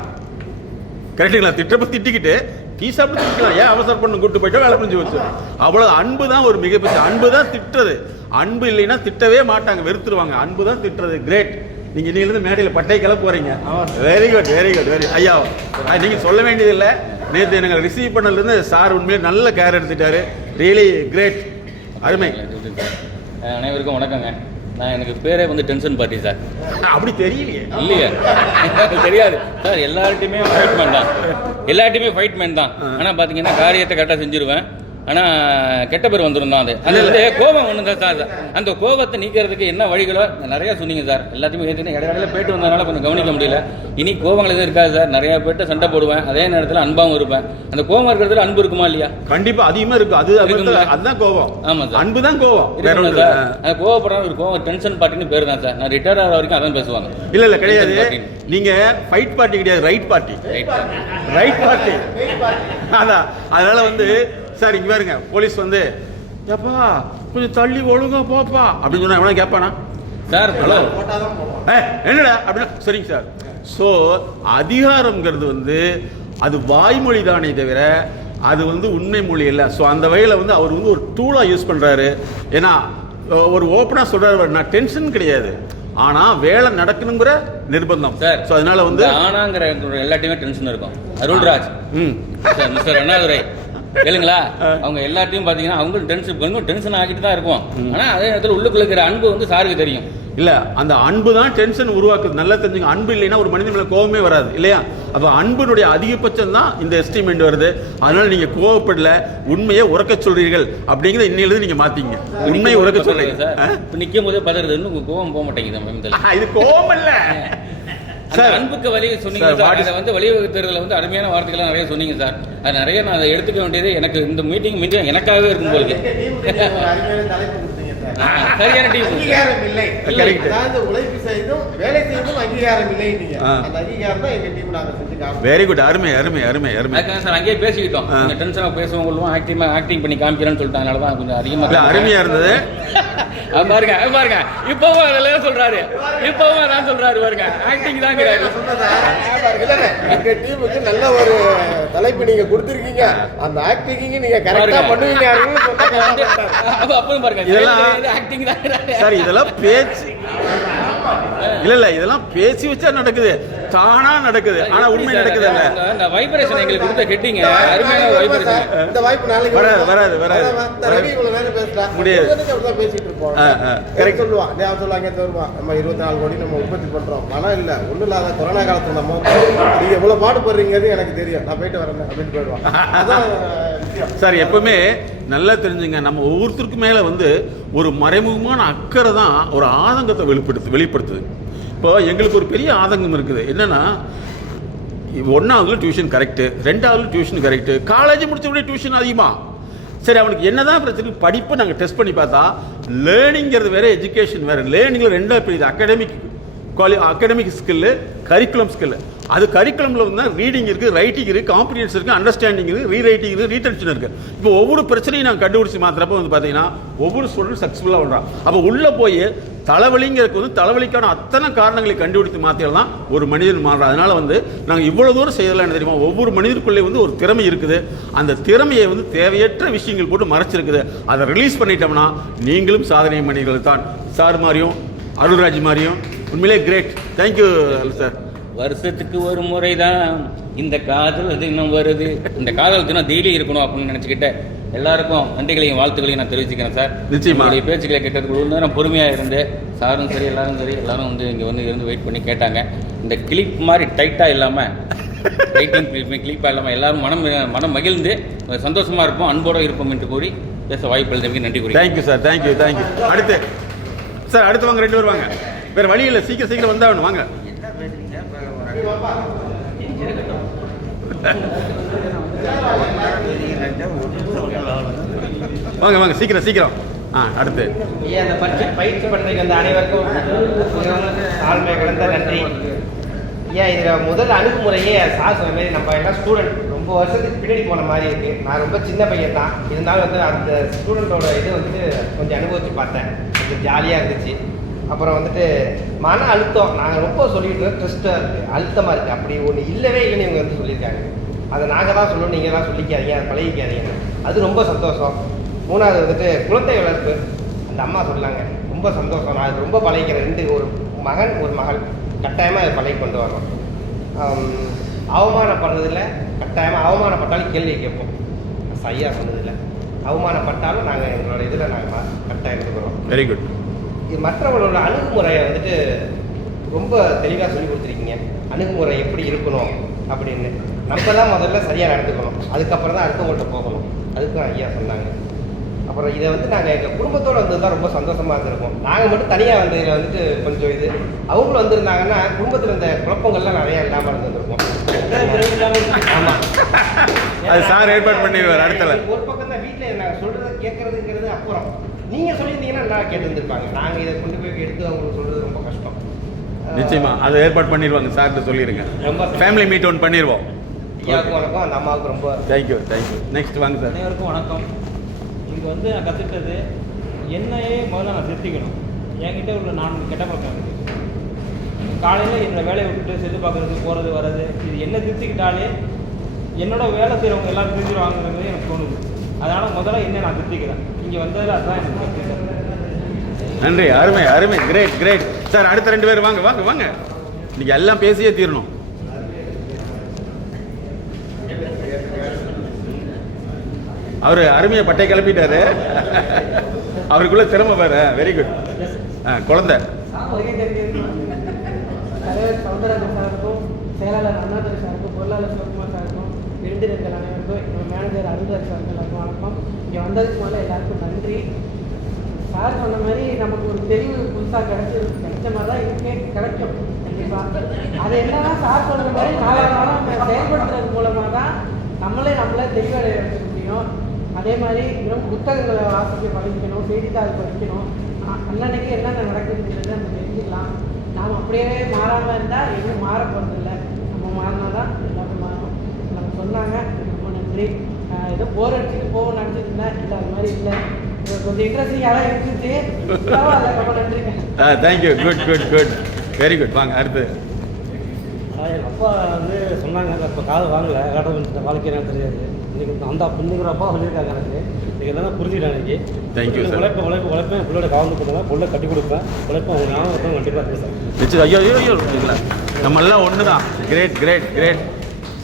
கரெக்டுங்களா? திட்டுறப்ப திட்டிக்கிட்டு டீ சாப்பிட்டு திட்டிக்கலாம். ஏன் அவசரம் பண்ணு, கூட்டு போயிட்டா வேலை புரிஞ்சு வச்சு. அவ்வளோ அன்பு தான் ஒரு மிகப்பெரிய அன்பு தான் திட்டுறது. அன்பு இல்லைன்னா திட்டவே மாட்டாங்க, வெறுத்துருவாங்க. அன்பு தான் திட்டுறது. கிரேட். நீங்க இன்னிலிருந்து மேடையில் பட்டை கிளம்ப போறீங்க. Very good, very good, very. ஐயா நீங்க சொல்ல வேண்டியதில்லை. நேற்று எனக்கு ரிசீவ் பண்ணலேருந்து சார் உண்மையிலே நல்ல கேர் எடுத்துட்டாரு. Really great. அருமை. அனைவருக்கும் வணக்கங்க. நான் எனக்கு பேரே வந்து டென்ஷன் பார்ட்டி சார். அப்படி தெரியலையே. இல்லையா? தெரியாது சார். எல்லார்ட்டையுமே ஃபைட் மேன் தான். ஆனால் பார்த்தீங்கன்னா காரியத்தை கரெக்டாக செஞ்சுருவேன். ஆனால் கெட்ட பேர் வந்துடும் தான். அது வந்து கோபம் ஒன்று தான் சார். அந்த கோபத்தை நீக்கிறதுக்கு என்ன வழிகளோ நிறையா சொன்னீங்க சார். எல்லாத்தையுமே ஏற்கனவே இடையில போயிட்டு வந்ததுனால கொஞ்சம் கவனிக்க முடியல. இனி கோபங்கள் எதுவும் இருக்காது சார். நிறையா பேர்ட்ட சண்டை போடுவேன், அதே நேரத்தில் அன்பாகவும் இருப்பேன். அந்த கோபம் இருக்கிறதுல அன்பு இருக்குமா இல்லையா? கண்டிப்பாக அதிகமாக இருக்கும். அதுதான் கோபம். ஆமாம் சார், அன்பு தான் கோபம். சார் அது கோவப்படுற ஒரு கோவம் டென்ஷன் பார்ட்டின்னு பேர் தான் சார். நான் ரிட்டையர் ஆகிற வரைக்கும் அதான் பேசுவாங்க. இல்லை கிடையாது. நீங்க ஃபைட் பார்ட்டி கிடையாது, ரைட் பார்ட்டி. அதான். அதனால வந்து சார் இங்க பாருங்க, போலீஸ் வந்து ஏப்பா கொஞ்சம் தள்ளி ஒழுங்கா போப்பா அப்படின்னு சொன்னா எவ்வளோ கேட்பானா சார்? ஹலோ என்னடா அப்படின்னா சரிங்க சார். ஸோ அதிகாரம்ங்கிறது வந்து அது வாய்மொழி தானே தவிர அது வந்து உண்மை மொழி இல்லை. ஸோ அந்த வகையில் வந்து அவர் வந்து ஒரு டூலாக யூஸ் பண்ணுறாரு. ஏன்னா ஒரு ஓப்பனாக சொல்கிறாரு, நான் டென்ஷன் கிடையாது, ஆனால் வேலை நடக்கணுங்கிற நிர்பந்தம் சார். ஸோ அதனால வந்து ஆனாங்கிற எல்லாத்தையுமே டென்ஷன் இருக்கும். அருள்ராஜ் சார், மிஸ்டர் அண்ணாதுரை கேளுங்களா, அவங்க எல்லாத்தையும் பார்த்தீங்கன்னா அவங்களும் டென்ஷன் ஆகிட்டு தான் இருக்கும். ஆனால் அதே நேரத்தில் உள்ளுக்குள்ள இருக்கிற அன்பு வந்து சாருக்கு தெரியும். இல்லை, அந்த அன்பு தான் டென்ஷன் உருவாக்குது. நல்லா தெரிஞ்சுங்க. அன்பு இல்லைன்னா ஒரு மனிதன் மேலே கோபமே வராது இல்லையா? அப்போ அன்பினுடைய அதிகபட்சம் தான் இந்த எஸ்டிமேட் வருது. அதனால நீங்கள் கோவப்படல, உண்மையை உறக்க சொல்றீர்கள் அப்படிங்கிறத இன்னிலிருந்து நீங்கள் மாற்றிங்க. உண்மையை உறக்க சொல்றீங்க சார். இப்போ நிற்கும் போதே பதறது, கோபம் போக மாட்டேங்குது. இது கோபம் இல்லை சார். அன்புக்கு வழி சொன்னீங்க சார். அதை வந்து வழிவகுத்துறதுல வந்து அருமையான வார்த்தைகள் நிறைய சொன்னீங்க சார். அது நிறைய நான் அதை எடுத்துக்க வேண்டியது எனக்கு இந்த மீட்டிங் எனக்காகவே இருக்கும் போது. சரியான டீம். அங்கீகாரம் இல்லை. Correct. அதாவது உழைப்பு செய்தும் வேலை செய்தும் அங்கீகாரம் இல்லை. நீங்க அந்த அங்கீகாரம் தான் எங்க டீம் நாங்க செஞ்சு காமிச்சோம். Very good. அருமை அருமை அருமை அருமை. அதுக்காக சார் அங்கேயே பேசிக்கிட்டோம். கொஞ்சம் டென்ஷனாக பேசுவோம் கொள்வோம், ஆக்டிங் பண்ணி காமிக்கிறேன்னு சொல்லிட்டு அதனால தான் கொஞ்சம் அதிகமாக அருமையா இருந்தது. பாருங்க பாருங்க இப்பவும் அதெல்லாம் சொல்றாரு, இப்பவும் அதான் சொல்றாரு பாருங்க, ஆக்டிங் தான் எங்க டீமுக்கு நல்ல ஒரு தலைப்பு நீங்க கொடுத்துருக்கீங்க. அந்த ஆக்டிங் நீங்க கரெக்டா பண்ணுவீங்க. அப்பவும் பாருங்க இதெல்லாம் ஆக்டிங் தான் சார். இதெல்லாம் பேச்சு இல்ல இதெல்லாம் பேசி வச்சா நடக்குது, தானா நடக்குது. ஆனா உண்மை நடக்குது இல்ல. இந்த வைப்ரேஷன் எங்களுக்கு கொடுத்த ஹெட்டிங் அருமையான வைப்ரேஷன். இந்த வாய்ப்பு நாளைக்கு வராது ரவி இவ்வளவு நேரம் பேசலாம் முடியாது. அப்படிதான் பேசிட்டு இருப்போம். கரெக்ட் சொல்லுவான். அவன் சொல்லுவாங்க தருவான், நம்ம 24 கோடி நம்ம உற்பத்தி பண்றோம். பணம் இல்ல ஒண்ணும் இல்லாத கொரோனா காலத்துல நம்ம நீங்க எவ்வளவு பாடுபடுறீங்கிறது எனக்கு தெரியும், நான் போயிட்டு வரேன் அப்படின்னு போயிடுவான். அதான் சார் எப்பவுமே நல்லா தெரிஞ்சுங்க, நம்ம ஒவ்வொருத்தருக்கு மேல வந்து ஒரு மறைமுகமான அக்கறை தான் ஒரு ஆதங்கத்தை வெளிப்படுத்துது. இப்போ எங்களுக்கு ஒரு பெரிய ஆதங்கம் இருக்குது. என்னன்னா 1ஆவதுல டியூஷன் கரெக்டு, 2ஆவதுல டியூஷன் கரெக்டு, காலேஜ் முடிச்ச உடனே டியூஷன் அதிகமா. சரி அவனுக்கு என்னதான் பிரச்சனை, படிப்பை நாங்கள் டெஸ்ட் பண்ணி பார்த்தா லேர்னிங்கிறது வேற, எஜுகேஷன் வேற. லேர்னிங்கில் ரெண்டாக பிரியுது, அகாடமிக் ஸ்கில்லு, கரிக்குலம் ஸ்கில்லு. அது கரிக்குலமில் வந்து ரீடிங் இருக்குது, ரைட்டிங் இருக்குது, காம்ப்ரிஹென்ஸ் இருக்குது, அண்டர்ஸ்டாண்டிங் இருக்குது, ரீரைட்டிங் இருக்குது, ரீடென்ஷன் இருக்குது. இப்போ ஒவ்வொரு பிரச்சனையும் நாங்கள் கண்டுபிடிச்சி மாத்திரப்போ வந்து பார்த்தீங்கன்னா ஒவ்வொரு ஸ்டூடெண்ட் சக்ஸஸ்ஃபுல்லாக பண்ணுறான். அப்போ உள்ளே போய் தலைவலிங்கிறதுக்கு வந்து தலைவலிக்கான அத்தனை காரணங்களை கண்டுபிடித்து மாற்றியல் தான் ஒரு மனிதன் மாறுறான். அதனால் வந்து நாங்கள் இவ்வளோ தூரம் செய்யலாம் தெரியுமா, ஒவ்வொரு மனிதருக்குள்ளே வந்து ஒரு திறமை இருக்குது. அந்த திறமையை வந்து தேவையற்ற விஷயங்கள் போட்டு மறைச்சிருக்குது. அதை ரிலீஸ் பண்ணிட்டோம்னா நீங்களும் சாதனை மனிதர்கள் தான். சார் மாதிரியும் அருள்ராஜ் மாதிரியும் உண்மையிலே கிரேட். Thank you sir. வருஷத்துக்கு ஒரு முறை தான் இந்த காதல் தினம் வருது. இந்த காதல் தினம் டெய்லி இருக்கணும் அப்படின்னு நினச்சிக்கிட்ட எல்லாருக்கும் நன்றிகளையும் வாழ்த்துக்களையும் நான் தெரிவிச்சுக்கிறேன் சார். நிச்சயமா பேச்சுக்களை கேட்டதுக்கு ஒரு நேரம் பொறுமையாக இருந்து சாரும் சரி எல்லாரும் வந்து இங்கே வந்து இருந்து வெயிட் பண்ணி கேட்டாங்க. இந்த கிளிப் மாதிரி டைட்டாக இல்லாமல் ரைட்டிங் கிளிப்பாக இல்லாமல் எல்லாரும் மனம் மகிழ்ந்து சந்தோஷமாக இருப்போம், அன்போடு இருப்போம் என்று கூறி பேச வாய்ப்பு எழுதி நன்றி கூறி. Thank you sir. தேங்க்யூ. அடுத்து சார் அடுத்தவங்க 2 பேர் வாங்க. வேறு வழி இல்லை, சீக்கிரம் வந்தாகணும். வாங்க வாங்க சீக்கிரம். அடுத்து அந்த பயிற்சி பண்ணுறதுக்கு அந்த அனைவருக்கும் தாழ்மை கலந்த நன்றி. இதில் முதல் அணுகுமுறையே சார் சொன்ன மாதிரி நம்ம எல்லாம் ஸ்டூடெண்ட் ரொம்ப வருஷத்துக்கு பின்னாடி போன மாதிரி இருக்குது. நான் ரொம்ப சின்ன பையன் தான், இருந்தாலும் வந்து அந்த ஸ்டூடெண்ட்டோட இது வந்துட்டு கொஞ்சம் அனுபவித்து பார்த்தேன். கொஞ்சம் ஜாலியாக இருந்துச்சு. அப்புறம் வந்துட்டு மன அழுத்தம் நாங்கள் ரொம்ப சொல்லிட்டு ஸ்ட்ரெஸ்ட்டாக இருக்குது, அழுத்தமாக இருக்குது, அப்படி ஒன்று இல்லவே இல்லைன்னு இவங்க வந்து சொல்லியிருக்காங்க. அதை நாங்கள் தான் சொல்லணும், நீங்கள் தான் சொல்லிக்காதீங்க, அதை பழகிக்காதீங்க. அது ரொம்ப சந்தோஷம். 3வது வந்துட்டு குழந்தை வளர்ப்பு, அந்த அம்மா சொல்லாங்க, ரொம்ப சந்தோஷம். நான் அது ரொம்ப பழகிக்கிறேன். 2 ஒரு மகன் ஒரு மகள், கட்டாயமாக அதை பழகி கொண்டு வரணும். அவமானப்படுறதில்ல, கட்டாயமாக அவமானப்பட்டாலும் கேள்வி கேட்போம். சரியாக சொன்னதில்லை, அவமானப்பட்டாலும் நாங்கள் எங்களோட இதில் நாங்கள் கட்டாயம் எடுத்துக்கிறோம். Very good. இது மற்றவங்களோட அணுகுமுறையை வந்துட்டு ரொம்ப தெளிவாக சொல்லி கொடுத்துருக்கீங்க. அணுகுமுறை எப்படி இருக்கணும் அப்படின்னு நம்ம தான் முதல்ல சரியாக நடந்துக்கணும், அதுக்கப்புறம் தான் அடுத்தவங்கள்ட்ட போகணும். அதுக்கும் ஐயா சொன்னாங்க. அப்புறம் இதை வந்து நாங்கள் எங்கள் குடும்பத்தோடு வந்து தான் ரொம்ப சந்தோஷமாக இருந்திருக்கோம். நாங்கள் மட்டும் தனியாக வந்து இதில் வந்துட்டு கொஞ்சம் இது அவங்களும் வந்திருந்தாங்கன்னா குடும்பத்தில் இந்த குழப்பங்கள்லாம் நிறையா இல்லாமல் இருந்திருக்கும். ஆமாம், அது சார் ஏற்பாடு பண்ணிடுவார். அடுத்தல ஒரு பக்கம் தான் வீட்டில் நாங்கள் சொல்கிறத கேட்கறதுங்கிறது அப்புறம் நீங்கள் சொல்லியிருந்தீங்கன்னா நான் கேட்டுருந்துருப்பாங்க. நாங்கள் இதை கொண்டு போய் எடுத்து அவங்களுக்கு சொல்கிறது ரொம்ப கஷ்டம். நிச்சயமா அதை ஏற்பாடு பண்ணிடுவாங்க. சார்கிட்ட சொல்லிடுங்க, ரொம்ப ஃபேமிலி மீட் ஒன்று பண்ணிடுவோம். ஐயாவுக்கும் வணக்கம், அந்த அம்மாவுக்கு ரொம்ப தேங்க்யூ. நெக்ஸ்ட் வாங்க சார். அனைவருக்கும் வணக்கம். இங்கே வந்து நான் கற்றுக்கிட்டது என்னையே முதல்ல நான் திருத்திக்கணும். என்கிட்ட உள்ள 4 கெட்ட பழக்கம் இருக்குது. காலையில் என்னோடய வேலையை விட்டுட்டு செல்லு பார்க்குறது, போகிறது வர்றது, இது என்ன திருத்திக்கிட்டாலே என்னோட வேலை செய்கிறவங்க எல்லாம் திருத்திடுவாங்கிறது எனக்கு தோணுது. அதனால் முதல்ல என்ன நான் திருத்திக்கிறேன். இங்கே வந்ததில் அதுதான் எனக்கு திருத்திக்கிறேன். நன்றி. அருமை. Great sir. அடுத்த 2 பேர் வாங்க. இன்னைக்கு எல்லாம் பேசியே தீரணும். அவர் அருமையை பட்டை கிளப்பிட்டாரு. அவருக்குள்ள திறமை பாரு. Very good. குழந்தை தலைவர் சவுந்தரராஜன் சாருக்கும், செயலாளர் அண்ணாதுரை சாருக்கும், பொருளாளர் சிவகுமார் சாருக்கும், விருந்தினர்கள் அனைவருக்கும், என்னோட மேனேஜர் அருள்ராஜ் சாருக்கும் எல்லாருக்கும் வணக்கம். இங்கே வந்ததுக்கு மேலே எல்லாருக்கும் நன்றி. சார் சொன்ன மாதிரி நமக்கு ஒரு தெரிவு புதுசாக கிடைச்ச மாதிரி தான் இருக்கே கிடைக்கும் கண்டிப்பாக. அது என்னன்னா சார் சொன்ன மாதிரி நாளாக நம்ம செயல்படுத்துறது மூலமாக தான் நம்மளே தெளிவடைய வச்சுக்க முடியும். அதே மாதிரி இன்னும் புத்தகங்களை வாசிக்க படிக்கணும், செய்தித்தாள் படிக்கணும். அண்ணனுக்கு என்னென்ன நடக்குதுன்றது நம்ம தெரிஞ்சுக்கலாம். நாம் அப்படியே மாறாமல் இருந்தால் எதுவும் மாற போகிறதில்ல. நம்ம மாறினா தான் எல்லாமே மாறும். நம்ம சொன்னாங்க, ரொம்ப நன்றி. ஏதோ போர் அடிச்சுட்டு போவோம்னு நினச்சிட்டு இருந்தேன், இல்லை அது மாதிரி இல்லை. கொஞ்சம் இன்ட்ரெஸ்டிங்காக இருந்துச்சு. ரொம்ப நன்றிங்க. Thank you. Good good good, very good. வாங்க அடுத்து. எங்கள் அப்பா வந்து சொன்னாங்க, இப்போ காது வாங்கலை, காட்ட வாழ்க்கை என்ன தெரியாது. இன்றைக்கி அந்த இன்னைக்கு அப்பா சொல்லியிருக்காங்க எனக்கு. இன்றைக்கி எல்லாம் புரிஞ்சுட்டேன். எனக்கு தேங்க்யூ சார். உழைப்பேன் பிள்ளோட காவந்து கொடுப்பேன், பொருளை கட்டி கொடுப்பேன், உழைப்பேன். அவங்க ஞாபகம் கண்டிப்பாக பேசுகிறேன். நிச்சயம். ஐயோ ஐயோ ஐயோ இல்லைங்களா, நம்ம எல்லாம் ஒன்று தான். Great great great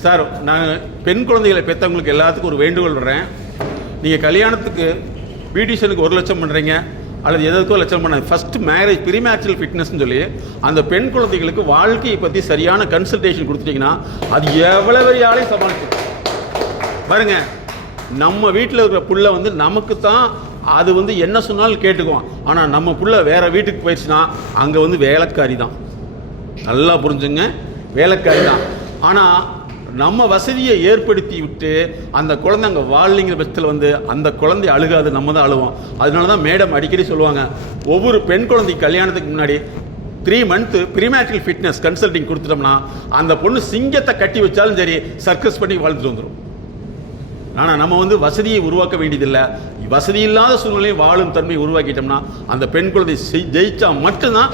sir. நான் பெண் குழந்தைகளை பெற்றவங்களுக்கு எல்லாத்துக்கும் ஒரு வேண்டுகோள் விடுறேன். நீங்கள் கல்யாணத்துக்கு பியூட்டிஷியனுக்கு 1 லட்சம் பண்ணுறீங்க அல்லது எதற்கோ லட்சம் பண்ணாங்க. ஃபஸ்ட்டு மேரேஜ் ப்ரீமேச்சுரல் ஃபிட்னஸ்ன்னு சொல்லி அந்த பெண் குழந்தைகளுக்கு வாழ்க்கையை பற்றி சரியான கன்சல்டேஷன் கொடுத்துட்டிங்கன்னா அது எவ்வளோ பெரிய ஆளையும் சமாளிச்சு பாருங்க. நம்ம வீட்டில் இருக்கிற புள்ள வந்து நமக்கு தான் அது வந்து என்ன சொன்னாலும் கேட்டுக்குவான். ஆனால் நம்ம புள்ள வேறு வீட்டுக்கு போயிடுச்சுன்னா அங்கே வந்து வேலைக்காரி தான். நல்லா புரிஞ்சுங்க, வேலைக்காரி தான். ஆனால் நம்ம வசதியை ஏற்படுத்தி விட்டு அந்த குழந்தை அங்கே வாழலைங்கிற பட்சத்தில் வந்து அந்த குழந்தை அழுகாது, நம்ம தான் அழுவோம். அதனால தான் மேடம் அடிக்கடி சொல்லுவாங்க, ஒவ்வொரு பெண் குழந்தைக்கு கல்யாணத்துக்கு முன்னாடி 3 மந்த்து ப்ரீமேச்சுரல் ஃபிட்னஸ் கன்சல்டிங் கொடுத்துட்டோம்னா அந்த பொண்ணு சிங்கத்தை கட்டி வச்சாலும் சரி சர்க்கஸ் பண்ணி வாழ்ந்துட்டு வந்துடும். ஆனால் நம்ம வந்து வசதியை உருவாக்க வேண்டியதில்லை. வசதி இல்லாத சூழ்நிலையை வாழும் தன்மை உருவாக்கிட்டோம்னா அந்த பெண் குழந்தை ஜெயிச்சா மட்டும்தான்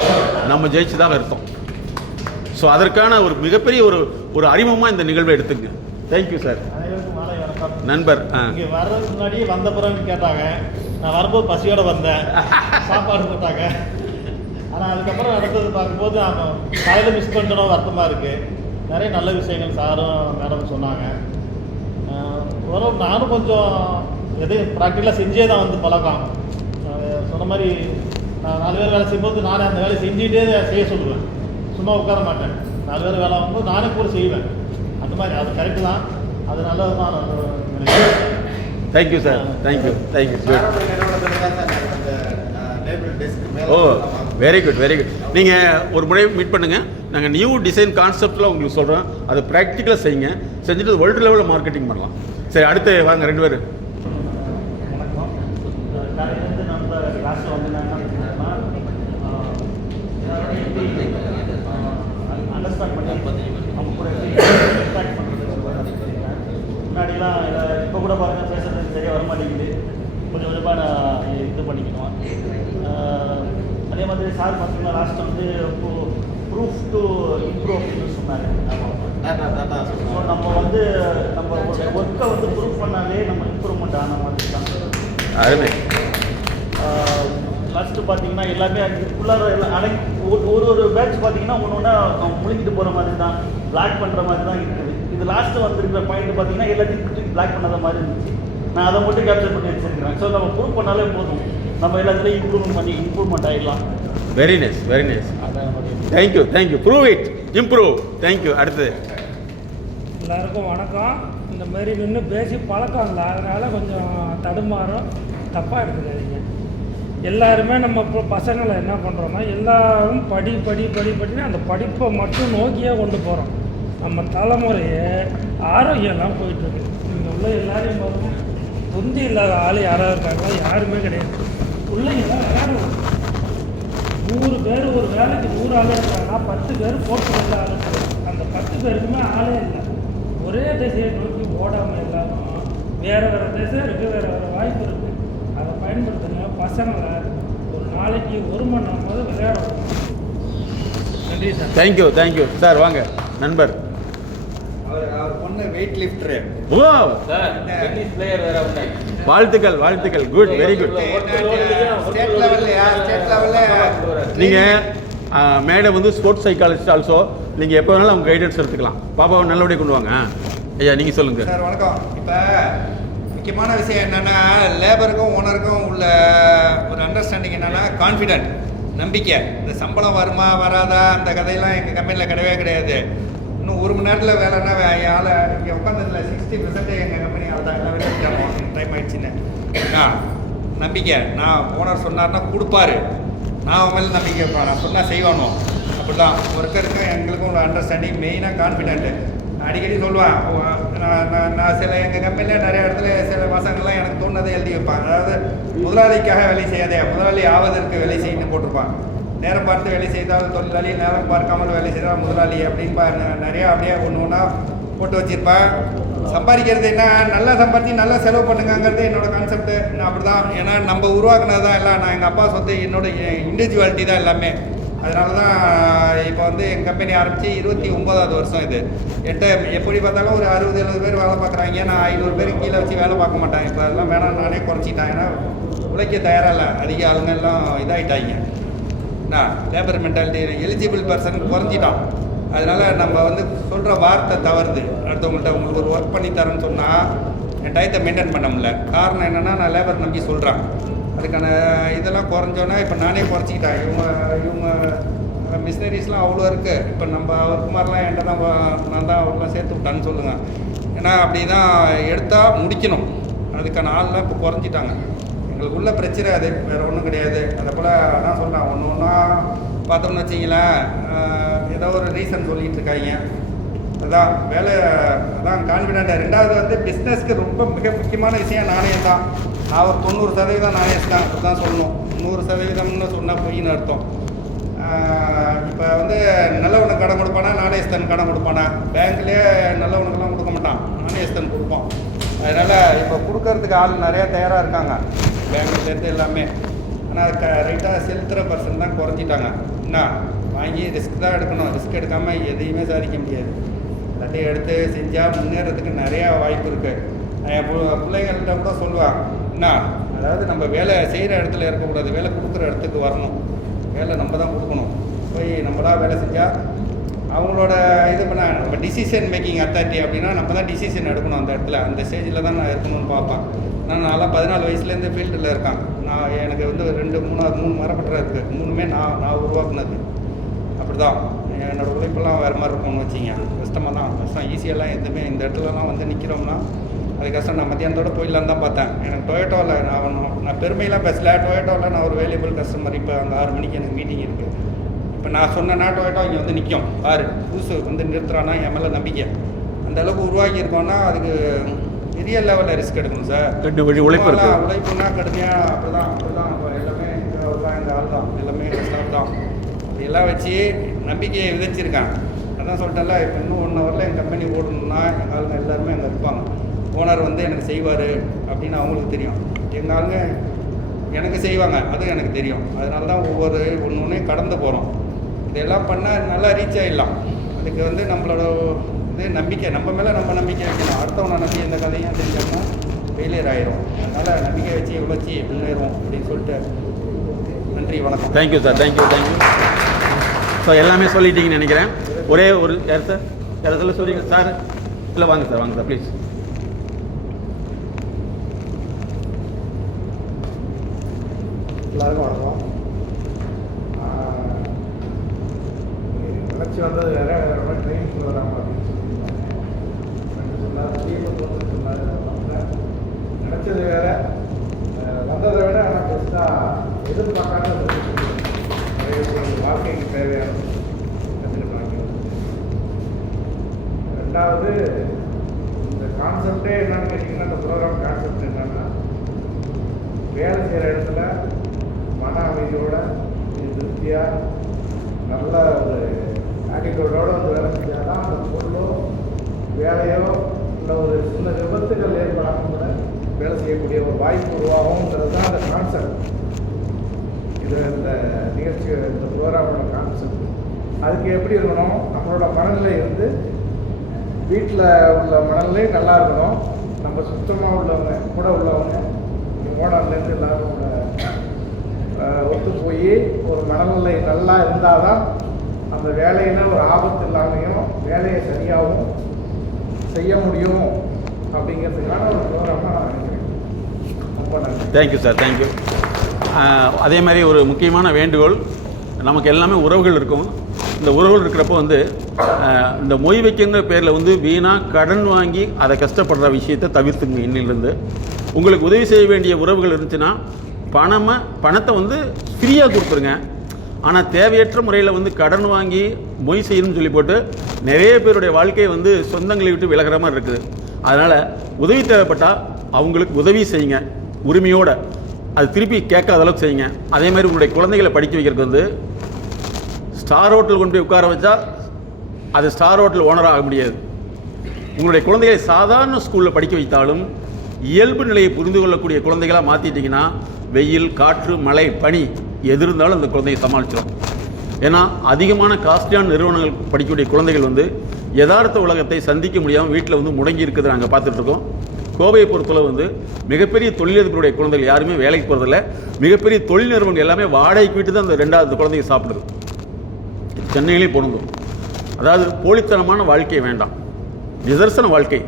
நம்ம ஜெயிச்சதாக அர்த்தம். ஸோ அதற்கான ஒரு மிகப்பெரிய ஒரு அறிமுகமாக இந்த நிகழ்வை எடுத்துங்க. Thank you sir. அனைவருக்கும் மாலை வணக்கம். நண்பர் இங்கே வர்றதுக்கு முன்னாடி வந்த பிறகு கேட்டாங்க, நான் வரும்போது பசியோடு வந்தேன், சாப்பாடு போட்டாங்க. ஆனால் அதுக்கப்புறம் நடந்தது பார்க்கும்போது நான் காலையில் மிஸ் பண்ணிட்டோம், வருத்தமாக இருக்குது. நிறைய நல்ல விஷயங்கள் சாரும் மேடம் சொன்னாங்க. நானும் கொஞ்சம் எதையும் ப்ராக்டிக்கலாக செஞ்சே தான் வந்து பழக்கம். சொன்ன மாதிரி நான் 4 பேர் வேலை செய்யும்போது நானே அந்த வேலையை செஞ்சுட்டே செய்ய சொல்லுவேன், சும்மா உட்கார மாட்டேன். 4 பேர் வேலை வந்து நானே கூட செய்வேன். அந்த மாதிரி அது கரெக்டு தான், அது நல்லது தான் நினைக்கிறேன். Thank you sir. Thank you thank you. Oh very good very good. நீங்கள் ஒரு முறை மீட் பண்ணுங்கள், நாங்கள் நியூ டிசைன் கான்செப்டில் உங்களுக்கு சொல்கிறோம். அதை ப்ராக்டிக்கலாக செய்யுங்க, செஞ்சுட்டு வேர்ல்டு லெவலில் மார்க்கெட்டிங் பண்ணலாம். சரி அடுத்து வாங்க 2 பேர். வணக்கம். காலையிலேருந்து நம்ம கிளாஸில் வந்து நான் என்ன அண்டர்ஸ்டாண்ட் பண்ணி அவங்க கூட இன்ட்ராக்ட் பண்ணுறது. முன்னாடிலாம் இப்போ கூட பாருங்கள் பேசுகிறது சரியாக வர மாட்டேங்குது, கொஞ்சம் கொஞ்சமாக நான் இது பண்ணிக்கணும். அதே மாதிரி சார் பார்த்தீங்கன்னா லாஸ்ட் வந்து ப்ரூஃப் டு இம்ப்ரூவ் அப்படின்னு சொன்னாங்க. ஸோ நம்ம வந்து நம்ம ஒர்க்கை வந்து ப்ரூஃப் பண்ணாலே நம்ம இம்ப்ரூவ்மெண்ட் ஆன மாதிரி தான். அருமை. லாஸ்ட்டு பார்த்தீங்கன்னா எல்லாமே அதுக்குள்ளார எல்லாம் ஒரு பேட்ச் பார்த்தீங்கன்னா ஒன்று ஒன்றா முழுங்கிட்டு போகிற மாதிரி தான், பிளாக் பண்ணுற மாதிரி தான் இருக்குது. இது லாஸ்ட்டு வந்துருக்கிற பாயிண்ட் பார்த்தீங்கன்னா எல்லாத்தையும் பிளாக் பண்ணாத மாதிரி இருந்துச்சு. நான் அதை மட்டும் கேப்சர் பண்ணி வச்சுருக்கிறேன். ஸோ நம்ம ப்ரூவ் பண்ணாலே போதும், நம்ம எல்லாத்துலேயும் இம்ப்ரூவ்மெண்ட் ஆகிடலாம். Very nice very nice. Thank you thank you. Prove it, improve. Thank you. அடுத்து எல்லாருக்கும் வணக்கம். இந்த மாதிரி நின்று பேசி பழக்கம் இல்லை, அதனால் கொஞ்சம் தடுமாறும், தப்பாக எடுத்துக்காதீங்க. எல்லாருமே நம்ம இப்போ பசங்களை என்ன பண்ணுறோம்னா எல்லாரும் படின்னு அந்த படிப்பை மட்டும் நோக்கியே கொண்டு போகிறோம். நம்ம தலைமுறையே ஆரோக்கியம்லாம் போயிட்டுருக்கு. இங்கே உள்ள எல்லாரையும் பாருங்கள், புந்தி இல்லாத ஆள் யாராவது இருக்காங்களா? யாருமே கிடையாது. பிள்ளைங்களாம் விளையாடுவோம். 100 பேர் ஒரு வேலைக்கு 100 ஆள் இருக்காங்கன்னா 10 பேர் போட்டு வந்த ஆள் இருக்காங்க. அந்த 10 பேருக்குமே ஆளே இல்லை. ஒரே திசையை நோக்கி ஓடாமல் எல்லாரும் வேறு திசை இருக்குது, வேறு வாய்ப்பு இருக்குது. அதை பயன்படுத்துங்க. பசங்களை ஒரு நாளைக்கு 1 மணி நேரமாவது விளையாடணும். நன்றி சார். Thank you thank you sir. வாங்க நண்பர். அவர் பொண்ணு வெயிட் லிஃப்டரு. ஓ சார், டென்னிஸ் பிளேயர் வேற உண்டு. வாழ்த்துக்கள் வாழ்த்துக்கள். Good very good. ஸ்டேட் லெவலில் நீங்கள் மேடம் வந்து ஸ்போர்ட்ஸ் சைக்காலஜிஸ்ட் ஆல்சோ. நீங்கள் எப்போ வேணாலும் அவங்க கைடன்ஸ் எடுத்துக்கலாம். பாப்பாவை நல்லபடியாக கொண்டு வாங்க. ஐயா நீங்கள் சொல்லுங்கள் சார். வணக்கம். இப்போ முக்கியமான விஷயம் என்னென்னா லேபருக்கும் ஓனருக்கும் உள்ள ஒரு அண்டர்ஸ்டாண்டிங் என்னென்னா கான்ஃபிடென்ட், நம்பிக்கை. இந்த சம்பளம் வருமா வராதா அந்த கதையெல்லாம் எங்கள் கம்பெனியில் கிடையவே கிடையாது. இன்னும் 1 மணி நேரத்தில் வேலைன்னா ஆளை இங்கே உட்காந்ததில்ல 60% எங்கள் கம்பெனி ஆள் தான். எல்லா வேலையும் டைம் ஆகிடுச்சின்னு நம்பிக்கை. நான் ஓனர் சொன்னார்னா கொடுப்பாரு, நான் அவன் மேலே நம்பிக்கை இருப்பேன், நான் சொன்னால் செய்வானோ. அப்படி தான் ஒர்க்கருக்கும் எங்களுக்கும் உள்ள அண்டர்ஸ்டாண்டிங். மெயினாக கான்ஃபிடென்ட்டு. அடிக்கடி சொல்லுவான். நான் சில எங்கள் கம்பெனியில் நிறைய இடத்துல சில பசங்கள்லாம் எனக்கு தோணுனதை எழுதி வைப்பான். அதாவது முதலாளிக்காக வேலை செய்யாதே, முதலாளி ஆவதற்கு வேலை செய்யணும்னு போட்டிருப்பான். நேரம் பார்த்து வேலை செய்தால் தொழிலாளி, நேரம் பார்க்காமல் வேலை செய்தால் முதலாளி அப்படின்னு நிறையா அப்படியே ஒன்று ஒன்றா போட்டு வச்சுருப்பேன். சம்பாதிக்கிறது என்ன, நல்லா சம்பாதிச்சு நல்லா செலவு பண்ணுங்கிறது என்னோடய கான்செப்ட்டு. அப்படி தான், ஏன்னா நம்ம உருவாக்குனது தான் எல்லாம். நான் எங்கள் அப்பா சொத்து, என்னோடய இண்டிவிஜுவாலிட்டி தான் எல்லாமே. அதனால தான் இப்போ வந்து எங்கள் கம்பெனி ஆரம்பித்து 29வது வருஷம் இது. எப்படி பார்த்தாலும் ஒரு 60-70 பேர் வேலை பார்க்குறாங்க. நான் 500 பேருக்கு கீழே வச்சு வேலை பார்க்க மாட்டேன். இப்போ அதெல்லாம் வேணாம், நானே குறைச்சிட்டேன். ஏன்னா உழைக்க தயாராக இல்லை, அதிக ஆளுங்க எல்லாம் இதாகிட்டாங்க. நான் லேபர் மென்டாலிட்டி, எலிஜிபிள் பர்சன் குறைஞ்சிட்டோம். அதனால் நம்ம வந்து சொல்கிற வார்த்தை தவறுது. அடுத்தவங்கள்ட்ட உங்களுக்கு ஒரு ஒர்க் பண்ணி தரேன்னு சொன்னால் என் டயத்தை மெயின்டைன் பண்ண முடியல. காரணம் என்னென்னா, நான் லேபர் நம்பி சொல்கிறேன். அதுக்கான இதெல்லாம் குறைஞ்சோன்னா இப்போ நானே குறைச்சிக்கிட்டேன். இவங்க மிஷினரிஸ்லாம் அவ்வளோ இருக்குது. இப்போ நம்ம அவருக்குமாரெலாம் என்கிட்ட தான், நான் தான் அவருக்குலாம் சேர்த்து விட்டான்னு சொல்லுங்கள். ஏன்னா அப்படி தான் எடுத்தால் முடிக்கணும். அதுக்கான ஆள்லாம் இப்போ குறைஞ்சிட்டாங்க. எங்களுக்குள்ள பிரச்சனை அது, வேறு ஒன்றும் கிடையாது. அதை போல் அதான் சொல்கிறேன், ஒன்று ஒன்றா பார்த்தோம்னு வச்சிங்களேன், ஏதோ ஒரு ரீசன் சொல்லிகிட்டு இருக்காங்க. அதான் வேலை, அதான் கான்ஃபிடென்ட்டாக. ரெண்டாவது வந்து பிஸ்னஸ்க்கு ரொம்ப மிக முக்கியமான விஷயம் நாணயம் தான். நான் ஒரு 90% நாணயம் தான், அப்படி தான் சொல்லணும். 100%ம்னு சொன்னால் பொய்ன்னு அர்த்தம். இப்போ வந்து நல்லவனுக்கு கடன் கொடுப்பானா, நாணயஸ்தன் கடன் கொடுப்பானா? பேங்க்லேயே நல்லவனுக்கெல்லாம் கொடுக்க மாட்டான், நாணயஸ்தன் கொடுப்பான். அதனால் இப்போ கொடுக்கறதுக்கு ஆள் நிறையா தயாராக இருக்காங்க, பேங்க்லேருந்து எல்லாமே. ஆனால் ரைட்டாக செலுத்துகிற பர்சன் தான் குறைஞ்சிட்டாங்க. என்ன வாங்கி ரிஸ்க் தான் எடுக்கணும், ரிஸ்க் எடுக்காமல் எதையுமே சாதிக்க முடியாது. எல்லாத்தையும் எடுத்து செஞ்சால் முன்னேறதுக்கு நிறையா வாய்ப்பு இருக்குது. என் பிள்ளைங்கள்ட்ட கூட சொல்லுவான், என்ன அதாவது நம்ம வேலை செய்கிற இடத்துல இருக்கக்கூடாது, வேலை கொடுக்குற இடத்துக்கு வரணும். வேலை நம்ம தான் கொடுக்கணும். போய் நம்மளா வேலை செஞ்சால் அவங்களோட இது பண்ண, நம்ம டிசிஷன் மேக்கிங் அத்தாரிட்டி அப்படின்னா நம்ம தான் டிசிஷன் எடுக்கணும் அந்த இடத்துல. அந்த ஸ்டேஜில் தான் நான் இருக்கணும்னு பார்ப்பேன். நான்லாம் 14 வயசுலேருந்து ஃபீல்டில் இருக்கேன். நான் எனக்கு வந்து 3 மரப்பட்டறை இருக்குது. 3மே நான் உருவாக்குனது. அப்படி தான் என்னோடய உழைப்பெல்லாம் வேறு மாதிரி இருக்கும்னு வச்சிங்க. கஷ்டமாக தான், கஷ்டம் ஈஸியெல்லாம் எதுவுமே. இந்த இடத்துலலாம் வந்து நிற்கிறோம்னா அது கஷ்டம். நான் மத்தியானத்தோடு போயிடலான்னு தான் பார்த்தேன். எனக்கு டொயோட்டோவில் நான் பெருமையெல்லாம் பேசல. டொயோட்டோவில் நான் ஒரு வேல்யூபிள் கஸ்டமர். இப்போ அங்கே 6 மணிக்கு எனக்கு மீட்டிங் இருக்குது. இப்போ நான் சொன்னேன்னா டொயோட்டோ இங்கே வந்து நிற்கும். பாரு புதுசு வந்து நிறுத்துறான்னா என் மேலே நம்பிக்கை. அந்த அளவுக்கு உருவாக்கியிருக்கோன்னா அதுக்கு பெரிய லெவலில் ரிஸ்க் எடுக்கணும் சார். உழைப்புனா கடுமையாக அப்படி தான் எல்லாமே இந்த ஆள் தான், எல்லாமே ஸ்டாஃப் தான். இதெல்லாம் வச்சு நம்பிக்கையை விதைச்சிருக்காங்க. அதான் சொல்லிட்டேன்ல, இப்போ இன்னும் 1 ஹவரில் என் கம்பெனி ஓடணும்னா எங்கள் ஆளுங்க எல்லாருமே அங்கே இருப்பாங்க. ஓனர் வந்து எனக்கு செய்வார் அப்படின்னு அவங்களுக்கு தெரியும். எங்கள் ஆளுங்க எனக்கு செய்வாங்க, அதுவும் எனக்கு தெரியும். அதனால தான் ஒவ்வொரு ஒன்றையும் கடந்து போகிறோம். இதெல்லாம் பண்ணால் நல்லா ரீச் ஆகிடலாம். அதுக்கு வந்து நம்மளோட இது நம்பிக்கை, நம்ம மேலே நம்ம நம்பிக்கை வைக்கணும். அடுத்தவனை நம்பி எந்த கதையும் செஞ்சோம்னா ஃபெயிலியர் ஆகிரும். அதனால் நம்பிக்கை வச்சு உழைச்சி முன்னேறுவோம் அப்படின்னு சொல்லிட்டு நன்றி, வணக்கம். Thank you sir, thank you. ஸோ எல்லாமே சொல்லிட்டீங்கன்னு நினைக்கிறேன். ஒரே ஒரு யார் சார், யார் சொல்லுங்க சார். இல்லை வாங்க சார் ப்ளீஸ். எல்லாருக்கும் வணக்கம். நினச்சி வந்தது வேறு, ரொம்ப ட்ரெயினிங் வராமல் அப்படின்னு சொன்னார். சொன்னார் நினச்சது வேறு, வந்ததை விட ஆனால் பெருசாக எதிர்பார்க்காத வாழ்க்கைக்கு தேவையான கற்றுக்கிட்டாங்க. ரெண்டாவது, இந்த கான்செப்டே என்னன்னு கேட்டிங்கன்னா, இந்த ப்ரோக்ராம் கான்செப்ட் என்னன்னா, வேலை செய்கிற இடத்துல மன அமைதியோட திருப்தியாக நல்ல ஒரு ஆட்டிடியூடோடு வந்து வேலை செஞ்சால் தான் அந்த பொருளோ வேலையோ இல்லை ஒரு சின்ன விபத்துகள் ஏற்படாமல் கூட வேலை செய்யக்கூடிய ஒரு வாய்ப்பு உருவாகுங்கிறது தான் அந்த கான்செப்ட். இது இந்த நிகழ்ச்சி, இந்த ப்ரோக்ராமோட கான்செப்ட். அதுக்கு எப்படி இருக்கணும், நம்மளோட மனநிலை வந்து வீட்டில் உள்ள மனநிலை நல்லா இருக்கணும். நம்ம சுத்தமாக உள்ளவங்க கூட உள்ளவங்க ஓனர்லேருந்து எல்லாரும் ஒத்து போய் ஒரு மனநிலை நல்லா இருந்தால் தான் அந்த வேலையில் ஒரு ஆபத்து இல்லாமையும் வேலையை சரியாகவும் செய்ய முடியும் அப்படிங்கிறதுக்கான ஒரு ப்ரோக்ராமாக நான் நினைக்கிறேன். ரொம்ப நன்றி. Thank you sir, thank you. அதே மாதிரி ஒரு முக்கியமான வேண்டுகோள், நமக்கு எல்லாமே உறவுகள் இருக்கும். இந்த உறவுகள் இருக்கிறப்போ வந்து இந்த மொய் வைக்கிற பேரில் வந்து வீணாக கடன் வாங்கி அதை கஷ்டப்படுற விஷயத்தை தவிர்த்துங்க. இன்னிலிருந்து உங்களுக்கு உதவி செய்ய வேண்டிய உறவுகள் இருந்துச்சுன்னா பணத்தை வந்து ஃப்ரீயாக கொடுத்துருங்க. ஆனால் தேவையற்ற முறையில் வந்து கடன் வாங்கி மொய் செய்யணும்னு சொல்லி போட்டு நிறைய பேருடைய வாழ்க்கையை வந்து சொந்தங்களை விட்டு விலகிற மாதிரி இருக்குது. அதனால் உதவி தேவைப்பட்டால் அவங்களுக்கு உதவி செய்யுங்க, உரிமையோடு. அது திருப்பி கேட்காத அளவுக்கு செய்யுங்க. அதே மாதிரி உங்களுடைய குழந்தைகளை படிக்க வைக்கிறதுக்கு வந்து ஸ்டார் ஹோட்டல் கொண்டு போய் உட்கார வச்சா அது ஸ்டார் ஹோட்டல் ஓனராக ஆக முடியாது. உங்களுடைய குழந்தைகளை சாதாரண ஸ்கூலில் படிக்க வைத்தாலும் இயல்பு நிலையை புரிந்து கொள்ளக்கூடிய குழந்தைகளாக மாற்றிட்டிங்கன்னா வெயில், காற்று, மழை, பனி எது இருந்தாலும் அந்த குழந்தையை சமாளிச்சிடும். ஏன்னா அதிகமான காஸ்ட்லியான நிறுவனங்கள் படிக்கக்கூடிய குழந்தைகள் வந்து யதார்த்த உலகத்தை சந்திக்க முடியாமல் வீட்டில் வந்து முடங்கி இருக்கிறத நாங்கள் பார்த்துட்ருக்கோம். கோவையை பொறுத்தளவு வந்து மிகப்பெரிய தொழிலதிபருடைய குழந்தைகள் யாருமே வேலைக்கு போகிறதில்ல. மிகப்பெரிய தொழில் நிறுவனங்கள் எல்லாமே வாடகைக்கு விட்டு தான் அந்த 2வது குழந்தைங்க சாப்பிடுது. சென்னையிலே பொருந்தும். அதாவது போலித்தனமான வாழ்க்கை வேண்டாம், நிதர்சன வாழ்க்கை.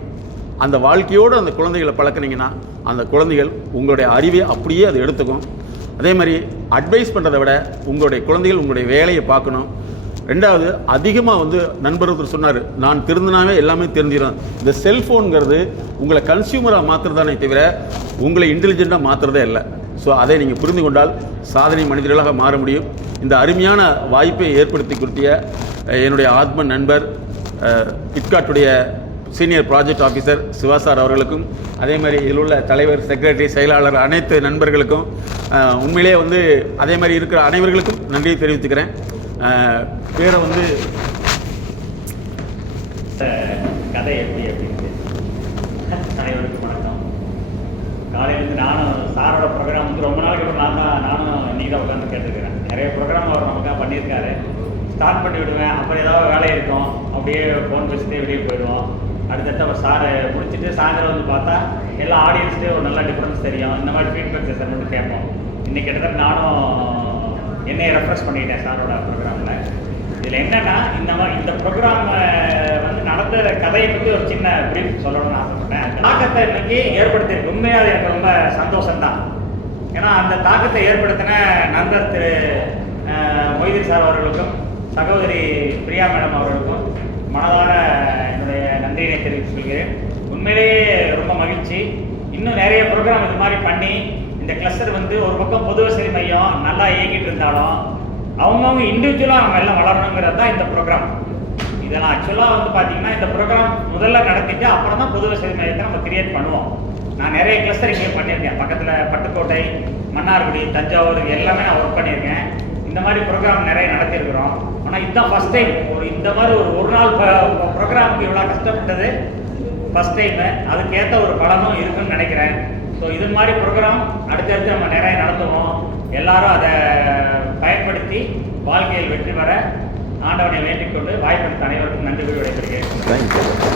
அந்த வாழ்க்கையோடு அந்த குழந்தைகளை பழக்கினீங்கன்னா அந்த குழந்தைகள் உங்களுடைய அறிவை அப்படியே அதை எடுத்துக்கும். அதே மாதிரி அட்வைஸ் பண்ணுறதை விட உங்களுடைய குழந்தைகள் உங்களுடைய வேலையை பார்க்கணும். 2வது, அதிகமாக வந்து நண்பர் ஒருத்தர் சொன்னார், நான் திருந்தினாவே எல்லாமே தெரிஞ்சிடும். இந்த செல்ஃபோனுங்கிறது உங்களை கன்சியூமராக மாற்றுறதானே தவிர உங்களை இன்டெலிஜென்ட்டாக மாற்றுறதே இல்லை. ஸோ அதை நீங்கள் புரிந்து கொண்டால் சாதனை மனிதர்களாக மாற முடியும். இந்த அருமையான வாய்ப்பை ஏற்படுத்தி கொடுத்திய என்னுடைய ஆத்ம நண்பர் இட்காட்டுடைய senior project officer Siva sir அவர்களுக்கும், அதே மாதிரி இதில் உள்ள தலைவர், செக்ரட்டரி, செயலாளர் அனைத்து நண்பர்களுக்கும், உண்மையிலே வந்து அதே மாதிரி இருக்கிற அனைவர்களுக்கும் நன்றியை தெரிவித்துக்கிறேன். பேரை வந்து கதை எப்படி அப்படின்னு அனைவருக்கும் வணக்கம். காலையிலேருந்து நானும் சாரோட ப்ரோக்ராம் வந்து ரொம்ப நாளைக்கு அப்புறம் நானும் இன்னைக்கு தான் உட்காந்து கேட்டுருக்கிறேன். நிறைய ப்ரோக்ராம் அவர் நமக்காக பண்ணியிருக்காரு. ஸ்டார்ட் பண்ணி விடுவேன், அப்புறம் ஏதாவது வேலை இருக்கும், அப்படியே ஃபோன் பேசிட்டே வெளியே போயிடுவோம். அடுத்தடுத்து அவர் சாரை முடிச்சுட்டு சாயந்தரம் வந்து பார்த்தா எல்லா ஆடியன்ஸ்லேயும் ஒரு நல்ல டிஃப்ரென்ஸ் தெரியும். இந்த மாதிரி ஃபீட்பேக் செஷன் மட்டும் கேட்போம். இன்றைக்கி கிட்டத்தட்ட நானும் என்னையை ரெஃப்ரெஷ் பண்ணிட்டேன் சாரோட ப்ரோக்ராமில். இதில் என்னென்னா இந்த ப்ரோக்ராம் வந்து நடந்த கதையை பற்றி ஒரு சின்ன ப்ரீஃப் சொல்லணும்னு ஆசைப்பட்டேன். தாக்கத்தை இன்னைக்கு ஏற்படுத்தியிருக்கு. உண்மையாக அது எனக்கு ரொம்ப சந்தோஷம்தான். ஏன்னா அந்த தாக்கத்தை ஏற்படுத்தின நண்பர் திரு மொய்தீன் சார் அவர்களுக்கும் சகோதரி பிரியா மேடம் அவர்களுக்கும் மனதார என்னுடைய நன்றியினை தெரிவித்துக் கொள்கிறேன். உண்மையிலேயே ரொம்ப மகிழ்ச்சி. இன்னும் நிறைய ப்ரோக்ராம் இது மாதிரி பண்ணி இந்த கிளஸ்டர் வந்து ஒரு பக்கம் பொது வசதி மையம் நல்லா இயங்கிட்டு இருந்தாலும் அவங்கவுங்க இண்டிவிஜுவலாக நம்ம எல்லாம் வளரணுங்கிறது தான் இந்த ப்ரோக்ராம். இதெல்லாம் ஆக்சுவலாக வந்து பார்த்தீங்கன்னா இந்த ப்ரோக்ராம் முதல்ல நடத்திட்டு அப்புறம் தான் பொது வசதி மையத்தை நம்ம கிரியேட் பண்ணுவோம். நான் நிறைய கிளஸ்டர் இங்கே பண்ணியிருக்கேன். பக்கத்தில் பட்டுக்கோட்டை, மன்னார்குடி, தஞ்சாவூர் எல்லாமே நான் ஒர்க் பண்ணியிருக்கேன். இந்த மாதிரி ப்ரோக்ராம் நிறைய நடத்தியிருக்கிறோம். ஆனால் இதுதான் ஃபஸ்ட் டைம் இந்த மாதிரி ஒரு நாள் ப்ரோக்ராமுக்கு இவ்வளோ கஷ்டப்பட்டது ஃபஸ்ட் டைமு. அதுக்கேற்ற ஒரு பலனும் இருக்குன்னு நினைக்கிறேன். ஸோ இது மாதிரி ப்ரோக்ராம் அடுத்தடுத்து நம்ம நிறைய நடத்துவோம். எல்லாரும் அதை பயன்படுத்தி வாழ்க்கையில் வெற்றி பெற ஆண்டவனை வேண்டிக் கொண்டு வாய்ப்பளித்த அனைவருக்கும் நன்றி விடைபெறுகிறேன்.